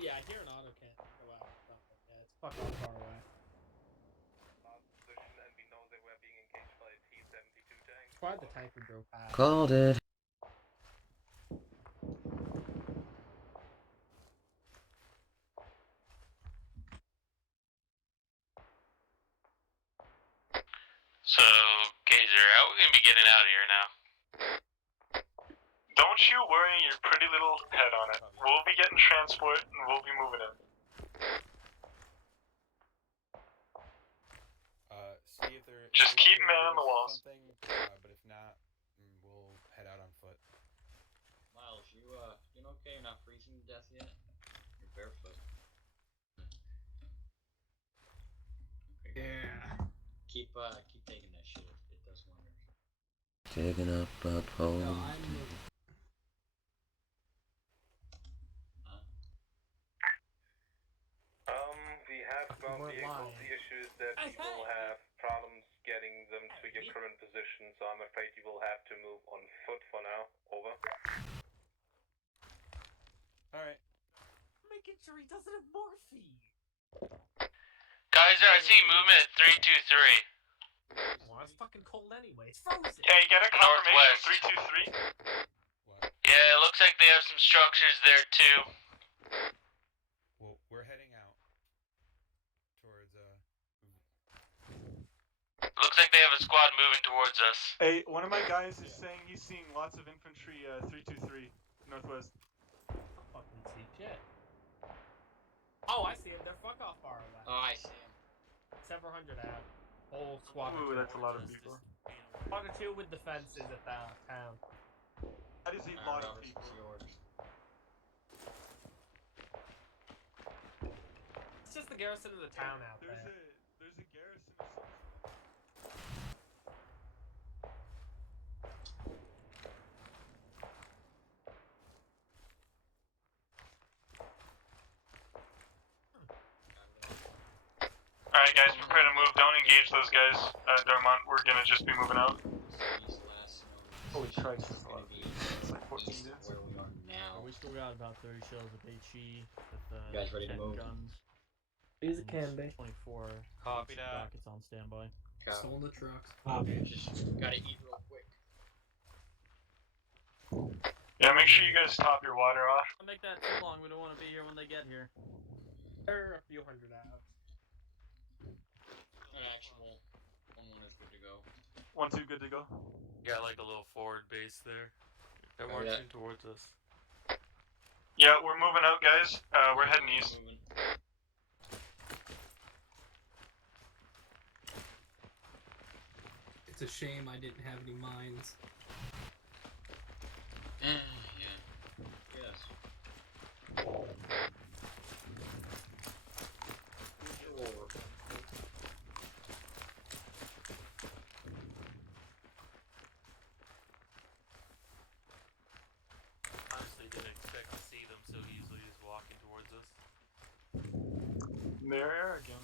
Yeah, I hear an auto cannon go out. Yeah, it's fucking far away. Why the tank would go past? Called it. So, Gazer, how are we gonna be getting out of here now? Don't you worry your pretty little head on it. We'll be getting transport and we'll be moving in. See if there. Just keep if man on there's the walls. Something, but if not, we'll head out on foot. Miles, you doing okay? You're not freezing to death yet? You're barefoot. Okay, Yeah. Keep taking that shit. It does wonders. Digging up a hole. No, I'm We have found vehicles. The issue is that people have problems getting them to your current position, so I'm afraid you will have to move on foot for now. Over. Alright. Making sure he doesn't have morphine. Geyser, I see movement at 323. Well, it's fucking cold anyway. It's frozen. Hey, get a confirmation. Northwest. 323. Yeah, it looks like they have some structures there too. Well, we're heading out towards Looks like they have a squad moving towards us. Hey, one of my guys is saying he's seeing lots of infantry 323 northwest. I don't fucking see shit. Oh, I see him. They're fuck off far away. Oh, I see him. Several hundred out. Whole squad. Ooh, that's a lot of people. Squad or two with defenses at that town. That is a lot of Robert, people. it's yours. It's just the garrison of the town out there. There's a garrison of some Alright guys, prepare to move. Don't engage those guys. Dormont, we're gonna just be moving out. Holy Christ, that's a lot of people. It's like 14 dudes. Where we are now. We still got about 30 shells with HE with You guys ready to 10 move? guns. Easy can be. 24 Copy that. rockets on standby. Still in the trucks. Just gotta eat real quick. Yeah, make sure you guys top your water off. Don't make that too long. We don't want to be here when they get here. They're a few hundred out. Actual 1-1 is good to go. 1-2 good to go. Got like a little forward base there. They're Oh, marching yeah. towards us. Yeah, we're moving out, guys. We're heading east. Moving. It's a shame I didn't have any mines. Yeah. Yes. Sure. their air again.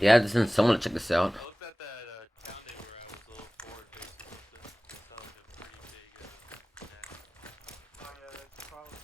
Yeah, just send someone to check this out. I looked at that town they were at. It was a little forward base or something. It sounded like a pretty big net. Oh yeah, that's probably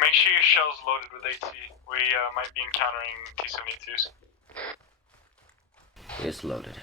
Make sure your shell's loaded with AT. We might be encountering T-72s. It's loaded.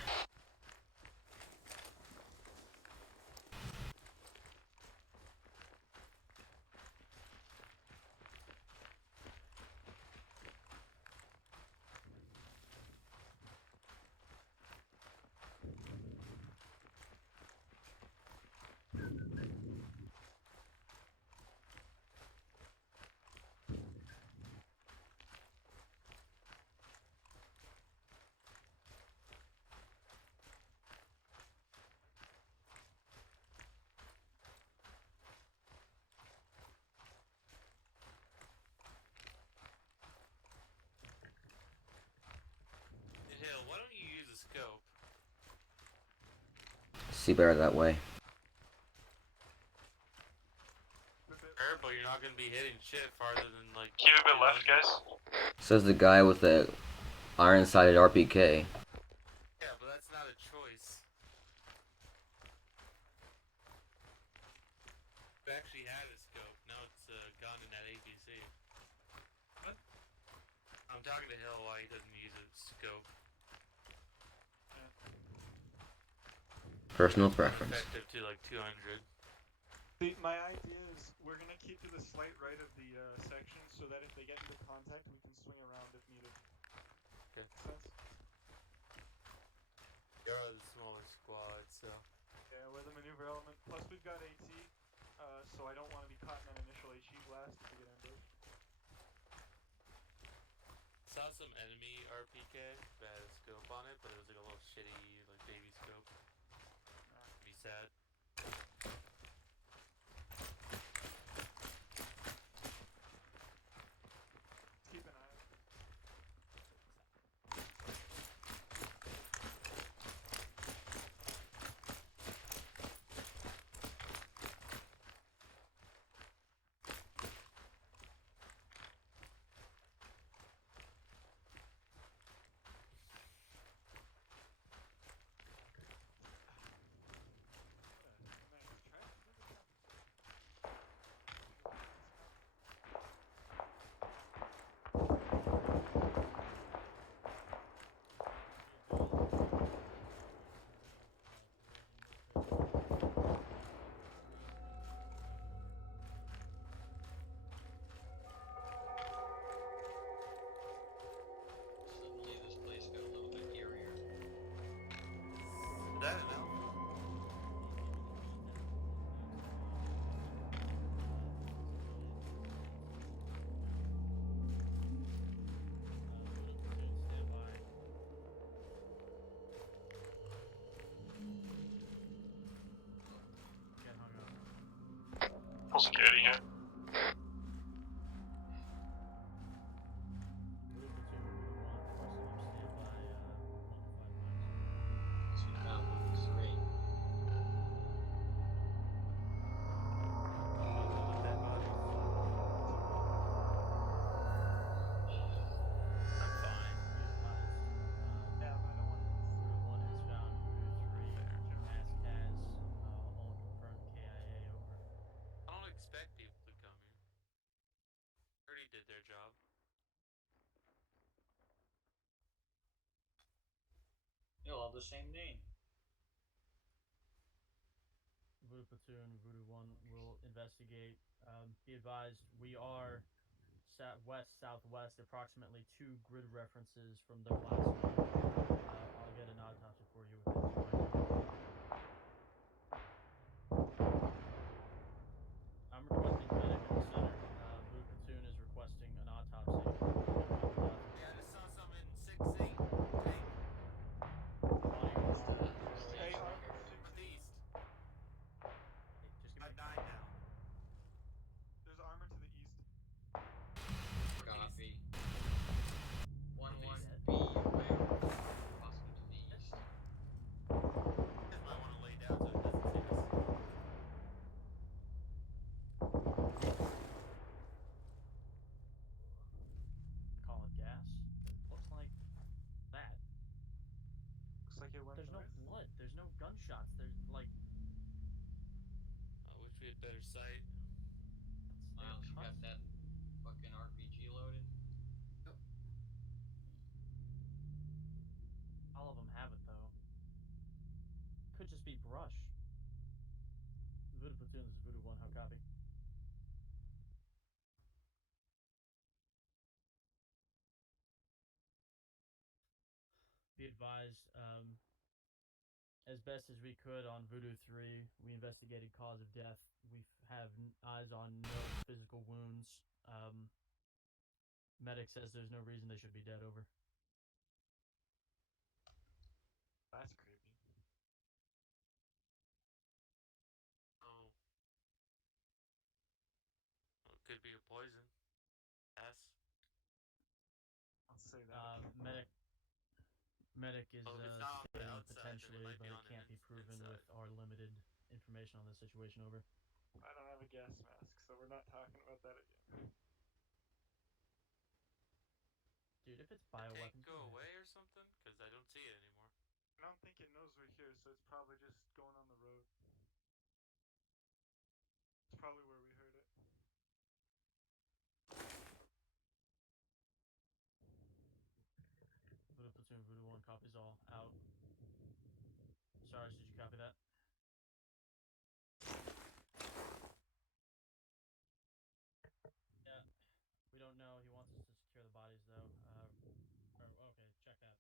Hill, why don't you use a scope? See better that way. Sure, but you're not gonna be hitting shit farther than like. Keep a bit left, guys. Says the guy with the iron-sided RPK. Yeah, but that's not a choice. You actually had a scope. Now it's a gun in that APC. What? I'm talking to Hill why he doesn't use a scope. Personal preference. Effective to like 200. See, my idea is we're gonna keep to the slight right of the section so that if they get into contact, we can swing around if needed. Okay. Sense? You're the smaller squad, so. Yeah, we're the maneuver element. Plus, we've got AT, so I don't want to be caught in that initial HE blast if we get ambushed. Saw some enemy RPK that had a scope on it, but it was like a little shitty, like baby scope. Be sad. Keep an eye out. Suddenly this place got a little bit eerier. Is that an elf? Full security here. So we found one 3. I'm fine. Yeah, but I don't want to. Route 1 has found Route 3. ASCAS, all confirmed KIA, over. I don't expect people to come here. Already did their job. You'll have the same name. Voodoo Platoon, Voodoo 1 will investigate. Be advised, we are west-southwest, approximately 2 grid references from their last one. I'll get an autopsy for you within 2 minutes. I'm requesting medic in the center. Voodoo Platoon is requesting an autopsy. Yeah, I just saw some in 6-8. Hey, Northeast. Just give me 9 now. There's no blood. There's no gunshots. There's like. I wish we had better sight. Miles, you got that fucking RPG loaded? All of them have it though. Could just be brush. Voodoo platoon, this is Voodoo 1. How copy? Be advised, as best as we could on Voodoo 3, we investigated cause of death. We have eyes on no physical wounds. Medic says there's no reason they should be dead. Over. That's creepy. Oh. Well, it could be a poison. Yes. I'll say that. Medic is Well, if it's not on the stating outside, then it potentially, might be but on it can't the be proven inside. with our limited information on this situation. Over. I don't have a gas mask, so we're not talking about that again. Dude, if it's Did the bioweapons, tank go away or something? Because I don't see it anymore. I don't think it knows we're here, so it's probably just going on the road. It's probably where we heard it. Voodoo platoon, Voodoo 1 copies all. Out. Sarge, did you copy that? Yeah. We don't know. He wants us to secure the bodies, though. Okay, check that.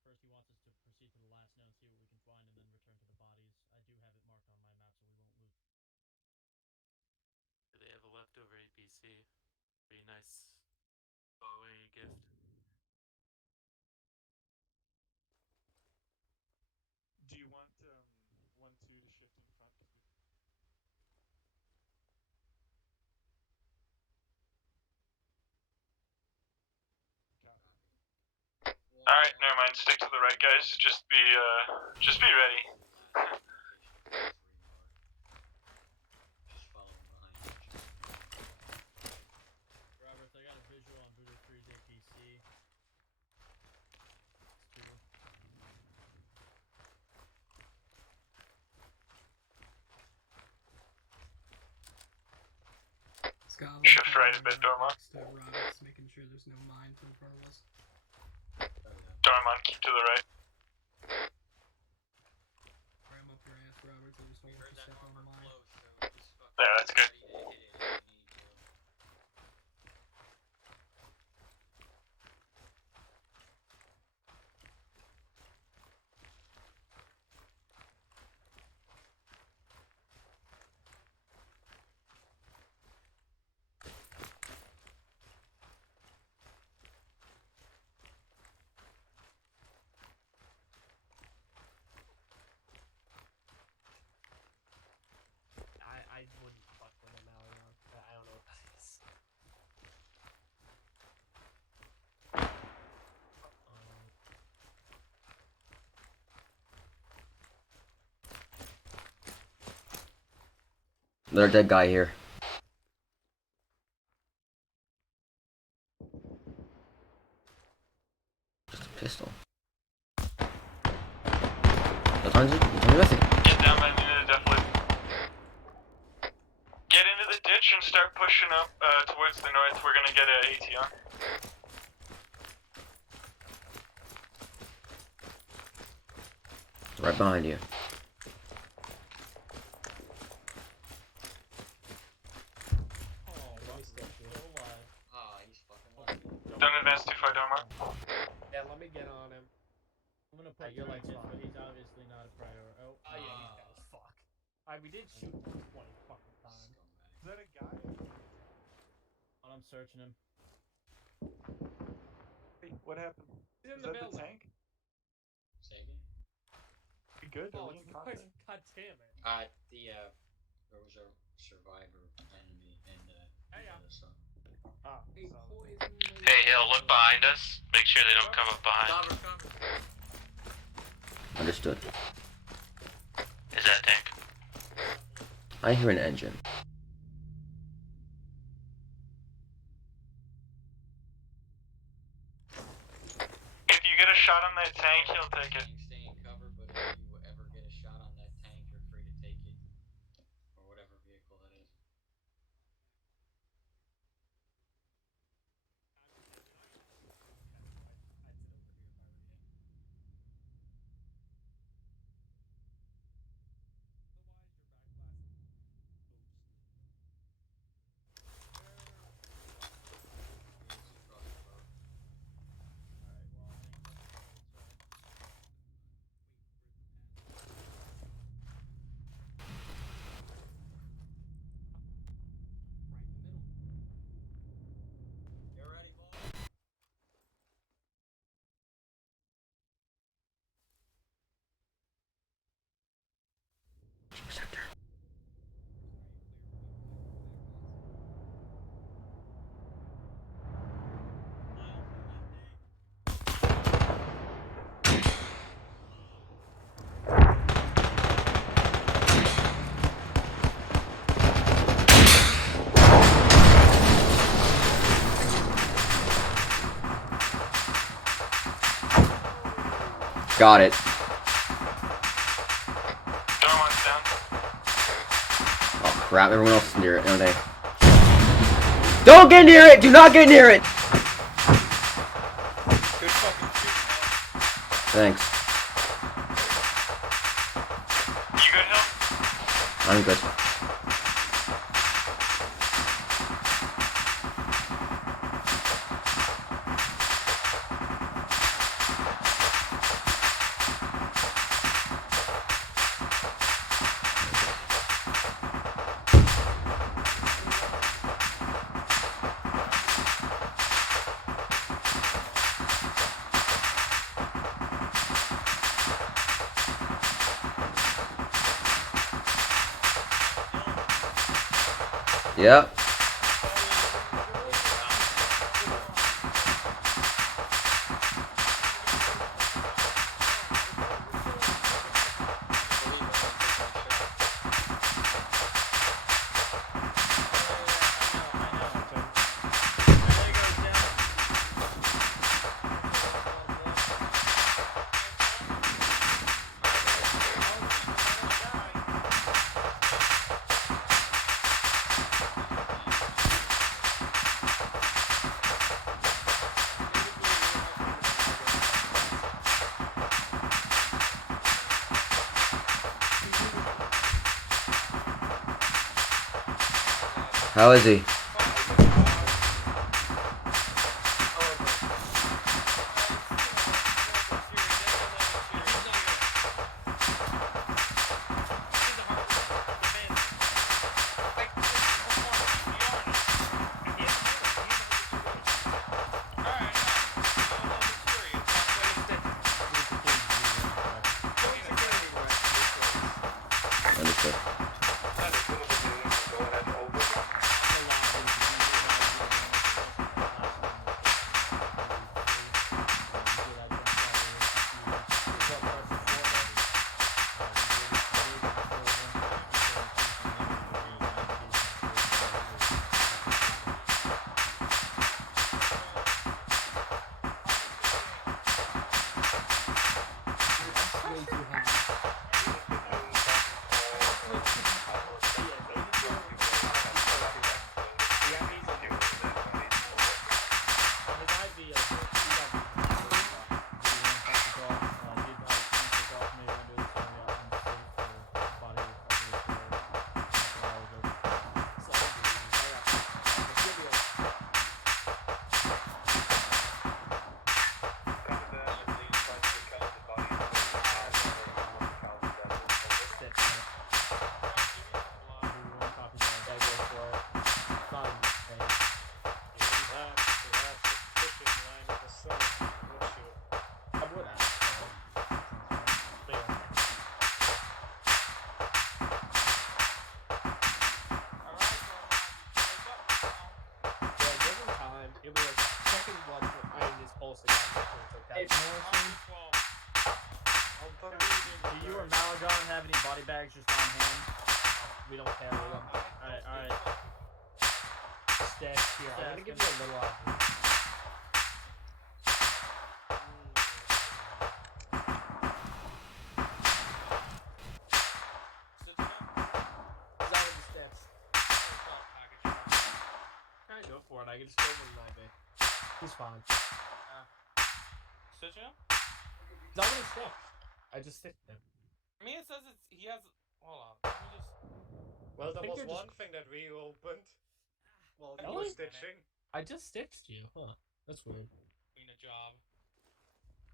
First, he wants us to proceed to the last node, see what we can find, and then return to the bodies. I do have it marked on my map, so we won't lose. Do they have a leftover APC? Be nice. Away gift. Do you want 1-2 to shift in front? Alright, never mind. Stick to the right, guys. Just be ready. Roberts, I got a visual on Voodoo 3's APC. Shift right a bit, Dormont. Roberts, making sure there's no mines in front of us. Dormont, keep to the right. Ram up your ass, Roberts. I just don't want you to step on the mine. There, that's good. I wouldn't fuck with him out around. I don't know what that is. Another dead guy here. Just a pistol. What time is it? Get down, man. You need to definitely get into the ditch and start pushing up towards the north. We're gonna get an ATR. Right behind you. Don't advance too far, Dormont. Yeah, let me get on him. I'm gonna put your lights in, but he's obviously not a priority. Oh, yeah, he's dead as fuck. Alright, we did shoot 20 fucking times. Is that a guy? I'm searching him. Hey, what happened? He's in Is the that building. the tank? Say again? We good? Are Oh, we it's in right. contact? God damn it. There was a survivor enemy in the sun. Ah, Hey, Hill, look behind us. Make sure they don't come up behind. Understood. Is that tank? I hear an engine. If you get a shot on that tank, he'll take it. Stay in cover, but if you ever Got it. Oh crap, everyone else is near it, don't they? Don't get near it! Do not get near it! Thanks. You good, Hill? I'm good. Yep. How is he? Understood. Hey, Morrison. Do you or Malagon have any body bags just on hand? We don't carry them. Alright. Stash here. I'm gonna give you a little idea. Alright, go for it. I can just go with an IV. He's fine. Stitch him? He's not gonna stick. I just sticked him. I mean, it says he has. Hold on. Let me just. Well, there think was you're just- one thing that we opened. Well, you Really? were stitching. I just stitched you. Huh. That's weird. Doing a job.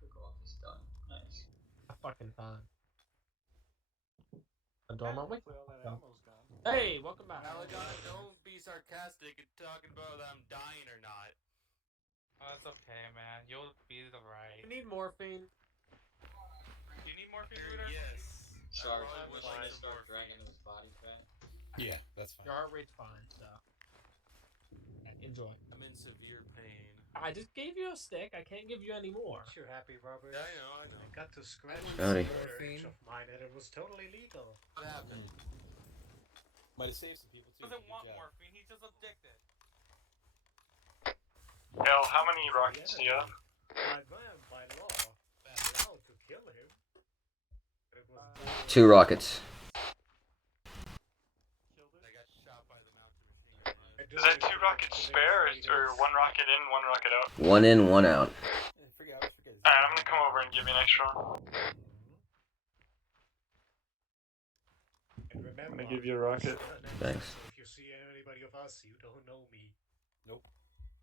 Cook off is done. Nice. Fucking fine. A dorm, aren't we? Hopefully all that No. ammo's gone. Hey, welcome back. Malagon, don't be sarcastic and talking about whether I'm dying or not. Oh, that's okay, man. You'll be the right. You need morphine. You need morphine, Sure, Looter? yes. Sorry. I would like gonna some start more dragging those bodies back? Yeah, that's fine. Your heart rate's fine, so enjoy. I'm in severe pain. I just gave you a stick. I can't give you any more. Aren't you happy, Robert? Yeah, I know. I got to scratch Howdy. the itch of mine, and it was totally legal. What happened? Might have saved some people He too. doesn't Good want job. morphine, he's just addicted. Hell, how many rockets do you have? By law, allowed to kill him. But it was 2 rockets. I got shot by the mounted machine gun. Is that 2 rockets spare, or 1 rocket in, 1 rocket out? 1 in, 1 out. Alright, I'm gonna come over and give you an extra one. And remember, I'm gonna give you a rocket. Thanks. So if you see anybody of us, you don't know me. Nope.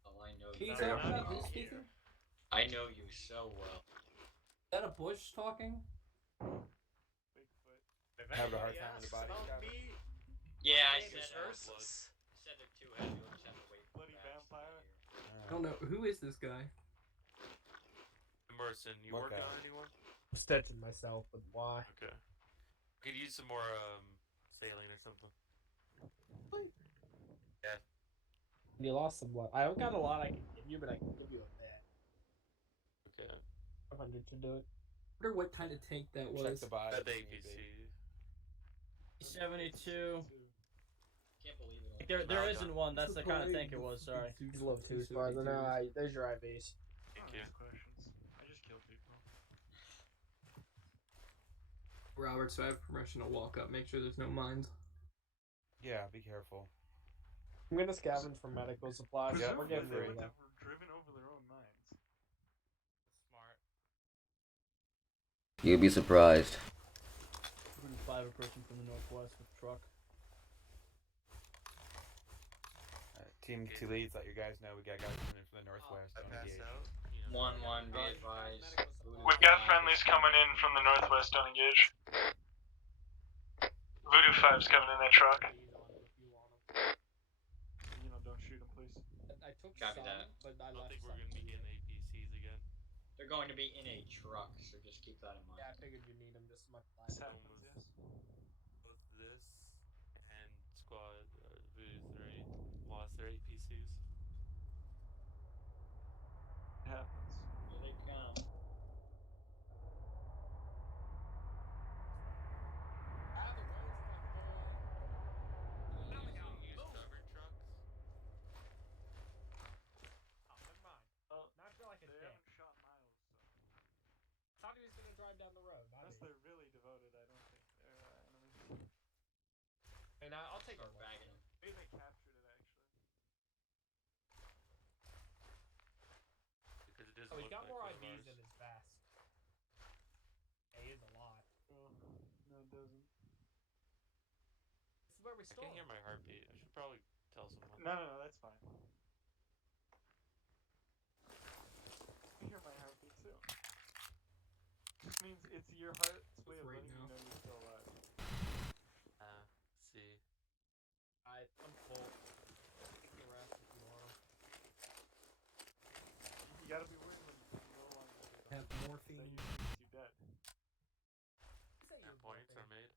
Oh, I know Can you. you There talk you about go. who's speaking? I know you so well. Is that a bush talking? If Have a hard anybody time with the asks body about count? me, Yeah, my I name said is Ursus. I said they're too heavy. We'll just have to wait for Bloody the bats to vampire. get here. I don't know. Who is this guy? Emerson, you Mark working out. on anyone? I'm stitching myself, but why? Okay. Could use some more saline or something. Yeah. You lost some blood. I don't got a lot I can give you, but I can give you a bit. Okay. 500 to do it. I wonder what kind of tank that Check was. the body. That if need APC. be. 72. Can't believe it. There isn't one. That's the kind of tank it was. Sorry. He's low 2 stars. No, there's your IVs. Thank you. Questions. I just killed people. Robert, so I have permission to walk up. Make sure there's no mines. Yeah, be careful. I'm gonna scavenge for medical supplies. Yeah, We're getting they rid of would them. have driven over their own mines. Smart. You'd be surprised. 5 approaching from the northwest with truck. Team 2 leads, let your guys know we got guys coming in from the northwest. I Don't passed engage. out. 1-1, be advised. We've got friendlies coming in from the northwest, don't engage. Voodoo 5's coming in that truck. You know, don't shoot him, please. I took Copy some, that. but I I don't left think some. we're gonna be getting APCs again. They're going to be in a truck, so just keep that in mind. Yeah, I figured you need them just as much This as happens, yes. Both this and squad Voodoo 3 lost their APCs. It happens. Here they come. Use covered trucks. Oh, never mind. Well, not sure like a They dick. haven't shot Miles, so. Thought he was gonna drive down the road. Not Unless me. they're really devoted, I don't think they're enemies. And I'll take Start it. bagging them. Maybe they captured it, actually. Because it doesn't Oh, he's look got like more one of IVs ours. than his vest. Yeah, he is a lot. Oh, no, it doesn't. This is where we I stole. can't hear my heartbeat. I should probably tell someone. No, that's fine. I hear my heartbeat too. Just means it's your heart's way of Right letting now. you know you're still alive. See. I'm full. Take the rest if you want. You gotta be worried when you roll on the Have that morphine. usually means you dead. And points are made.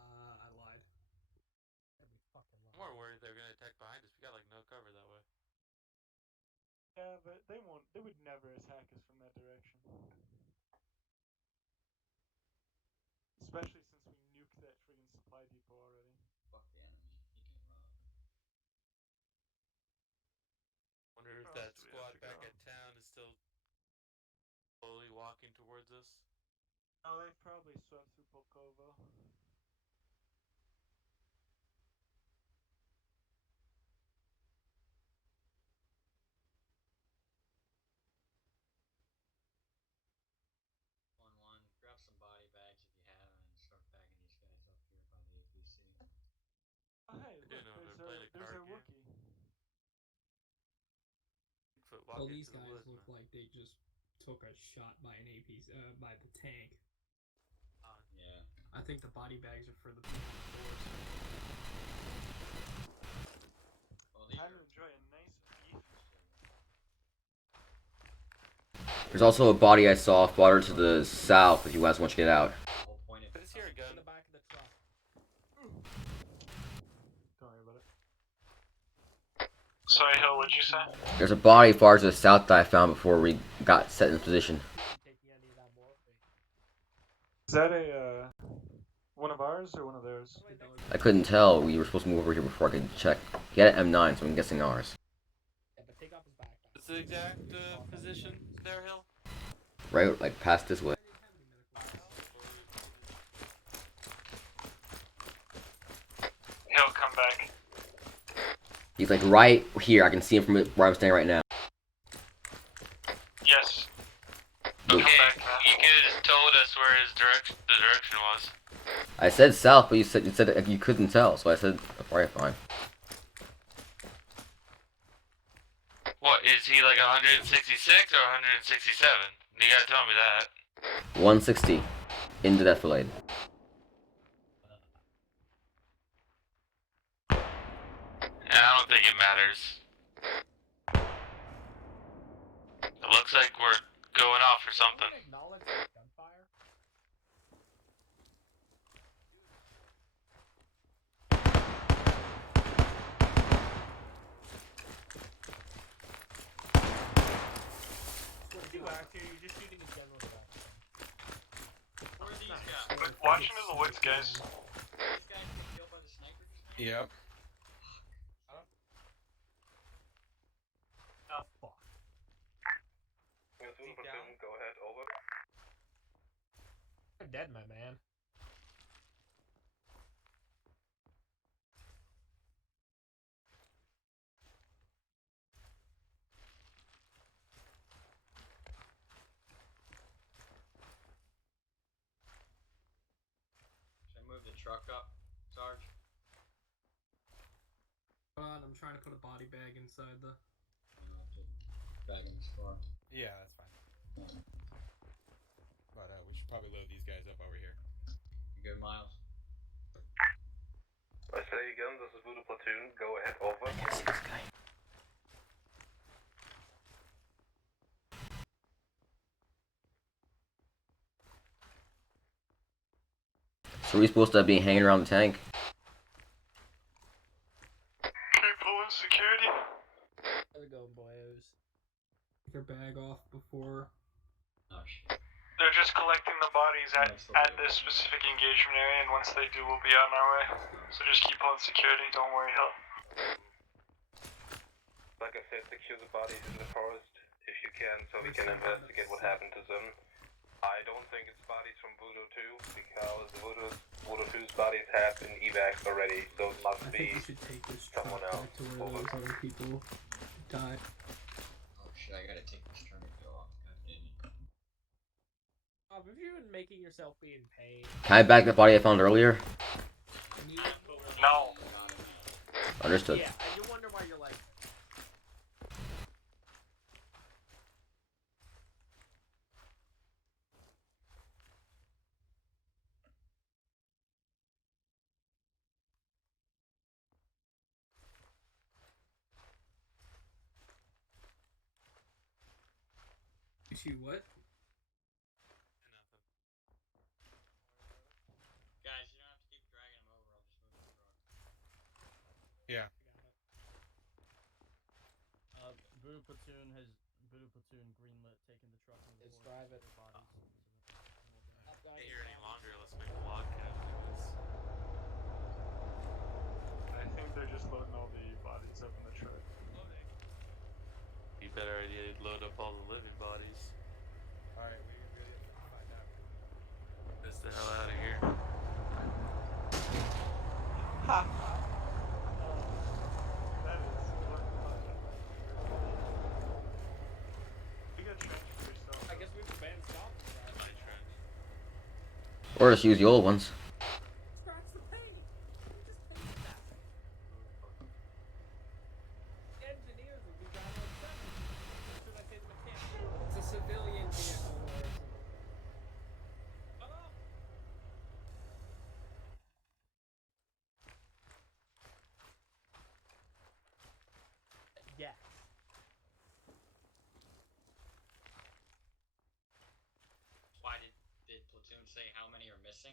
I lied. That'd be fucking I'm more worried they're gonna attack behind us. We got like no cover that way. Yeah, but they won't. They would never attack us from that direction. Especially since we nuked that friggin' supply depot already. Fuck the enemy. He can run. Wonder if Where that else do we have squad to back go? at town is still slowly walking towards us. Oh, they've probably swept through Polkovo. Grab some body bags if you have them and start bagging these guys up here by the APC. Oh, hey, I do look, know there's they're playing a there's card our game. Wookiee. Bigfoot Well, walking these into the guys woods, look man. like they just took a shot by an APC, by the tank. Yeah. I think the body bags are for the people force. Well, these Time are to enjoy a nice beef. There's also a body I saw farther to the south if you guys want to get out. whole point of Is here a gun? in the back of the truck. Don't worry about it. Sorry, Hill, what'd you say? There's a body far to the south that I found before we got set in position. Is that a one of ours or one of theirs? I couldn't tell. We were supposed to move over here before I could check. He had an M9, so I'm guessing ours. What's the exact position there, Hill? Right, like past this way. Hill, come back. He's like right here. I can see him from where I'm standing right now. Yes. Okay, you could have just told us where the direction was. I said south, but you said you couldn't tell, so I said alright, fine. What, is he like 166 or 167? You gotta tell me that. 160 into that fillet. Yeah, I don't think it matters. It looks like we're going off for something. Watch into the woods, guys. Yep. Oh, fuck. Go ahead, over. I'm dead, my man. Should I move the truck up, Sarge? I'm trying to put a body bag inside the. Bag in the store. Yeah, that's fine. But we should probably load these guys up over here. You good, Miles? I say again, this is Voodoo Platoon. Go ahead, over. So are we supposed to be hanging around the tank? Keep pulling security. How's it going, boyos? Take their bag off before. Oh shit. They're just collecting the bodies at this specific engagement area, and once they do, we'll be on our way. So just keep pulling security, don't worry, Hill. Like I said, secure the bodies in the forest if you can, so we can investigate what happened to them. I don't think it's bodies from Voodoo 2, because Voodoo 2's bodies have been evaxed already, so it must I be think we should take this someone truck else. back to where those other people died. Oh shit, I gotta take this tourniquet off. God damn it. Have you been making yourself be in pain? Can I back the body I found earlier? No. Understood. Yeah, I do wonder why you're like. Issue what? Guys, you don't have to keep dragging him over. I'll just move the truck. Yeah. Voodoo Platoon greenlit taking the truck into the drive it. bodies. Can't hear any longer. Let's make a log cabin of this. I think they're just loading all the bodies up in the truck. You better idea to load up all the living bodies. Alright, we're good. Find out. Get the hell out of here. Ha! That is. You got trench for yourself. I guess we've banned stop. Or just use the old ones. Scratch the paint. Just paint that. Engineers would be down on seven. Should I say the mechanic? It's a civilian vehicle, Morrison. Yeah. Why did platoon say how many are missing?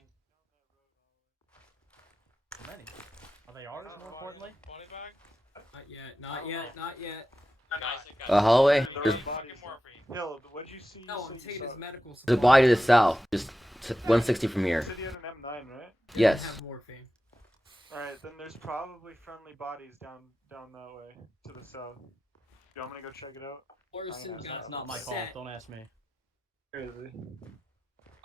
ours, more importantly. Body bag? Not yet. Not yet. Not yet. A hallway. There's There's bodies. Hill, what'd you see? No, You I'm said you taking his saw- medical supplies. a body to the south, just 160 from You here. said you had an M9, right? Yes. Have morphine. Alright, then there's probably friendly bodies down that way to the south. You want me to go check it out? Orson got That's not my call. set. Don't ask me. Crazy.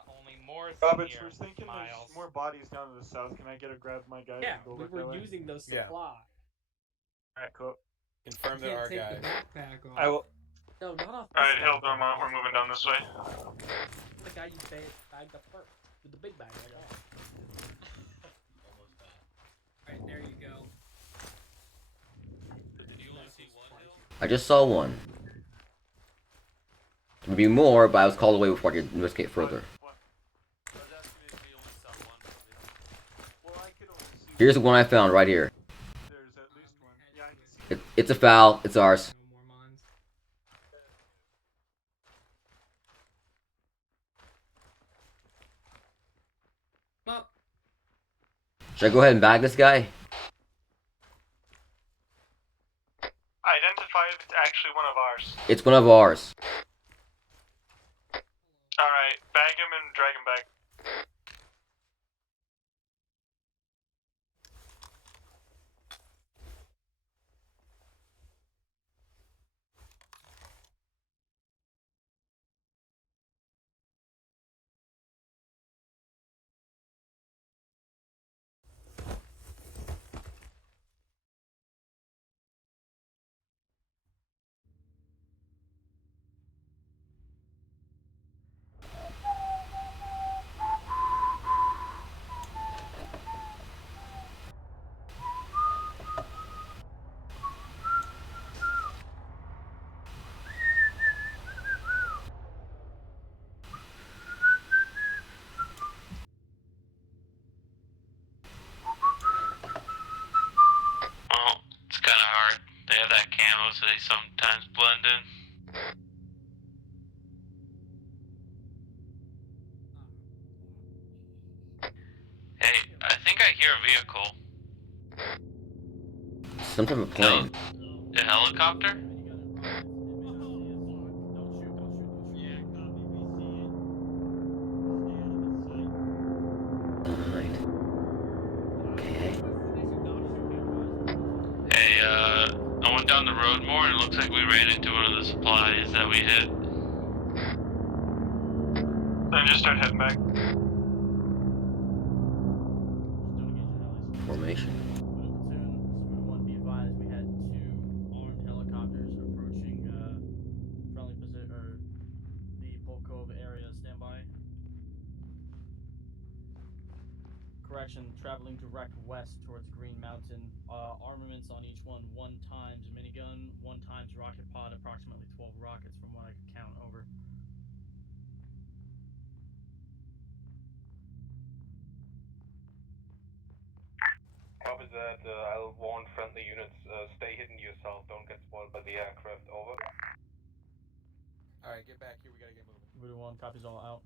Only more Roberts, here. we're thinking Miles. there's more bodies down to the south. Can I get a grab my guys Yeah, and go we look that were way? using those Yeah. supplies. Alright, cool. Confirm that Can't our take guys. the backpack off. I will. No, not off. Alright, Hill, we're moving down this way. The guy you bagged up first with the big bag. Like that. Alright, there you go. Did you only see one hill? I just saw one. There would be more, but I was called away before I could investigate further. I was asking if you only saw one. Well, I could only see. Here's the one I found right here. There's at least one. Yeah, I can see. It's a foul. It's ours. No more mines. Well, Should I go ahead and bag this guy? Identify if it's actually one of ours. It's one of ours. Alright, bag him and drag him back. Well, it's kind of hard. They have that camo, so they sometimes blend in. Hey, I think I hear a vehicle. Some type of plane. A helicopter? Alright. Okay. Hey, I went down the road more and it looks like we ran into one of the supplies that we hit. Then just start heading back. Formation. One, be advised, we had two armed helicopters approaching friendly position or the Polk Cove area. Standby. Correction, traveling direct west towards Green Mountain. Armaments on each one: 1 times minigun, 1 times rocket pod, approximately 12 rockets from what I could count. Over. Copy that. I'll warn friendly units. Stay hidden to yourself. Don't get spoiled by the aircraft. Over. Alright, get back here. We gotta get moving. Voodoo 1, copies all out.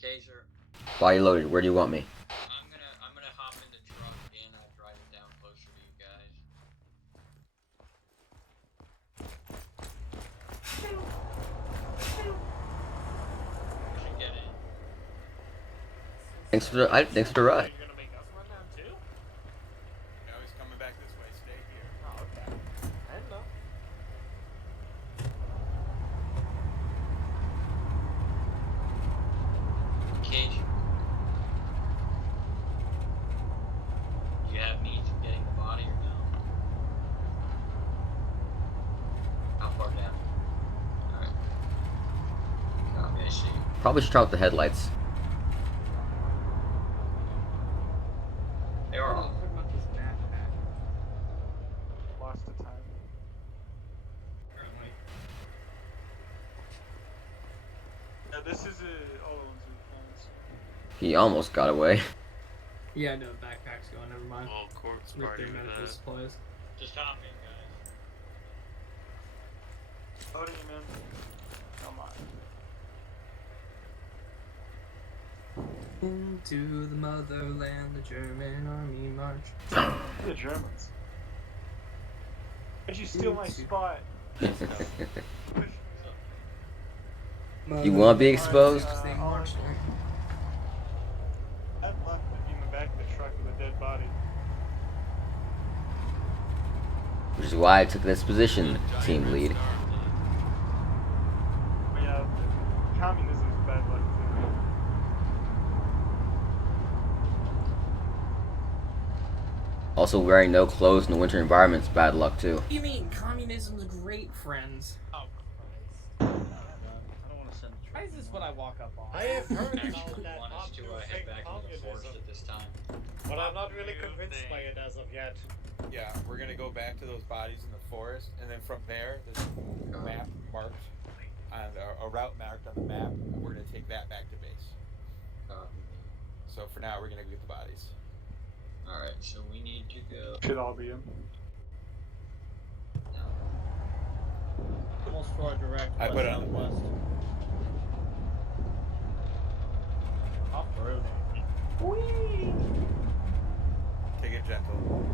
Kaiser, Body loaded. Where do you want me? I'm gonna hop in the truck and drive it down closer to you guys. We should get in. Thanks for the ride. You're gonna make us run down too? No, he's coming back this way. Stay here. Oh, okay. I didn't know. Cage. You have means of getting the body or no? How far down? Alright. Copy, I see. Probably should try out the headlights. They are off. what about this backpack? Lost the time. Apparently. Yeah, this is a. Oh, it's He almost got away. Yeah, no, backpack's going. Never mind. Well, corpse With party their for medical that. supplies. Just hop in, guys. loading him in. Come on. Into the motherland, the German army march. The Germans. Why'd you steal my spot? You want to be exposed? Bad luck with you in the back of the truck with a dead body. Which is why I took this position, team lead. Yeah, communism is bad luck too. Also, wearing no clothes in the winter environment's bad luck too. What do you mean? Communism's great, friends. Oh, Christ. I don't want to send the Why is this what I walk up on? I have heard Actually, about that want us to head back into the forest at this time. But I'm not really convinced by it as of yet. Yeah, we're gonna go back to those bodies in the forest, and then from there, there's a map marked on a route marked on the map. And we're gonna take that back to base. So for now, we're gonna get the bodies. All right, so we need to go. Should all be in. Almost for a direct I west put it on the southwest. Off-road. Take it gentle.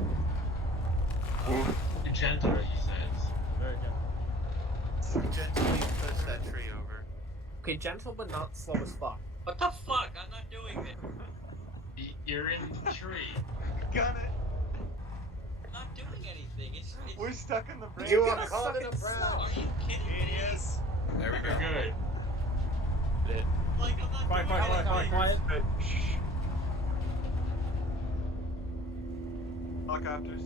Gentle, he says. Very gentle. Gently push that tree over. Okay, gentle but not slow as fuck. What the fuck? I'm not doing this. You're in the tree. Gun it. I'm not doing anything. It's We're stuck in the brain. You are caught in a brown. Are you kidding me? Genius. There we go. Good. Like, I'm not Quiet, doing quiet, quiet, quiet, quiet. Shh. Helicopters.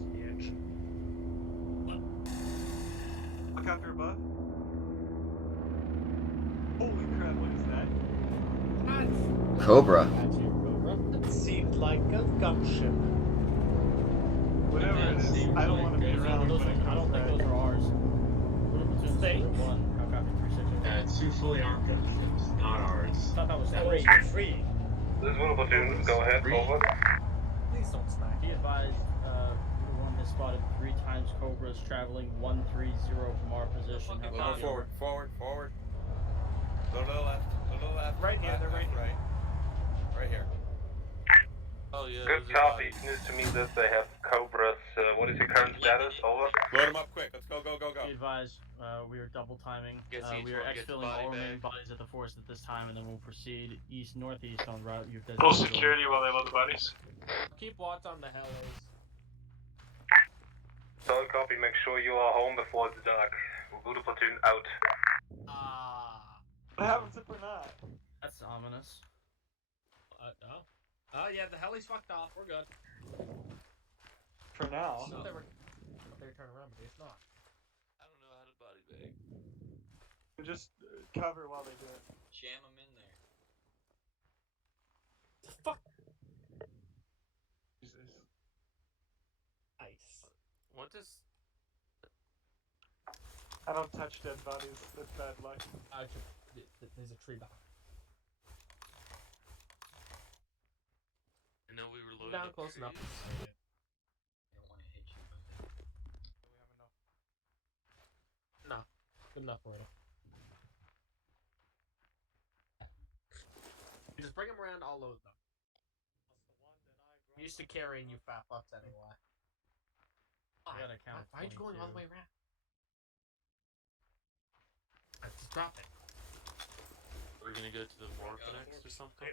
Helicopter above. Holy crap! What is that? Cobra. It seemed like a gunship. Whatever it is, I don't want to be around. Those, when it I don't comes think back. those are ours. State. How copy 360? Two fully armed gunships, not ours. I thought that was That was three. free. This is one of the platoons. Go ahead, over. Please don't smack. Be advised, everyone has spotted 3 times Cobras traveling 130 from our position. How Go copy? forward, forward, forward. Go to the left. Go to the left. Right here, they're right here. Right here. Oh yeah. Good those are copy. bodies. News to me that they have Cobras. What is your current status? Over. Load them up quick. Let's go, go, go, go. Be advised, we are double timing. Guess each We are one gets exfilling body all remaining bag. bodies at the forest at this time, and then we'll proceed east-northeast on route you've Full designated. security while they load the bodies. Keep watch on the helis. Solid copy. Make sure you are home before it's dark. Voodoo platoon out. What happens if we're not? That's ominous. Oh yeah, the heli's fucked off. We're good. For now. They were turning around, but it's not. I don't know how to body bag. Just cover while they do it. Jam them in there. Fuck. Jesus. Nice. What does? I don't touch dead bodies. That's bad luck. There's a tree behind. I know we were loading Down up close enough. trees. I don't want to hit you with it. No, good enough for it. Just bring them around. I'll load them. I'm used to carrying you fat fucks anyway. I gotta count. Why'd you going all the 22. way around? Just drop it. We're gonna go to the morgue next or something.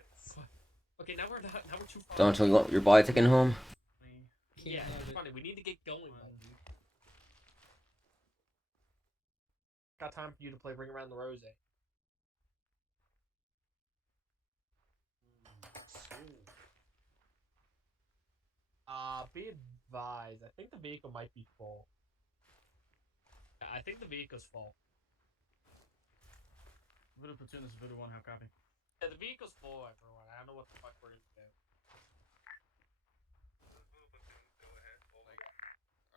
Okay, now we're not. Now we're too far. Don't you want your body taken home? Yeah, it's funny. We need to get going, buddy. Got time for you to play Ring Around the Rosy. Be advised. I think the vehicle might be full. Yeah, I think the vehicle's full. Voodoo platoon, this is Voodoo 1, how copy? Yeah, the vehicle's full, everyone. I don't know what the fuck we're gonna do.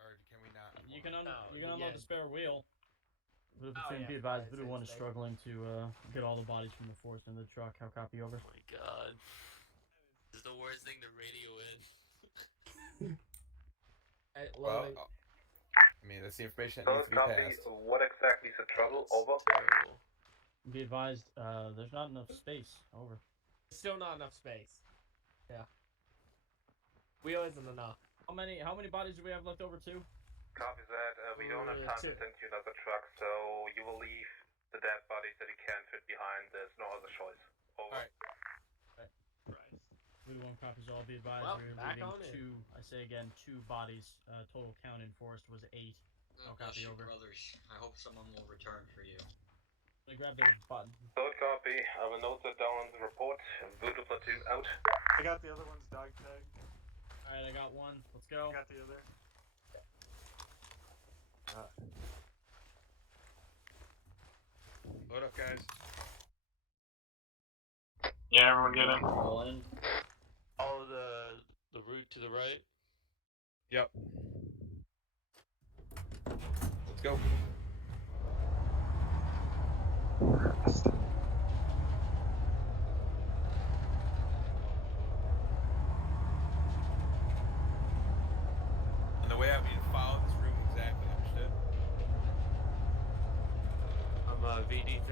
Or can we not? You can No, unload the spare wheel. Voodoo Oh, platoon, yeah, be advised, right, Voodoo 1 is it's- struggling to get all the bodies from the forest into the truck. How copy, over? Oh my god. This is the worst thing to radio in. Hey, Well, loading. I mean, that's the information that needs Solid to be copy. passed. What exactly is the trouble? Over. Terrible. Be advised, there's not enough space. Over. Still not enough space. Yeah. Wheel isn't enough. How many bodies do we have left over too? Copy that. We don't have time to Two. send you another truck, so you will leave the dead bodies that you can't fit behind. There's no other choice. Over. Alright. We won't copies all be advised. Well, We're back leaving on in. two. I say again, 2 bodies. Total count in forest was 8. I'll Bless copy you, over. brothers. I hope someone will return for you. Let me grab the button. Third copy. I will note that down on the report. Voodoo platoon out. I got the other one's dog tag. Alright, I got one. Let's go. I got the other. Load up, guys. Yeah, everyone get in. All in. Follow the route to the right. Yep. Let's go. And the way I mean follow this route exactly, understood? I'm VD3.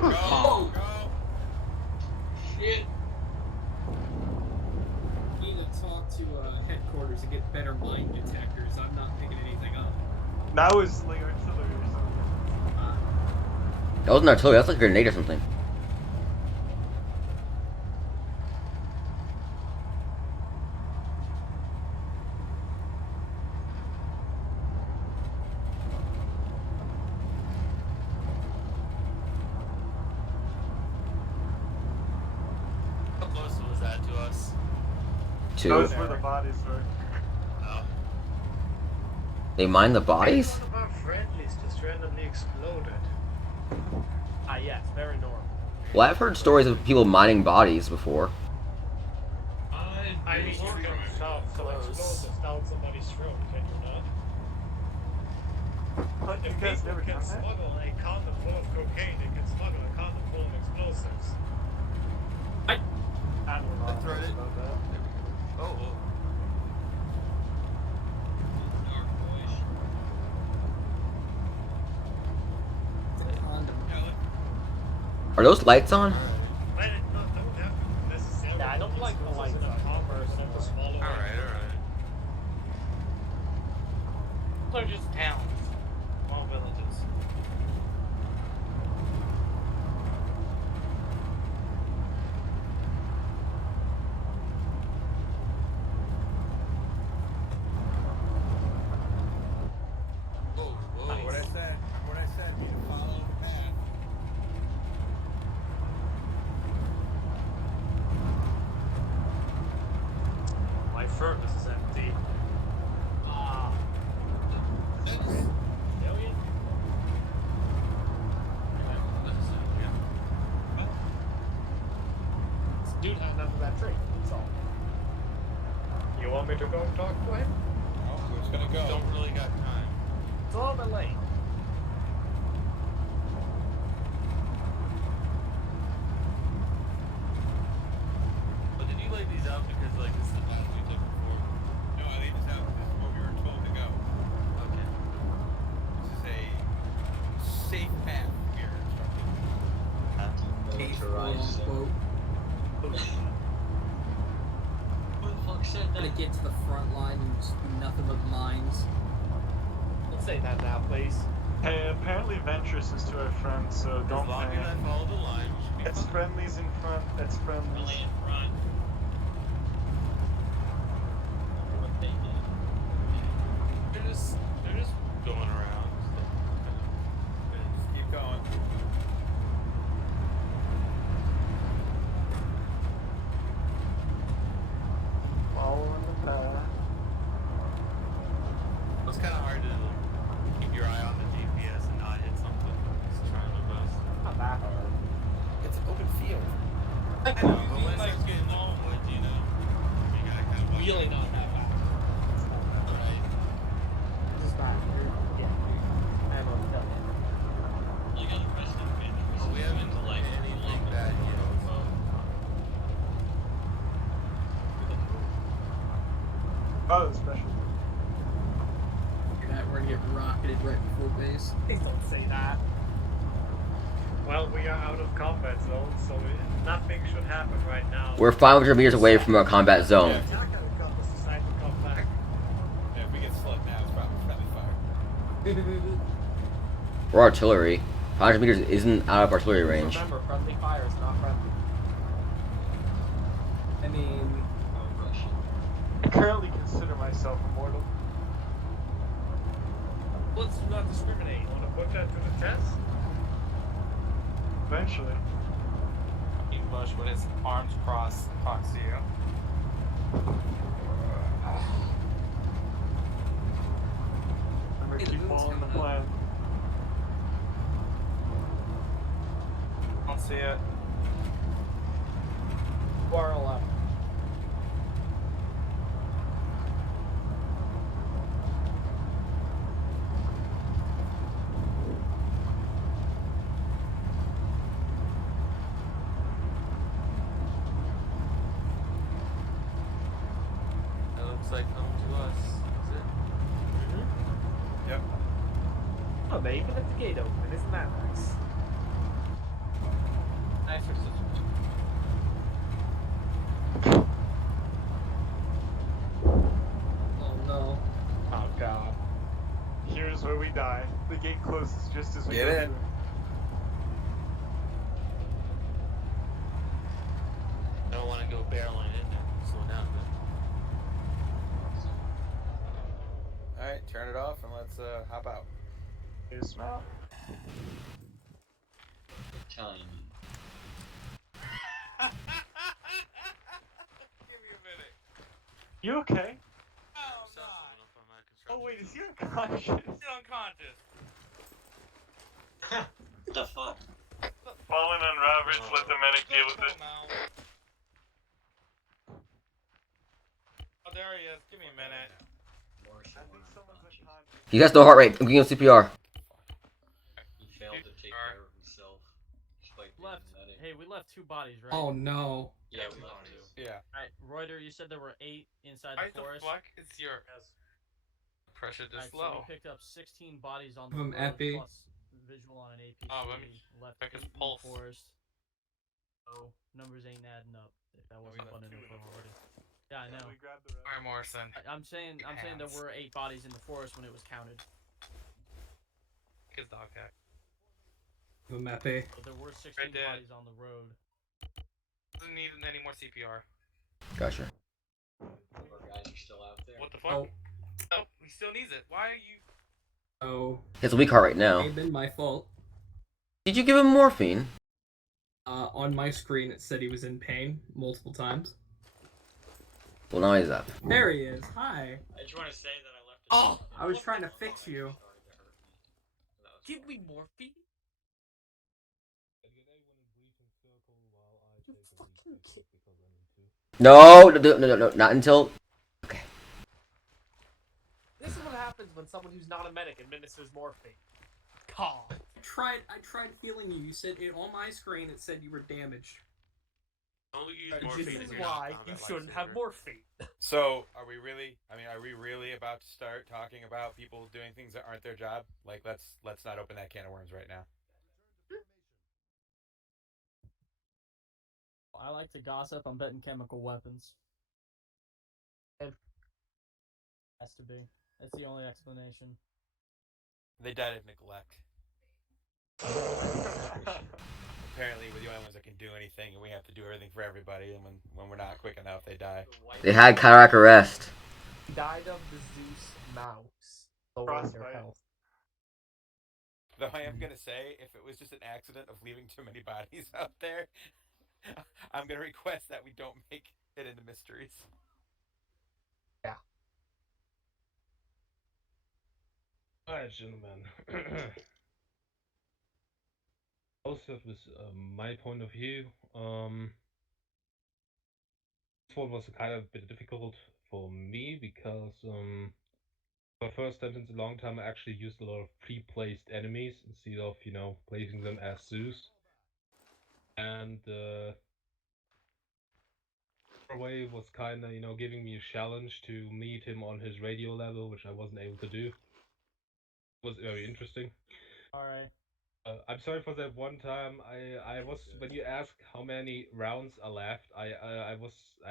Go! Go! Shit. We need to talk to headquarters and get better mine detectors. I'm not picking anything up. That was like artillery or something. That wasn't artillery, that's like a grenade or something. How close was that to us? That was where the bodies were. Oh. They mine the bodies? One of our friendlies just randomly exploded. Ah, yes, very normal. Well, I've heard stories of people mining bodies before. I mean, you can shove some explosives down somebody's throat, can you not? But you If guys people never can done that? smuggle a condom full of cocaine, they can smuggle a condom full of explosives. That's right. Oh. Are those lights on? Well, it don't have to necessarily. Yeah, I don't like the lights in a on. copper, so to swallow. Alright. So just towns. Small villages. What I said. What I said. You need to follow the path. My furnace is empty. Ah. Alien? This dude had enough of that tree. That's all. You want me to go talk to him? Oh, we're just gonna go. Don't really got time. It's a little bit late. But did you lay these out because like this is the path we took before? No, I laid this out. This is where we were told to go. Okay. This is a safe path we are instructed. Militarized. Quote. Who the fuck said Gonna that? get to the front line and just nothing but mines. Don't say that now, please. Hey, apparently Ventress is to our friend, so As don't long as I panic. follow the line, we should be It's fine. friendlies in front. It's friendlies. Really in front. What they did. They're just going around. Just keep going. Following the path. It's kind of hard to keep your eye on the GPS and not hit something. Just trying my best. Not that hard. It's an open field. I know, but when it's getting long wood, you know, you gotta kind of Really not that bad. right. Just back here. Yeah. I'm on the You got the question of Well, we haven't like anything bad yet, so. Oh, special. That we're gonna get rocketed right before base. Please don't say that. Well, we are out of combat zone, so nothing should happen right now. We're 500 meters away from a combat zone. It's not gonna come us decide to come back. Yeah, if we get slugged now, it's probably friendly fire. We're artillery. 500 meters isn't out of artillery range. Remember, friendly fire is not friendly. I mean, I currently consider myself immortal. Let's not discriminate. Want to put that to the test? Eventually. Bush with his arms crossed talks to you. I'm gonna keep following the plan. Don't see it. Far left. That looks like home to us. Is it? Yep. Oh, they even left the gate open. Isn't that nice? Nice for sisters. oh no. Oh god. Here's where we die. The gate closes just as we Get go in. through. I don't want to go barreling in there. Slow down a bit. Alright, turn it off and let's hop out. You smell? Telling you. Give me a minute. You okay? Oh, I'm not. Oh wait, is he unconscious? Still unconscious. What the fuck? Fallen on Roberts, let the medic deal with it. Oh, there he is. Give me a minute. You guys know heart rate. I'm giving him CPR. He failed to take care of himself. Despite being Left. medic. Hey, we left 2 bodies, right? Oh no. Yeah, we left two. Yeah. Alright, Reuter, you said there were 8 inside Why the the forest. fuck is your pressure this Alright, so low? we picked up 16 bodies on the From road, Epi. plus visual on an APC. Oh, let me left check his 8 in the pulse. forest. So numbers ain't adding up. If that wasn't fun enough already. Yeah, I know. We grabbed the rest. Alright, Morrison. I'm saying there were 8 bodies in the forest when it was counted. His dog tag. The Mepe. So there were 16 Right there. bodies on the road. Doesn't need any more CPR. Gotcha. Our guys are still out there. What the fuck? Oh. Oh, he still needs it. Why are you? Oh. It's a weak heart right now. May have been my fault. Did you give him morphine? On my screen it said he was in pain multiple times. Well, now he's up. There he is. Hi. I just want to say that I left it. Oh! I was trying to fix you. Give me morphine? You fucking kid. No, not until. Okay. This is what happens when someone who's not a medic administers morphine. Calm. I tried healing you. You said it on my screen. It said you were damaged. Only use This morphine is if you're not why combat you shouldn't have lifesaver. morphine. So, are we really about to start talking about people doing things that aren't their job? Like, let's not open that can of worms right now. I like to gossip. I'm betting chemical weapons. Has to be. That's the only explanation. They died of neglect. Apparently, we're the only ones that can do anything, and we have to do everything for everybody. And when we're not quick enough, they die. They had cardiac arrest. Died of the Zeus mouse. Lowering their Frostbite. health. Though I am gonna say, if it was just an accident of leaving too many bodies out there, I'm gonna request that we don't make it into mysteries. Yeah. Alright, gentlemen. Also, with my point of view, this one was kind of a bit difficult for me because for the first time since a long time I actually used a lot of pre-placed enemies instead of, placing them as Zeus. And way was kind of, giving me a challenge to meet him on his radio level, which I wasn't able to do. It was very interesting. Alright. I'm sorry for that one time. I was when you asked how many rounds are left. I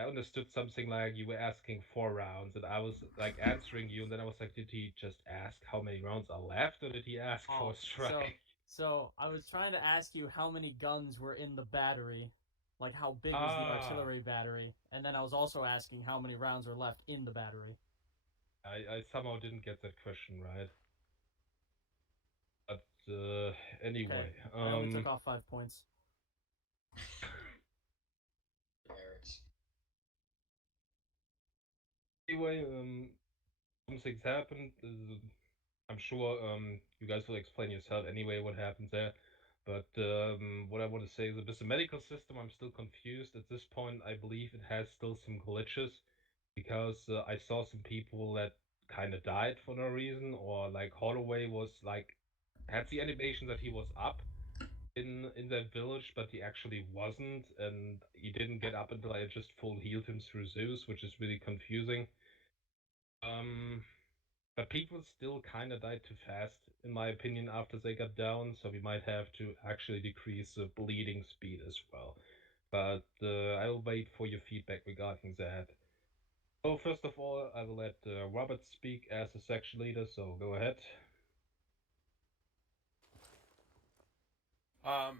understood something like you were asking 4 rounds, and I was like answering you, and then I was like, did he just ask how many rounds are left, or did he ask for a strike? So I was trying to ask you how many guns were in the battery, like how big was the artillery battery, and then I was also asking how many rounds were left in the battery. I somehow didn't get that question right. But anyway, okay. I only took off 5 points. Anyway, some things happened. I'm sure you guys will explain yourself anyway what happened there. But what I want to say is that with the medical system, I'm still confused. At this point, I believe it has still some glitches because I saw some people that kind of died for no reason, or like Holloway was like had the animation that he was up in that village, but he actually wasn't, and he didn't get up until I just full healed him through Zeus, which is really confusing. But people still kind of died too fast, in my opinion, after they got down, so we might have to actually decrease the bleeding speed as well. But I'll wait for your feedback regarding that. So first of all, I will let Robert speak as a section leader, so go ahead. I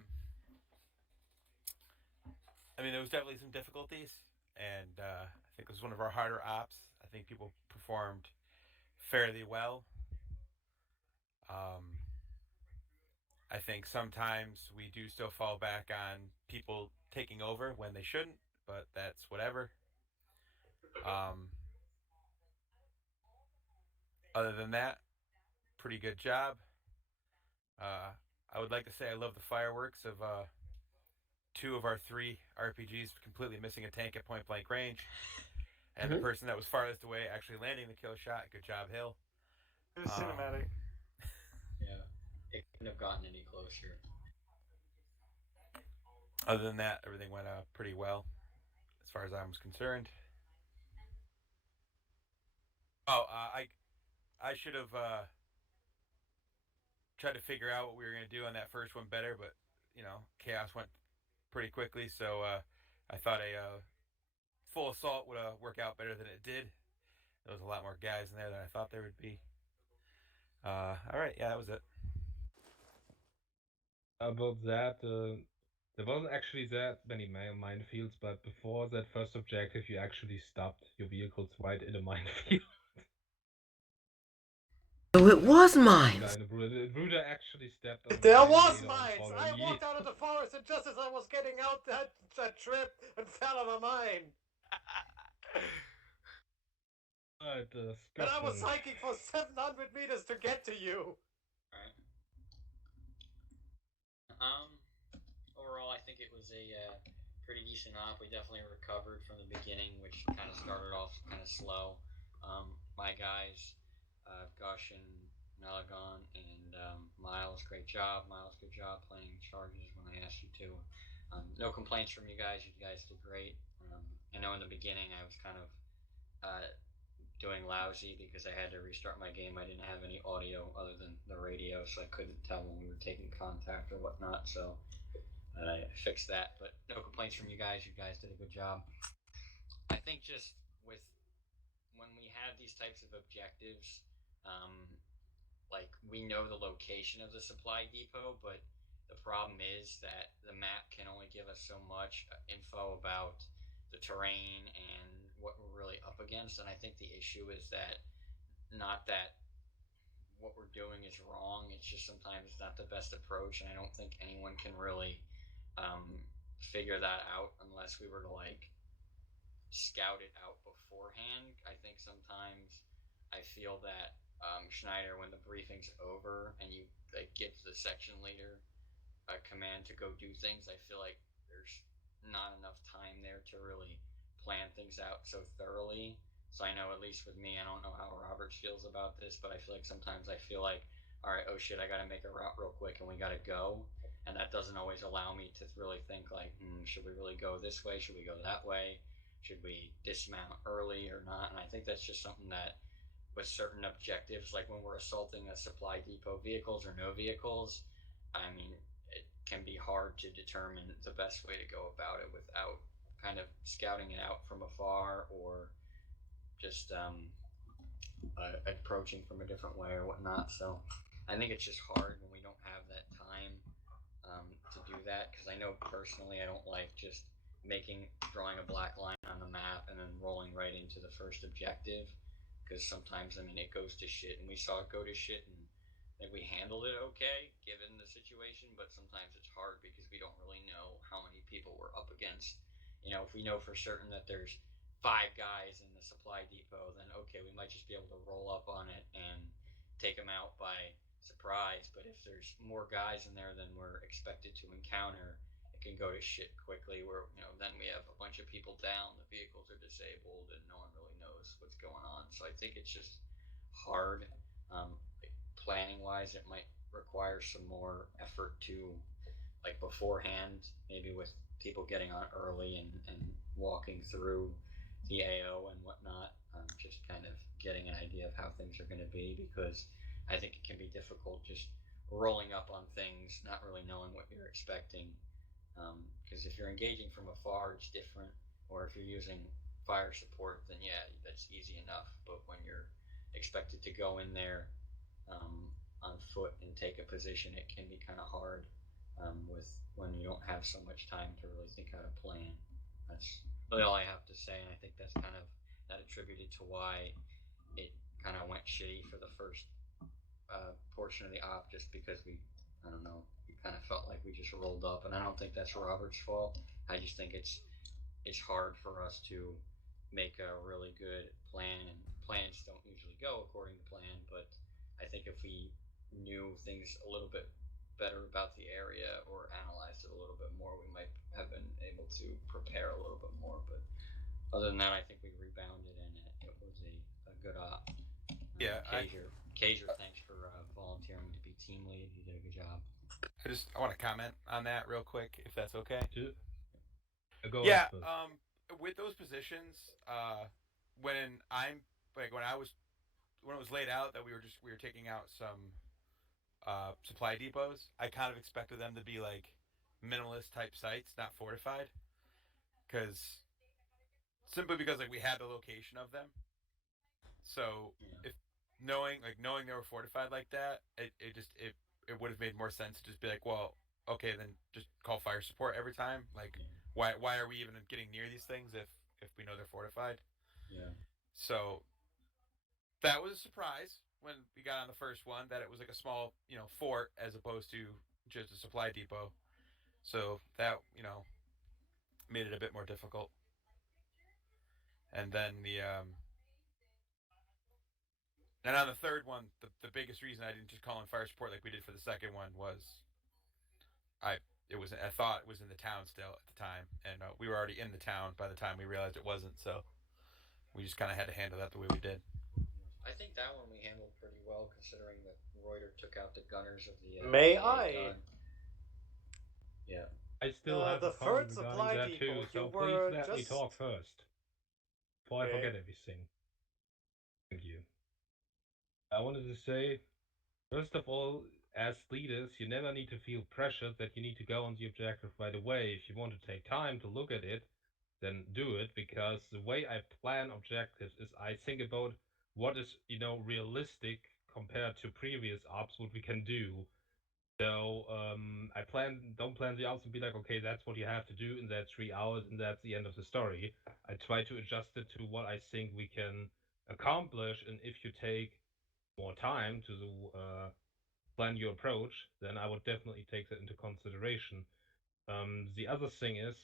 mean, there was definitely some difficulties, and I think it was one of our harder ops. I think people performed fairly well. I think sometimes we do still fall back on people taking over when they shouldn't, but that's whatever. Other than that, pretty good job. I would like to say I love the fireworks of 2 of our 3 RPGs completely missing a tank at point blank range, and the person that was farthest away actually landing the kill shot. Good job, Hill. It was cinematic. Yeah, it couldn't have gotten any closer. Other than that, everything went pretty well, as far as I was concerned. Oh, I should have tried to figure out what we were going to do on that first one better, but chaos went pretty quickly, so I thought a full assault would work out better than it did. There was a lot more guys in there than I thought there would be. All right, yeah, that was it. About that, there wasn't actually that many minefields, but before that first objective, you actually stopped your vehicles right in a minefield. So it was mines! Ruda actually stepped on There mine was later mines! on I following walked out of the forest, and just as I was getting out that trip and fell on a mine. And I was hiking for 700 meters to get to you. Overall, I think it was a pretty decent op. We definitely recovered from the beginning, which kind of started off kind of slow. My guys, Gush and Melagon and Miles, great job. Miles, good job playing charges when I asked you to. No complaints from you guys. You guys did great. I know in the beginning I was kind of doing lousy because I had to restart my game. I didn't have any audio other than the radio, so I couldn't tell when we were taking contact or whatnot. So I fixed that, but no complaints from you guys. You guys did a good job. I think just with when we have these types of objectives, like we know the location of the supply depot, but the problem is that the map can only give us so much info about the terrain and what we're really up against. And I think the issue is that not that what we're doing is wrong. It's just sometimes it's not the best approach, and I don't think anyone can really figure that out unless we were to like scout it out beforehand. I think sometimes I feel that Schneider, when the briefing's over and you like give the section leader a command to go do things, I feel like there's not enough time there to really plan things out so thoroughly. So I know, at least with me, I don't know how Robert feels about this, but I feel like sometimes I feel like, all right, oh shit, I gotta make a route real quick and we gotta go. And that doesn't always allow me to really think like, should we really go this way? Should we go that way? Should we dismount early or not? And I think that's just something that with certain objectives, like when we're assaulting a supply depot, vehicles or no vehicles, I mean, it can be hard to determine the best way to go about it without kind of scouting it out from afar or just approaching from a different way or whatnot. So I think it's just hard when we don't have that time to do that, because I know personally I don't like just drawing a black line on the map and then rolling right into the first objective, because sometimes, I mean, it goes to shit, and we saw it go to shit, and I think we handled it okay given the situation, but sometimes it's hard because we don't really know how many people we're up against. If we know for certain that there's 5 guys in the supply depot, then okay, we might just be able to roll up on it and take them out by surprise. But if there's more guys in there than we're expected to encounter, it can go to shit quickly. Where then we have a bunch of people down, the vehicles are disabled, and no one really knows what's going on. So I think it's just hard. Like planning wise, it might require some more effort to, like, beforehand, maybe with people getting on early and walking through the AO and whatnot, just kind of getting an idea of how things are going to be, because I think it can be difficult just rolling up on things, not really knowing what you're expecting. Because if you're engaging from afar, it's different. Or if you're using fire support, then yeah, that's easy enough. But when you're expected to go in there on foot and take a position, it can be kind of hard with when you don't have so much time to really think how to plan. That's really all I have to say, and I think that's kind of that attributed to why it kind of went shitty for the first portion of the op, just because I don't know, we kind of felt like we just rolled up, and I don't think that's Robert's fault. I just think it's hard for us to make a really good plan, and plans don't usually go according to plan. But I think if we knew things a little bit better about the area or analyzed it a little bit more, we might have been able to prepare a little bit more. But other than that, I think we rebounded, and it was a good op. Yeah, Kajer, thanks for volunteering to be team lead. You did a good job. I want to comment on that real quick, if that's okay. Go Yeah. ahead, With those positions, when I'm like when it was laid out that we were taking out some supply depots, I kind of expected them to be like minimalist type sites, not fortified, because simply because like we had the location of them. So if knowing they were fortified like that, it would have made more sense to just be like, well, okay, then just call fire support every time. Like, why are we even getting near these things if we know they're fortified? Yeah. So that was a surprise when we got on the first one, that it was like a small fort as opposed to just a supply depot. So that made it a bit more difficult. And then and on the third one, the biggest reason I didn't just call in fire support like we did for the second one was I thought it was in the town still at the time, and we were already in the town by the time we realized it wasn't. So we just kind of had to handle that the way we did. I think that one we handled pretty well, considering that Reuter took out the gunners of the. May the I? gun. Yeah. I still have the a comment third regarding supply that depot, too, so you please were let me just... talk first. Before I Okay. forget everything. Thank you. I wanted to say, first of all, as leaders, you never need to feel pressured that you need to go on the objective right away. If you want to take time to look at it, then do it, because the way I plan objectives is I think about what is, realistic compared to previous ops, what we can do. So I don't plan the ops and be like, okay, that's what you have to do in that 3 hours and that's the end of the story. I try to adjust it to what I think we can accomplish, and if you take more time to plan your approach, then I would definitely take that into consideration. The other thing is,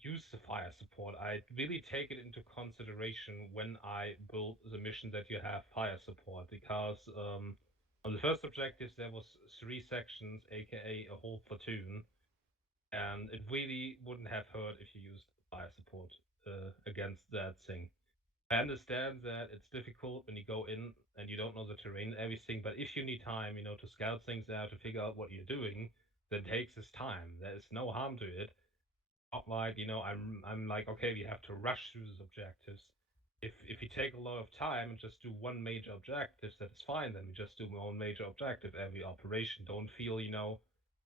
use the fire support. I really take it into consideration when I build the mission that you have fire support, because on the first objective there was 3 sections, aka a whole platoon, and it really wouldn't have hurt if you used fire support against that thing. I understand that it's difficult when you go in and you don't know the terrain and everything, but if you need time, to scout things out, to figure out what you're doing, then takes this time. There is no harm to it. Not like, I'm like, okay, we have to rush through these objectives. if you take a lot of time and just do one major objective, that is fine. Then we just do one major objective every operation. Don't feel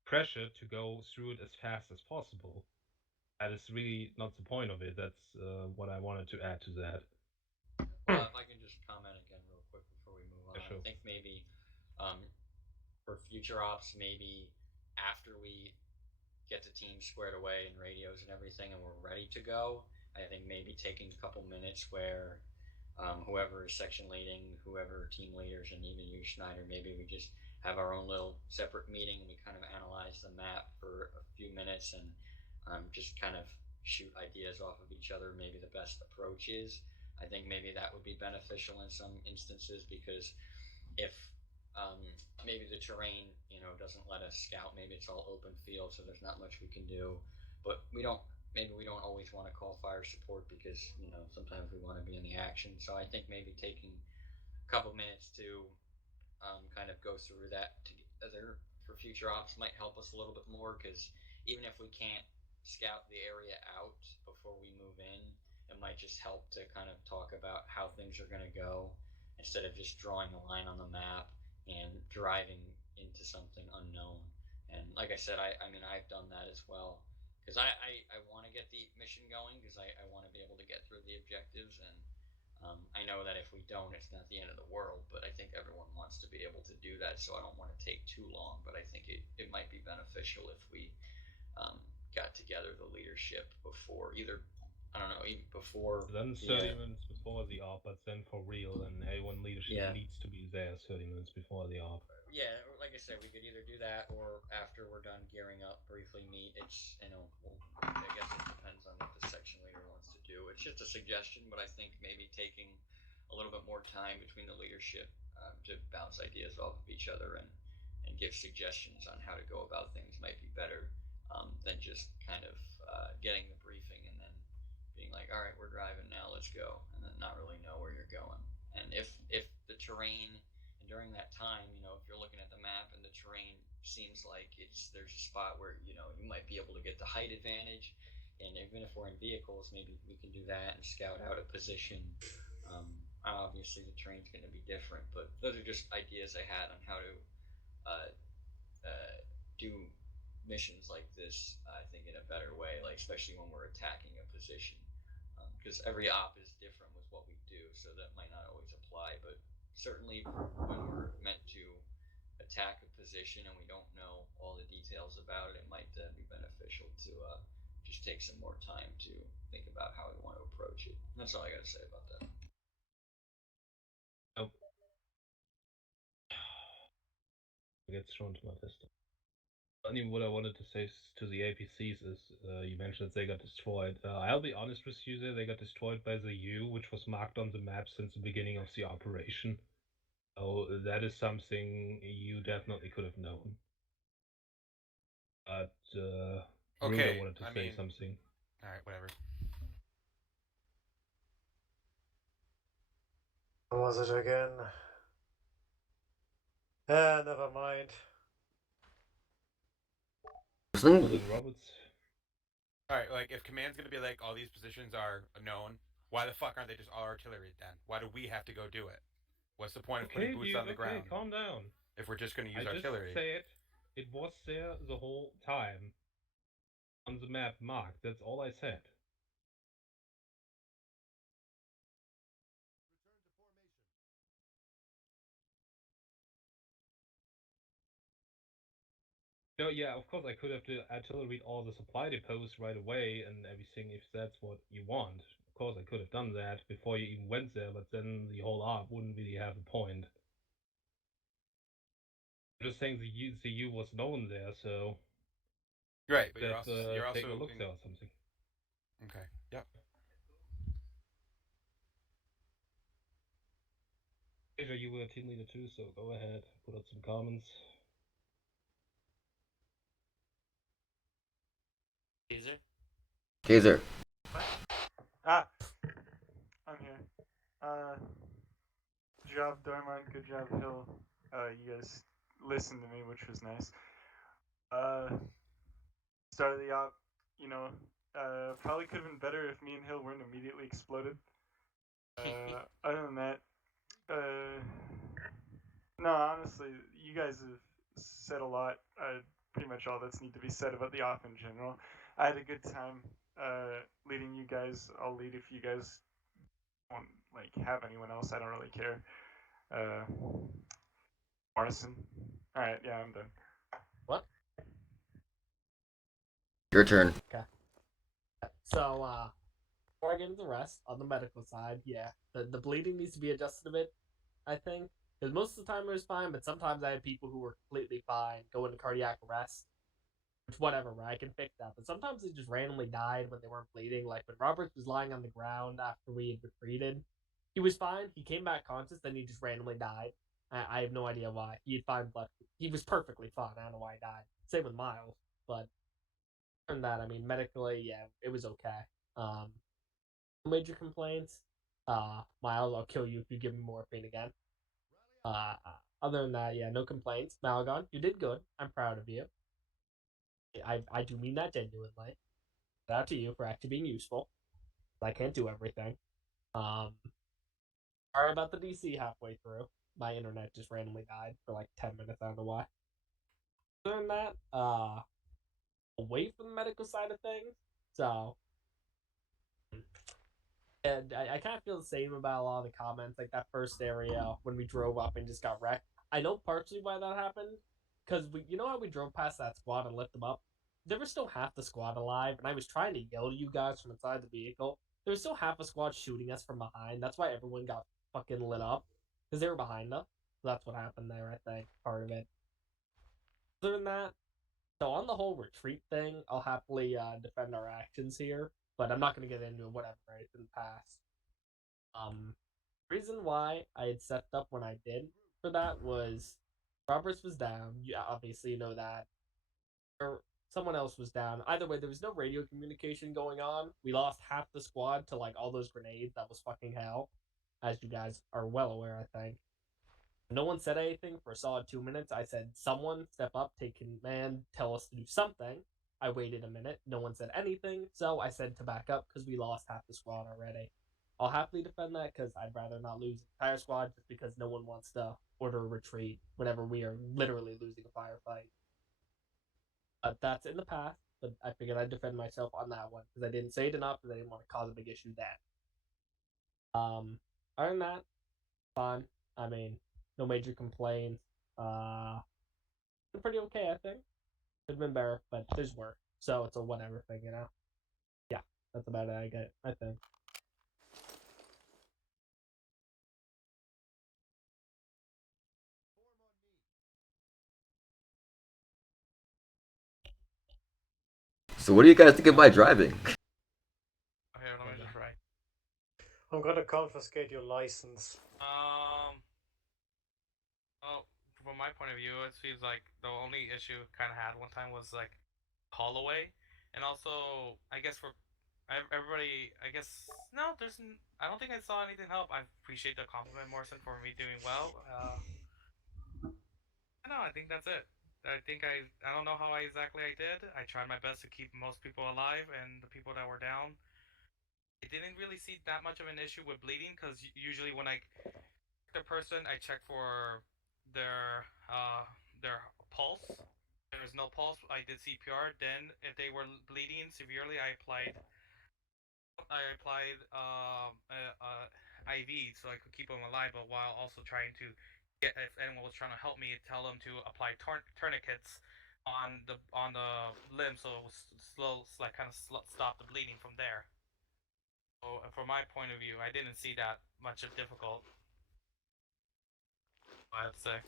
pressure to go through it as fast as possible. That is really not the point of it. That's what I wanted to add to that. Well, if I can just comment again real quick before we move on, Yeah, sure. I think maybe for future ops, maybe after we get the team squared away and radios and everything, and we're ready to go, I think maybe taking a couple minutes where whoever is section leading, whoever team leaders, and even you, Schneider, maybe we just have our own little separate meeting and we kind of analyze the map for a few minutes and just kind of shoot ideas off of each other, maybe the best approach is. I think maybe that would be beneficial in some instances because if maybe the terrain, doesn't let us scout, maybe it's all open field, so there's not much we can do. But maybe we don't always want to call fire support because sometimes we want to be in the action. So I think maybe taking a couple minutes to kind of go through that together for future ops might help us a little bit more because even if we can't scout the area out before we move in, it might just help to kind of talk about how things are going to go instead of just drawing a line on the map and driving into something unknown. And like I said, I mean, I've done that as well because I want to get the mission going because I want to be able to get through the objectives. And I know that if we don't, it's not the end of the world, but I think everyone wants to be able to do that, so I don't want to take too long, but I think it might be beneficial if we got together the leadership before either, I don't know, even before. Then 30 minutes before the ARP, but then for real, and everyone leadership needs to be there 30 minutes before the ARP. Yeah, like I said, we could either do that or after we're done gearing up, briefly meet. It's, I guess it depends on what the section leader wants to do. It's just a suggestion, but I think maybe taking a little bit more time between the leadership to bounce ideas off of each other and give suggestions on how to go about things might be better than just kind of getting the briefing and then being like, all right, we're driving now, let's go, and then not really know where you're going. And if the terrain during that time, if you're looking at the map and the terrain seems like there's a spot where you might be able to get the height advantage, and even if we're in vehicles, maybe we can do that and scout out a position. Obviously, the terrain's going to be different, but those are just ideas I had on how to do missions like this. I think in a better way, like especially when we're attacking a position, because every op is different with what we do, so that might not always apply, but certainly when we're meant to attack a position and we don't know all the details about it, it might be beneficial to just take some more time to think about how we want to approach it. And that's all I got to say about that. Oh. Gets thrown to my list. Only what I wanted to say to the APCs is you mentioned they got destroyed. I'll be honest with you there, they got destroyed by the U, which was marked on the map since the beginning of the operation. So that is something you definitely could have known. But okay, Ruda wanted to say something. Alright, whatever. What was it again? Never mind. Alright, like, if command's gonna be like, all these positions are known, why the fuck aren't they just all artillery then? Why do we have to go do it? What's the point of putting boots on the ground? Calm down. If we're just gonna use I artillery. just said it was there the whole time. On the map marked, that's all I said. No, yeah, of course I could have artillery all the supply depots right away and everything if that's what you want. Of course I could have done that before you even went there, but then the whole ARP wouldn't really have a point. I'm just saying the U was known there, so... Right, but you're also take a look there or something. Okay, yep. Asia, you were a team leader too, so go ahead, put out some comments. Taser. Ah, I'm here. Good job, Dormont. Good job, Hill. You guys listened to me, which was nice. Start of the op, probably could have been better if me and Hill weren't immediately exploded. Other than that, no, honestly, you guys have said a lot. Pretty much all that's need to be said about the off in general. I had a good time leading you guys. I'll lead if you guys won't like have anyone else. I don't really care. Morrison. All right, yeah, I'm done. What? Your turn. Okay. So, before I get into the rest, on the medical side, yeah, the bleeding needs to be adjusted a bit, I think. Because most of the time it was fine, but sometimes I had people who were completely fine go into cardiac arrest. Which, whatever, right? I can fix that. But sometimes they just randomly died when they weren't bleeding. Like when Roberts was lying on the ground after we had retreated, he was fine. He came back conscious, then he just randomly died. I have no idea why. He had fine blood. He was perfectly fine. I don't know why he died. Same with Miles. But other than that, I mean, medically, yeah, it was okay. No major complaints. Miles, I'll kill you if you give me morphine again. Uh, Other than that, yeah, no complaints. Malagon, you did good. I'm proud of you. I do mean that genuinely. Shout out to you for actually being useful. I can't do everything. Sorry about the DC halfway through. My internet just randomly died for like 10 minutes. I don't know why. Other than that, away from the medical side of things. So, and I kind of feel the same about a lot of the comments. Like that first area when we drove up and just got wrecked. I know partially why that happened. Because you know how we drove past that squad and lit them up? There was still half the squad alive, and I was trying to yell to you guys from inside the vehicle. There was still half a squad shooting us from behind. That's why everyone got fucking lit up. Because they were behind us. So that's what happened there, I think. Part of it. Other than that, so on the whole retreat thing, I'll happily defend our actions here. But I'm not going to get into whatever it's in the past. Reason why I had set up when I did for that was Roberts was down. You obviously know that. Or someone else was down. Either way, there was no radio communication going on. We lost half the squad to like all those grenades. That was fucking hell, as you guys are well aware, I think. No one said anything for a solid 2 minutes. I said, someone step up, take command, tell us to do something. I waited a minute. No one said anything. So I said to back up because we lost half the squad already. I'll happily defend that because I'd rather not lose the entire squad just because no one wants to order a retreat whenever we are literally losing a firefight. That's in the past, but I figured I'd defend myself on that one because I didn't say it enough because I didn't want to cause a big issue then. Other than that, fine. I mean, no major complaints. Pretty okay, I think. Could have been better, but there's work, so it's a whatever thing, you know. Yeah, that's about it. I think. So what do you guys think of my driving? Okay, let me just write. I'm gonna confiscate your license. Well, from my point of view, it seems like the only issue kind of had one time was like Holloway, and also I guess for everybody, I guess no, I don't think I saw anything help. I appreciate the compliment, Morrison, for me doing well. No, I think that's it. I don't know how exactly I did. I tried my best to keep most people alive, and the people that were down, I didn't really see that much of an issue with bleeding because usually when I the person, I check for their pulse. If there's no pulse, I did CPR. Then, if they were bleeding severely, IV so I could keep them alive, but while also trying to get if anyone was trying to help me, tell them to apply tourniquets on the limb so it was like kind of stop the bleeding from there. So, from my point of view, I didn't see that much of difficult. I have to say.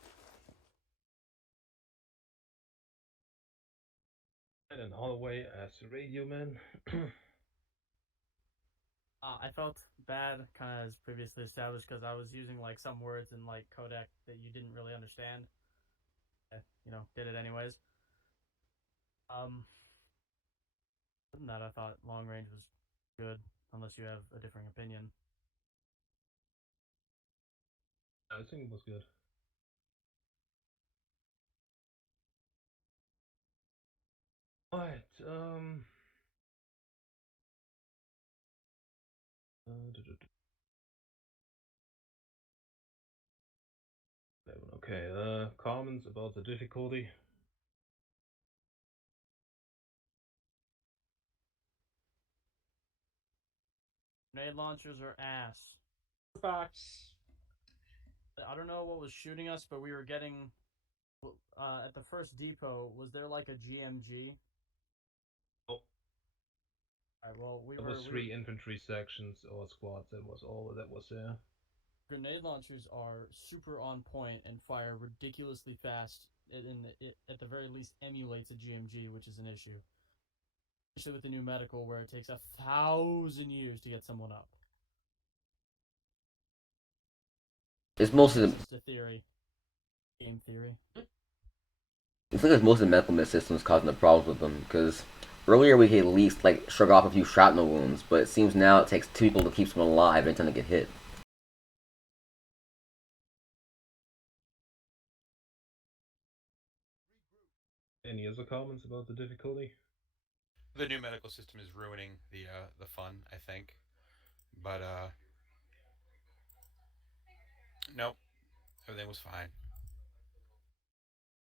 And then Holloway as radio man. I felt bad, kind of as previously established, because I was using like some words in like codec that you didn't really understand. Did it anyways. Other than that, I thought long range was good, unless you have a different opinion. I think it was good. Alright, Okay, comments about the difficulty? Grenade launchers are ass. Facts. I don't know what was shooting us, but we were getting at the first depot. Was there like a GMG? Oh. Alright, well, There was three infantry sections or squads. That was all that was there. Grenade launchers are super on point and fire ridiculously fast. It at the very least emulates a GMG, which is an issue. Especially with the new medical, where it takes 1,000 years to get someone up. It's mostly That's just a theory. Game theory. It's like it's most of the medical systems causing the problems with them, because earlier we could at least like shrug off a few shrapnel wounds, but it seems now it takes two people to keep someone alive anytime they get hit. Any other comments about the difficulty? The new medical system is ruining the fun, I think. But nope, everything was fine.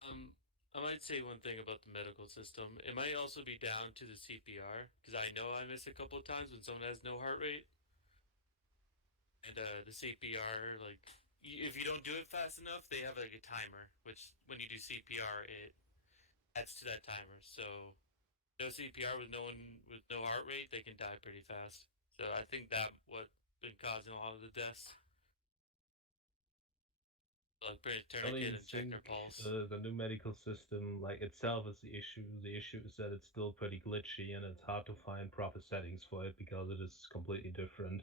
I might say one thing about the medical system. It might also be down to the CPR, because I know I missed a couple of times when someone has no heart rate. And the CPR, like, if you don't do it fast enough, they have like a timer, which when you do CPR, it adds to that timer. So, no CPR with no one with no heart rate, they can die pretty fast. So I think that what been causing a lot of the deaths. Like put a tourniquet and check their pulse. The new medical system, like itself, is the issue. The issue is that it's still pretty glitchy and it's hard to find proper settings for it because it is completely different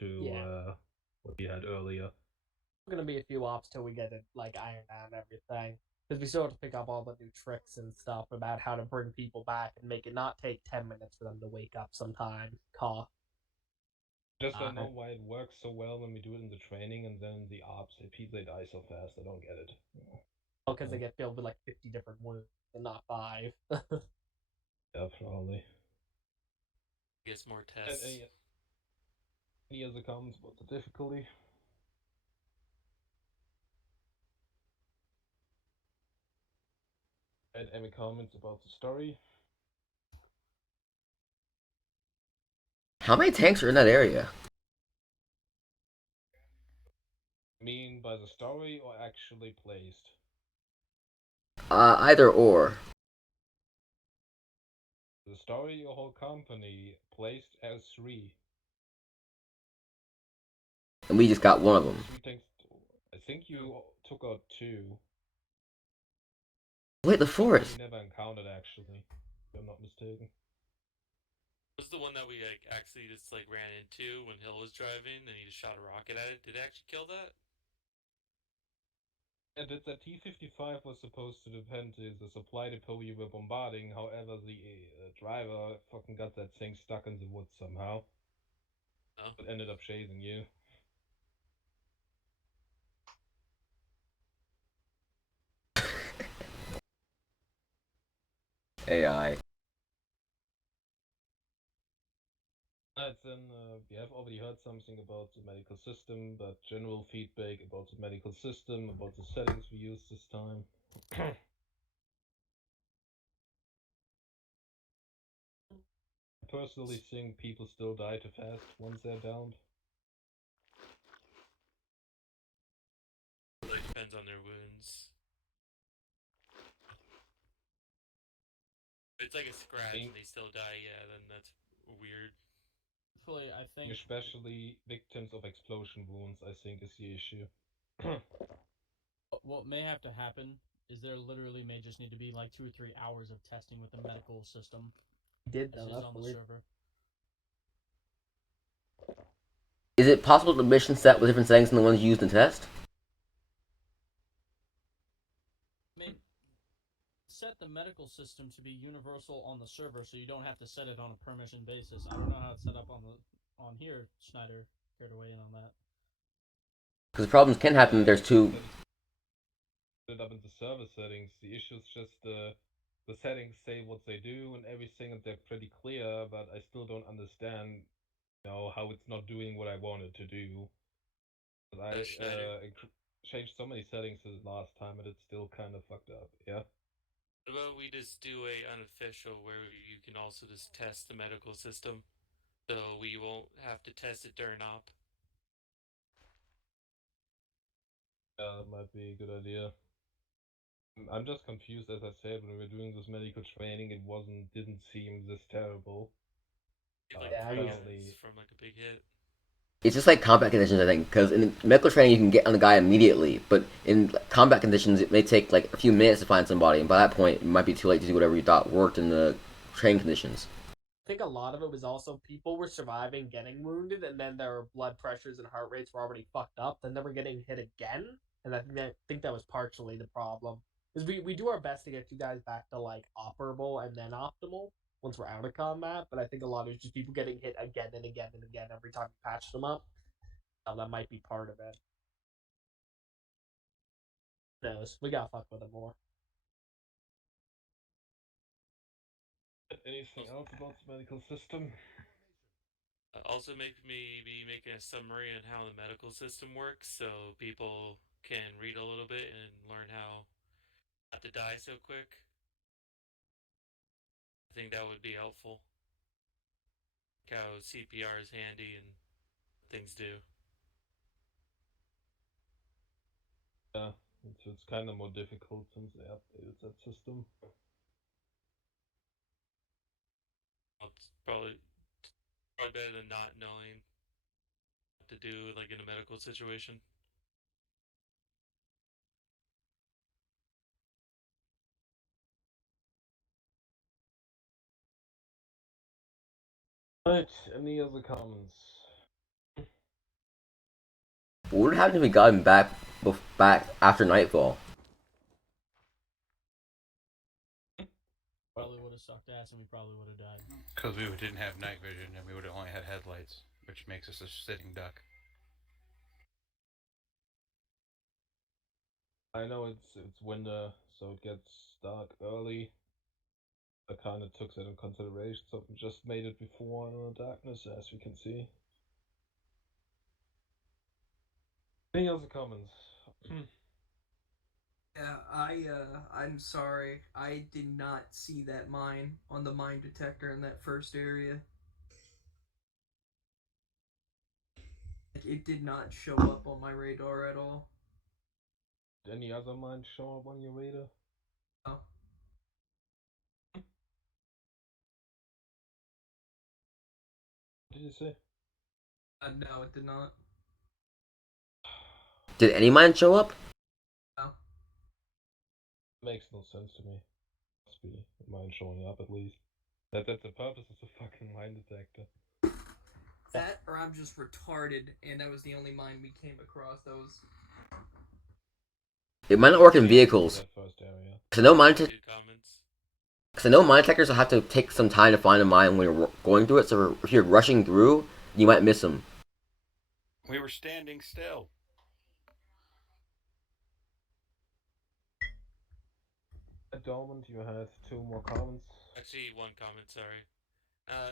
to what we had earlier. There's gonna be a few ops till we get it like ironed out and everything, because we still have to pick up all the new tricks and stuff about how to bring people back and make it not take 10 minutes for them to wake up sometime. Cough. Just don't know why it works so well when we do it in the training and then the ops they die so fast. I don't get it. Oh, because they get filled with like 50 different wounds and not 5. Yeah, probably. Gets more tests. Any other comments about the difficulty? And any comments about the story? How many tanks are in that area? Mean by the story or actually placed? Either or. The story, your whole company placed as 3. And we just got one of them. 3 tanks. I think you took out 2. Wait, the forest. We never encountered actually, if I'm not mistaken. Was the one that we like actually just like ran into when Hill was driving and he just shot a rocket at it? Did it actually kill that? And the T-55 was supposed to depend on the supply depot you were bombarding. However, the driver fucking got that thing stuck in the woods somehow. Oh. It ended up chasing you. AI. Then we have already heard something about the medical system, but general feedback about the medical system, about the settings we used this time. I personally think people still die too fast once they're downed. It depends on their wounds. If it's like a scratch and they still die, yeah, then that's weird. I think especially victims of explosion wounds, I think, is the issue. what may have to happen is there literally may just need to be like 2 or 3 hours of testing with the medical system. Did that on the server. Is it possible the mission set with different settings than the ones used in test? Set the medical system to be universal on the server, so you don't have to set it on a permission basis. I don't know how it's set up on here. Schneider, care to weigh in on that? Because problems can happen. There's two. Set up in the server settings. The issue is just the settings say what they do and everything, and they're pretty clear. But I still don't understand, how it's not doing what I want it to do. changed so many settings since last time, and it's still kind of fucked up. Yeah. What about we just do a unofficial where you can also just test the medical system, so we won't have to test it during op. Yeah, that might be a good idea. I'm just confused, as I said, when we were doing this medical training, didn't seem this terrible. Like Apparently, from like a big hit. It's just like combat conditions, I think, because in medical training you can get on the guy immediately, but in combat conditions it may take like a few minutes to find somebody, and by that point it might be too late to do whatever you thought worked in the training conditions. I think a lot of it was also people were surviving getting wounded, and then their blood pressures and heart rates were already fucked up. Then they were getting hit again, and I think that was partially the problem. Because we do our best to get you guys back to like operable and then optimal once we're out of combat, but I think a lot of it's just people getting hit again and again and again every time you patch them up. So that might be part of it. Who knows? We gotta fuck with it more. anything else about the medical system? Also, maybe making a summary on how the medical system works, so people can read a little bit and learn how not to die so quick. I think that would be helpful. Like how CPR is handy and things do. Yeah, it's kind of more difficult since they updated that system. It's probably better than not knowing what to do, like in a medical situation. Right, any other comments? What would happen if we got him back after nightfall? Probably would have sucked ass and we probably would have died. Because we didn't have night vision and we would have only had headlights, which makes us a sitting duck. I know it's winter, so it gets dark early. I kind of took that in consideration, so we just made it before the darkness, as we can see. Any other comments? Yeah, I'm sorry. I did not see that mine on the mine detector in that first area. It did not show up on my radar at all. Did any other mines show up on your radar? No. What did you say? No, it did not. Did any mine show up? No. Makes no sense to me. Must be mine showing up at least. That's the purpose of the fucking mine detector. That, or I'm just retarded, and that was the only mine we came across. Those. It might not work in vehicles. Cause I know mine detectors will have to take some time to find a mine when you're going through it. So if you're rushing through, you might miss them. We were standing still. Dormant, you had 2 more comments. Actually, one comment, sorry.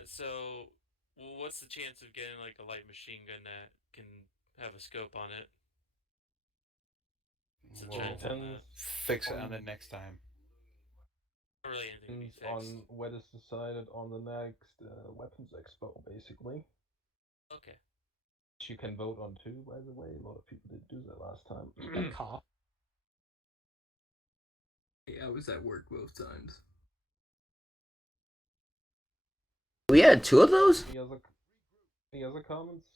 So, what's the chance of getting like a light machine gun that can have a scope on it? We'll fix it on the next time. Not really anything to be On fixed. what is decided on the next weapons expo, basically. Okay. Which you can vote on too, by the way. A lot of people did do that last time. Cop. Yeah, I was at work both times. We had 2 of those? Any other comments?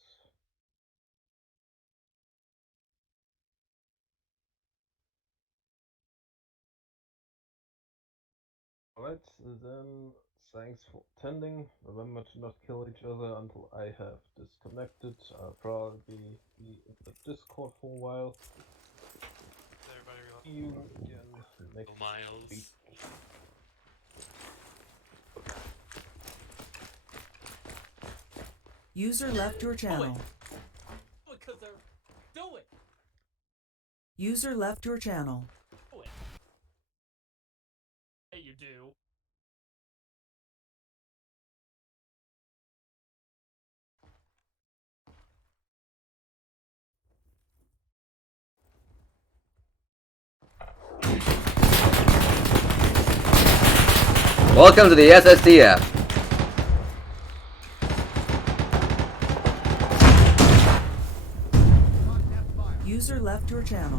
Alright, then thanks for attending. Remember to not kill each other until I have disconnected. I'll probably be in the Discord for a while. See you again next week. User left your channel. Because they're... Do it! User left your channel. Do it. Hey, you do. Welcome to the SSDF. User left your channel.